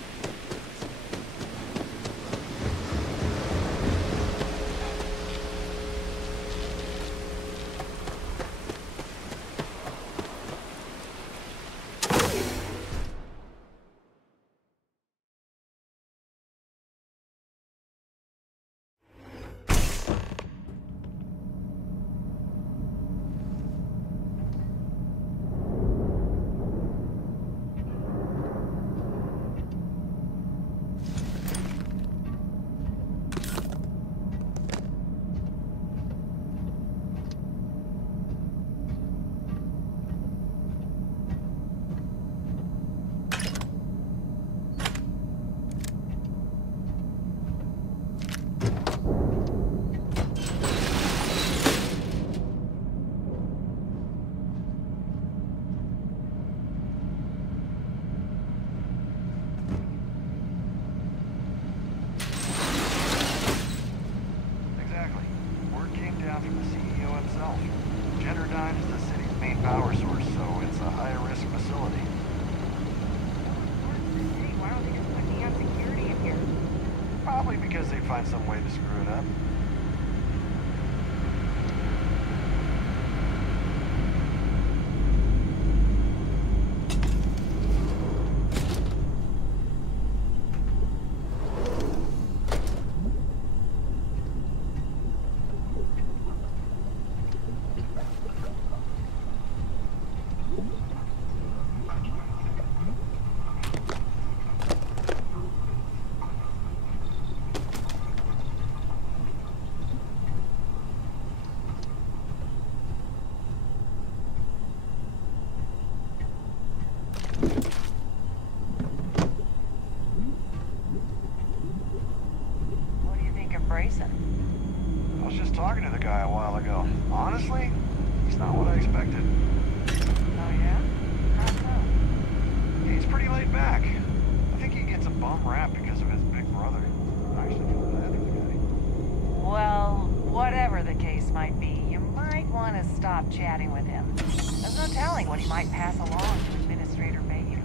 Some way to screw it up. I was just talking to the guy a while ago. Honestly, he's not what I expected. Oh yeah? How so? He's pretty laid back. I think he gets a bum rap because of his big brother. I actually feel bad for the guy. Well, whatever the case might be, you might want to stop chatting with him. There's no telling what he might pass along to Administrator Mayhew.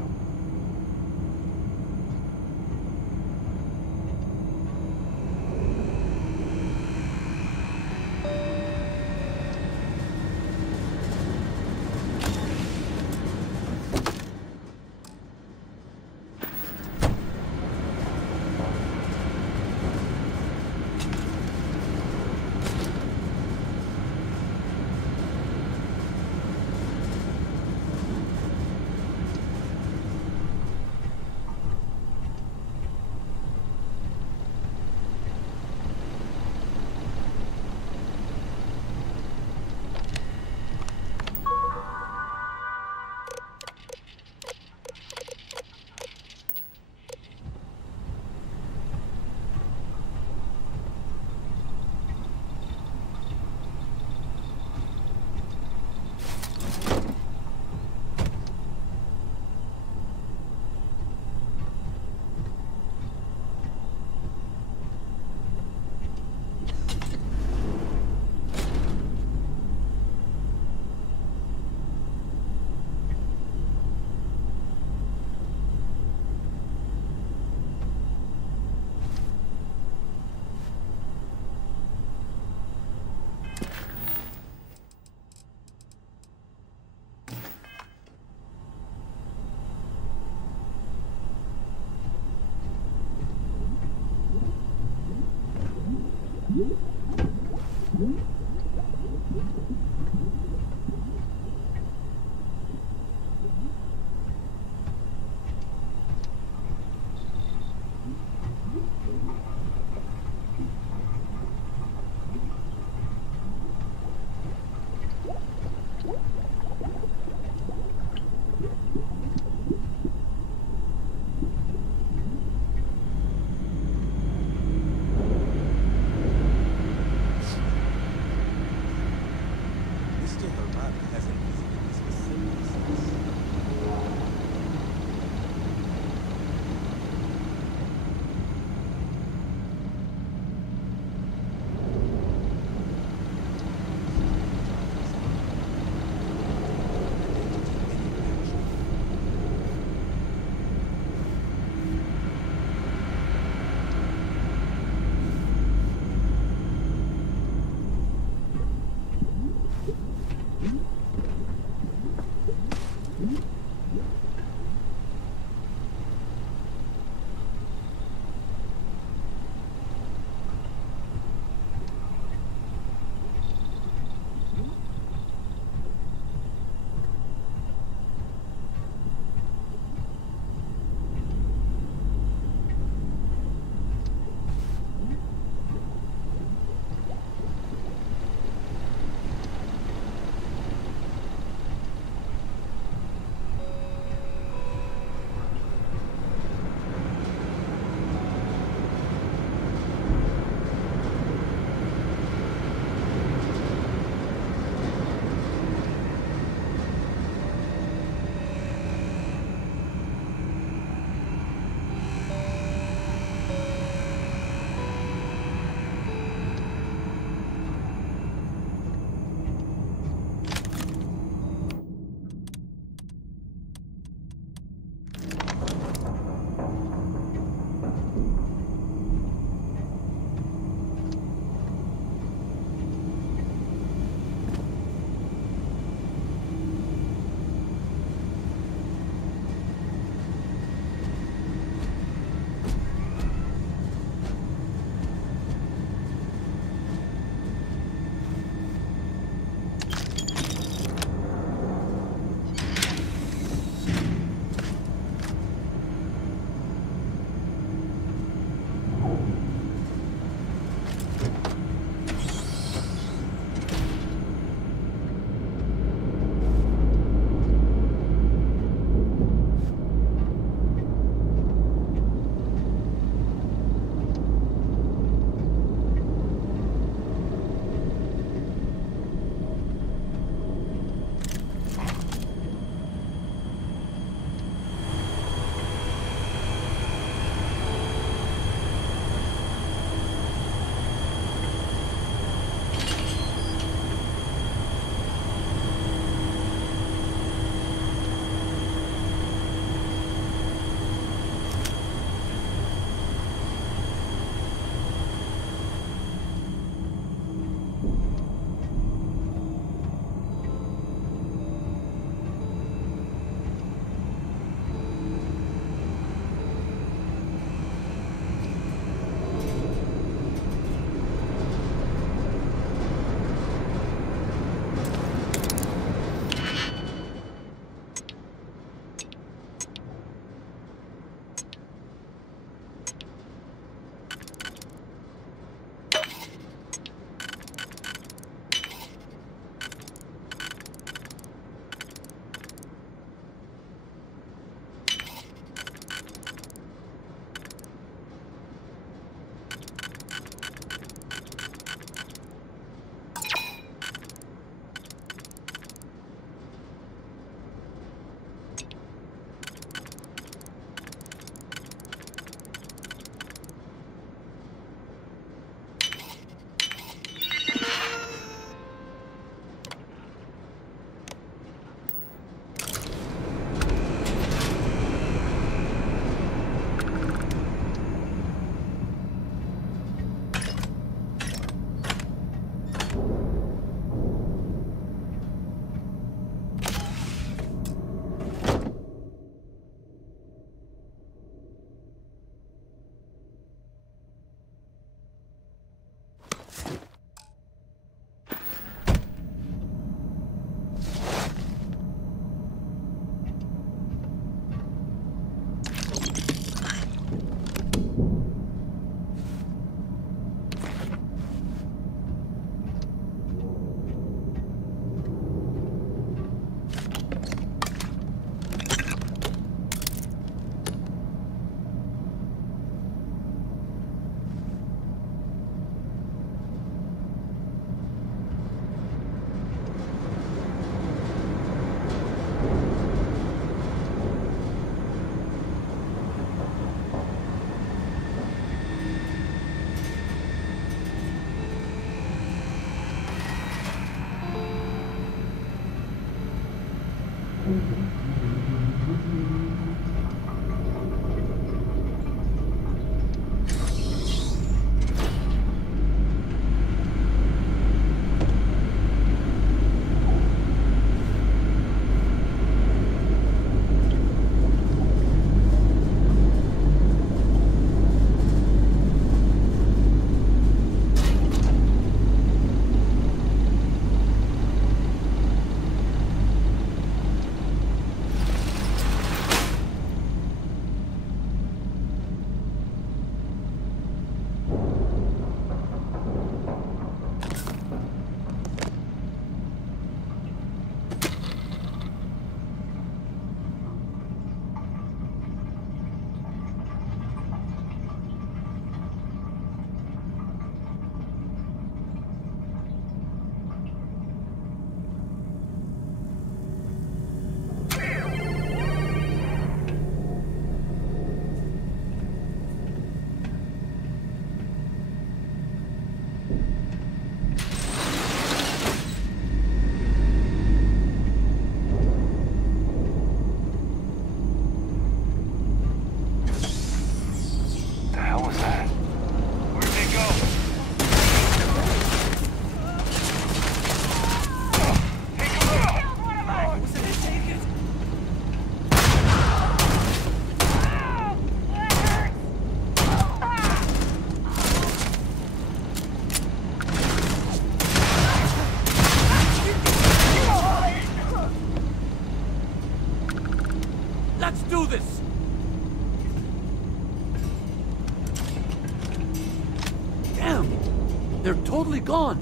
Let's do this! Damn! They're totally gone!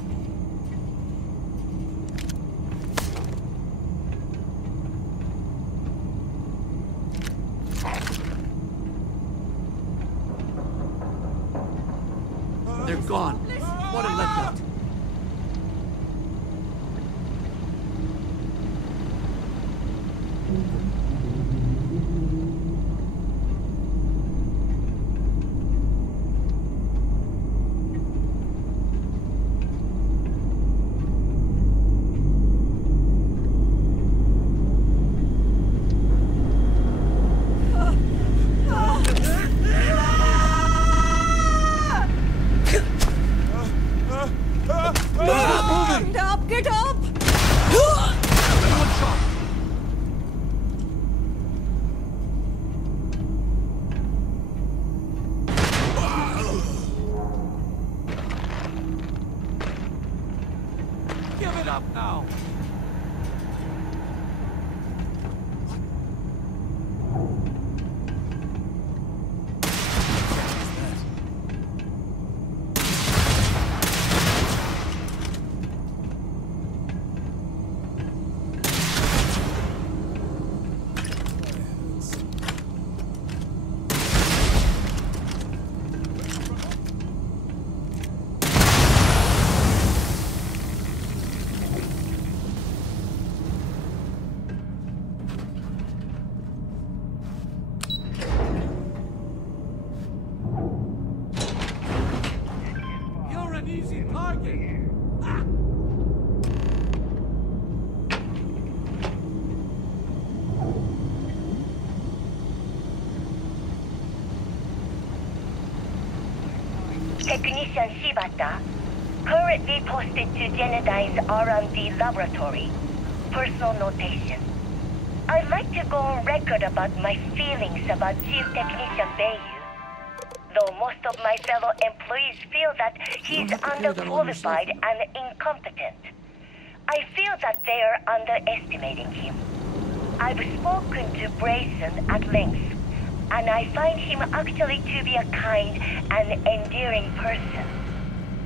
They're gone. What a letdown. Get up! Give it up now! Easy target! Technician Shibata, currently posted to Genedine's R&D laboratory. Personal notation. I'd like to go on record about my feelings about Chief Technician Bayu. Though most of my fellow employees feel that he's underqualified and incompetent. I feel that they are underestimating him. I've spoken to Brayson at length, and I find him actually to be a kind and endearing person.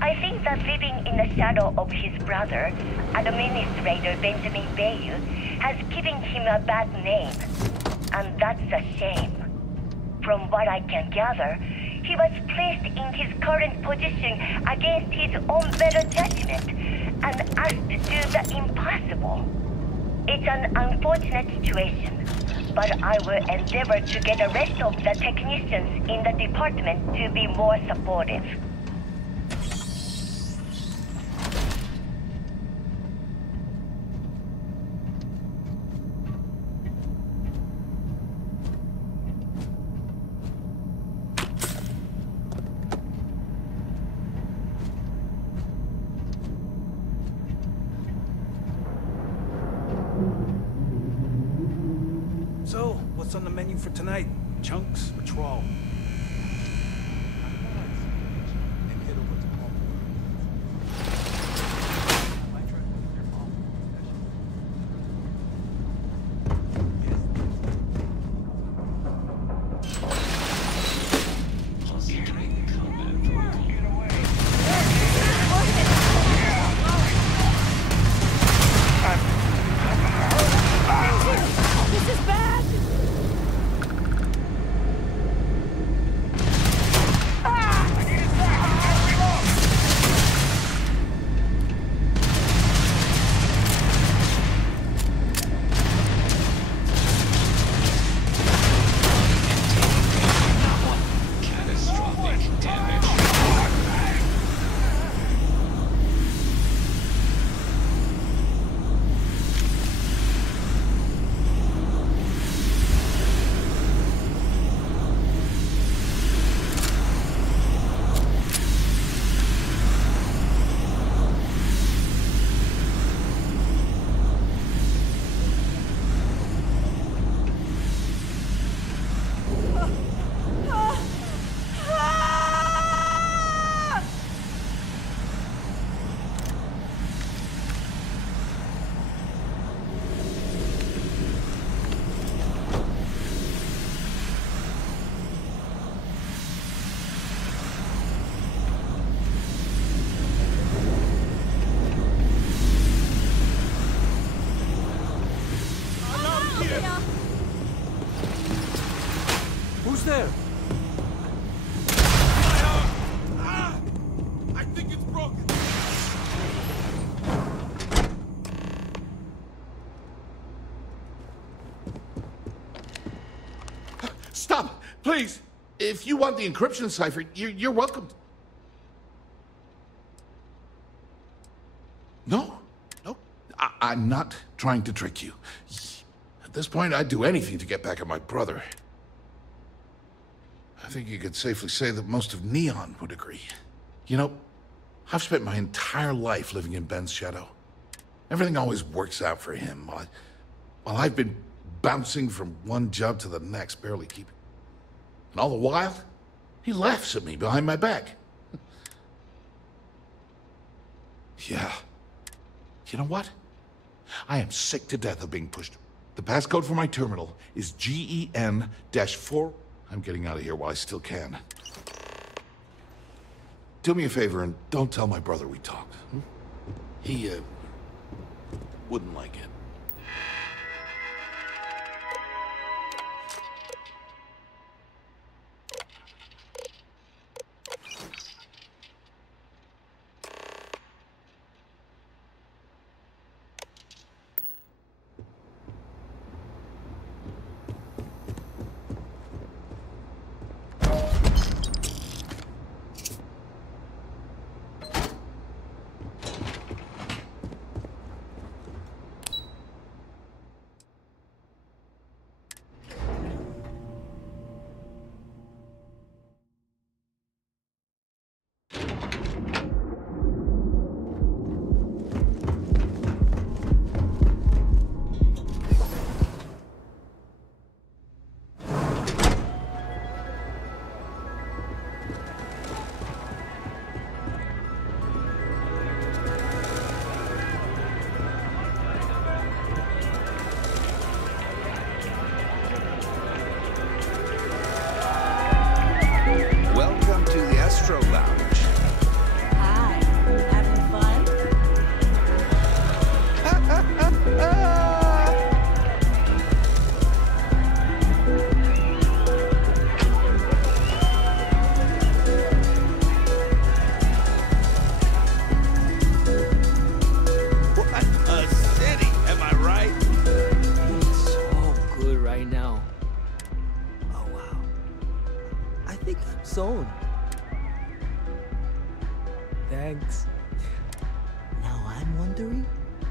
I think that living in the shadow of his brother, Administrator Benjamin Bayu, has given him a bad name, and that's a shame. From what I can gather, he was placed in his current position against his own better judgment and asked to do the impossible. It's an unfortunate situation, but I will endeavor to get the rest of the technicians in the department to be more supportive. What's on the menu for tonight? Chunks or trawl? Who's there? I think it's broken. Stop, please. If you want the encryption cipher, you're welcome. No, I'm not trying to trick you. At this point, I'd do anything to get back at my brother. I think you could safely say that most of Neon would agree. You know, I've spent my entire life living in Ben's shadow. Everything always works out for him, while I've been bouncing from one job to the next, barely keeping. And all the while, he laughs at me behind my back. Yeah. You know what? I am sick to death of being pushed. The passcode for my terminal is GEN-4. I'm getting out of here while I still can. Do me a favor and don't tell my brother we talked. He, wouldn't like it. Thanks. Now I'm wondering,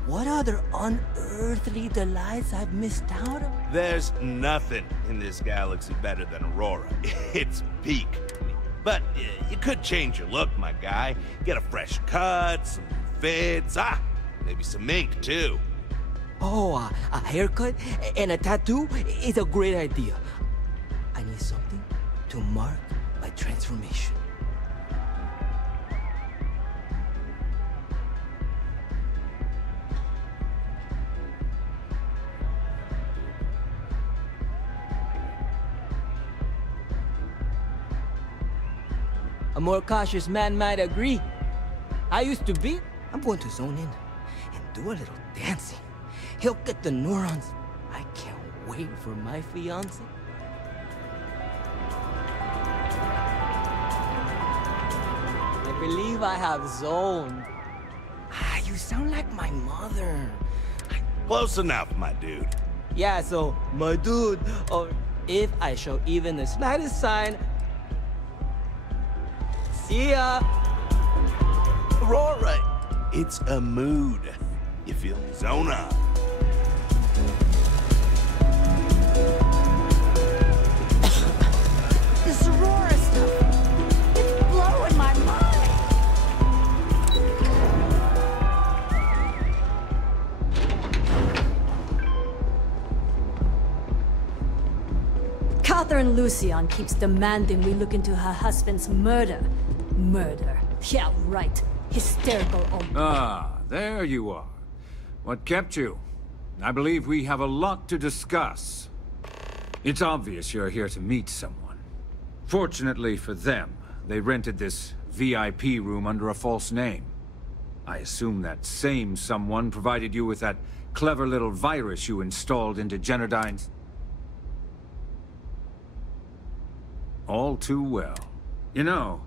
what other unearthly delights I've missed out on? There's nothing in this galaxy better than Aurora. It's peak. But you could change your look, my guy. Get a fresh cut, some fits, maybe some mink too. Oh, a haircut and a tattoo is a great idea. I need something to mark my transformation. A more cautious man might agree. I used to be. I'm going to zone in and do a little dancing. He'll get the neurons. I can't wait for my fiance. I believe I have zoned. Ah, you sound like my mother. Close enough, my dude. Yeah, so, my dude, or if I show even the slightest sign... See ya! Aurora, it's a mood. You feel me? Zone up. This Aurora stuff, it's blowing my mind. Catherine Lucian keeps demanding we look into her husband's murder. Murder. Yeah, right. Hysterical old... Ah, there you are. What kept you? I believe we have a lot to discuss. It's obvious you're here to meet someone. Fortunately for them, they rented this VIP room under a false name. I assume that same someone provided you with that clever little virus you installed into Genodyne's... All too well. You know,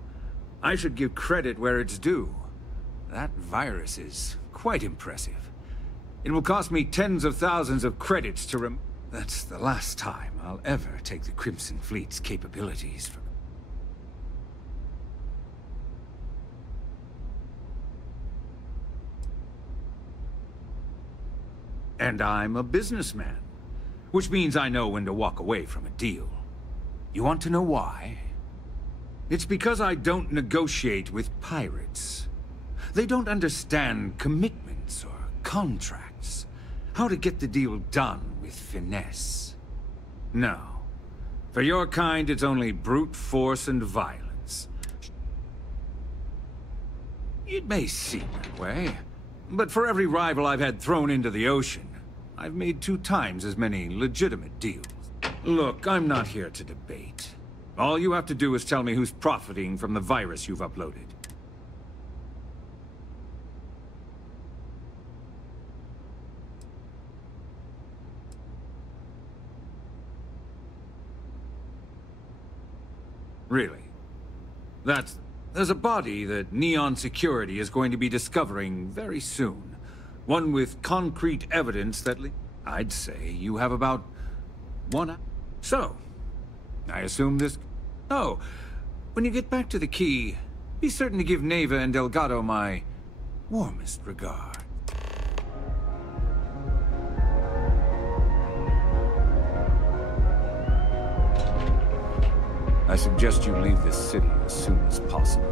I should give credit where it's due. That virus is quite impressive. It will cost me tens of thousands of credits to That's the last time I'll ever take the Crimson Fleet's capabilities for... And I'm a businessman, which means I know when to walk away from a deal. You want to know why? It's because I don't negotiate with pirates. They don't understand commitments or contracts. How to get the deal done with finesse. No. For your kind, it's only brute force and violence. It may seem that way, but for every rival I've had thrown into the ocean, I've made 2 times as many legitimate deals. Look, I'm not here to debate. All you have to do is tell me who's profiting from the virus you've uploaded. Really? There's a body that Neon Security is going to be discovering very soon. One with concrete evidence that I'd say you have about 1 hour. So, I assume this... Oh, when you get back to the key, be certain to give Neva and Delgado my warmest regard. I suggest you leave this city as soon as possible.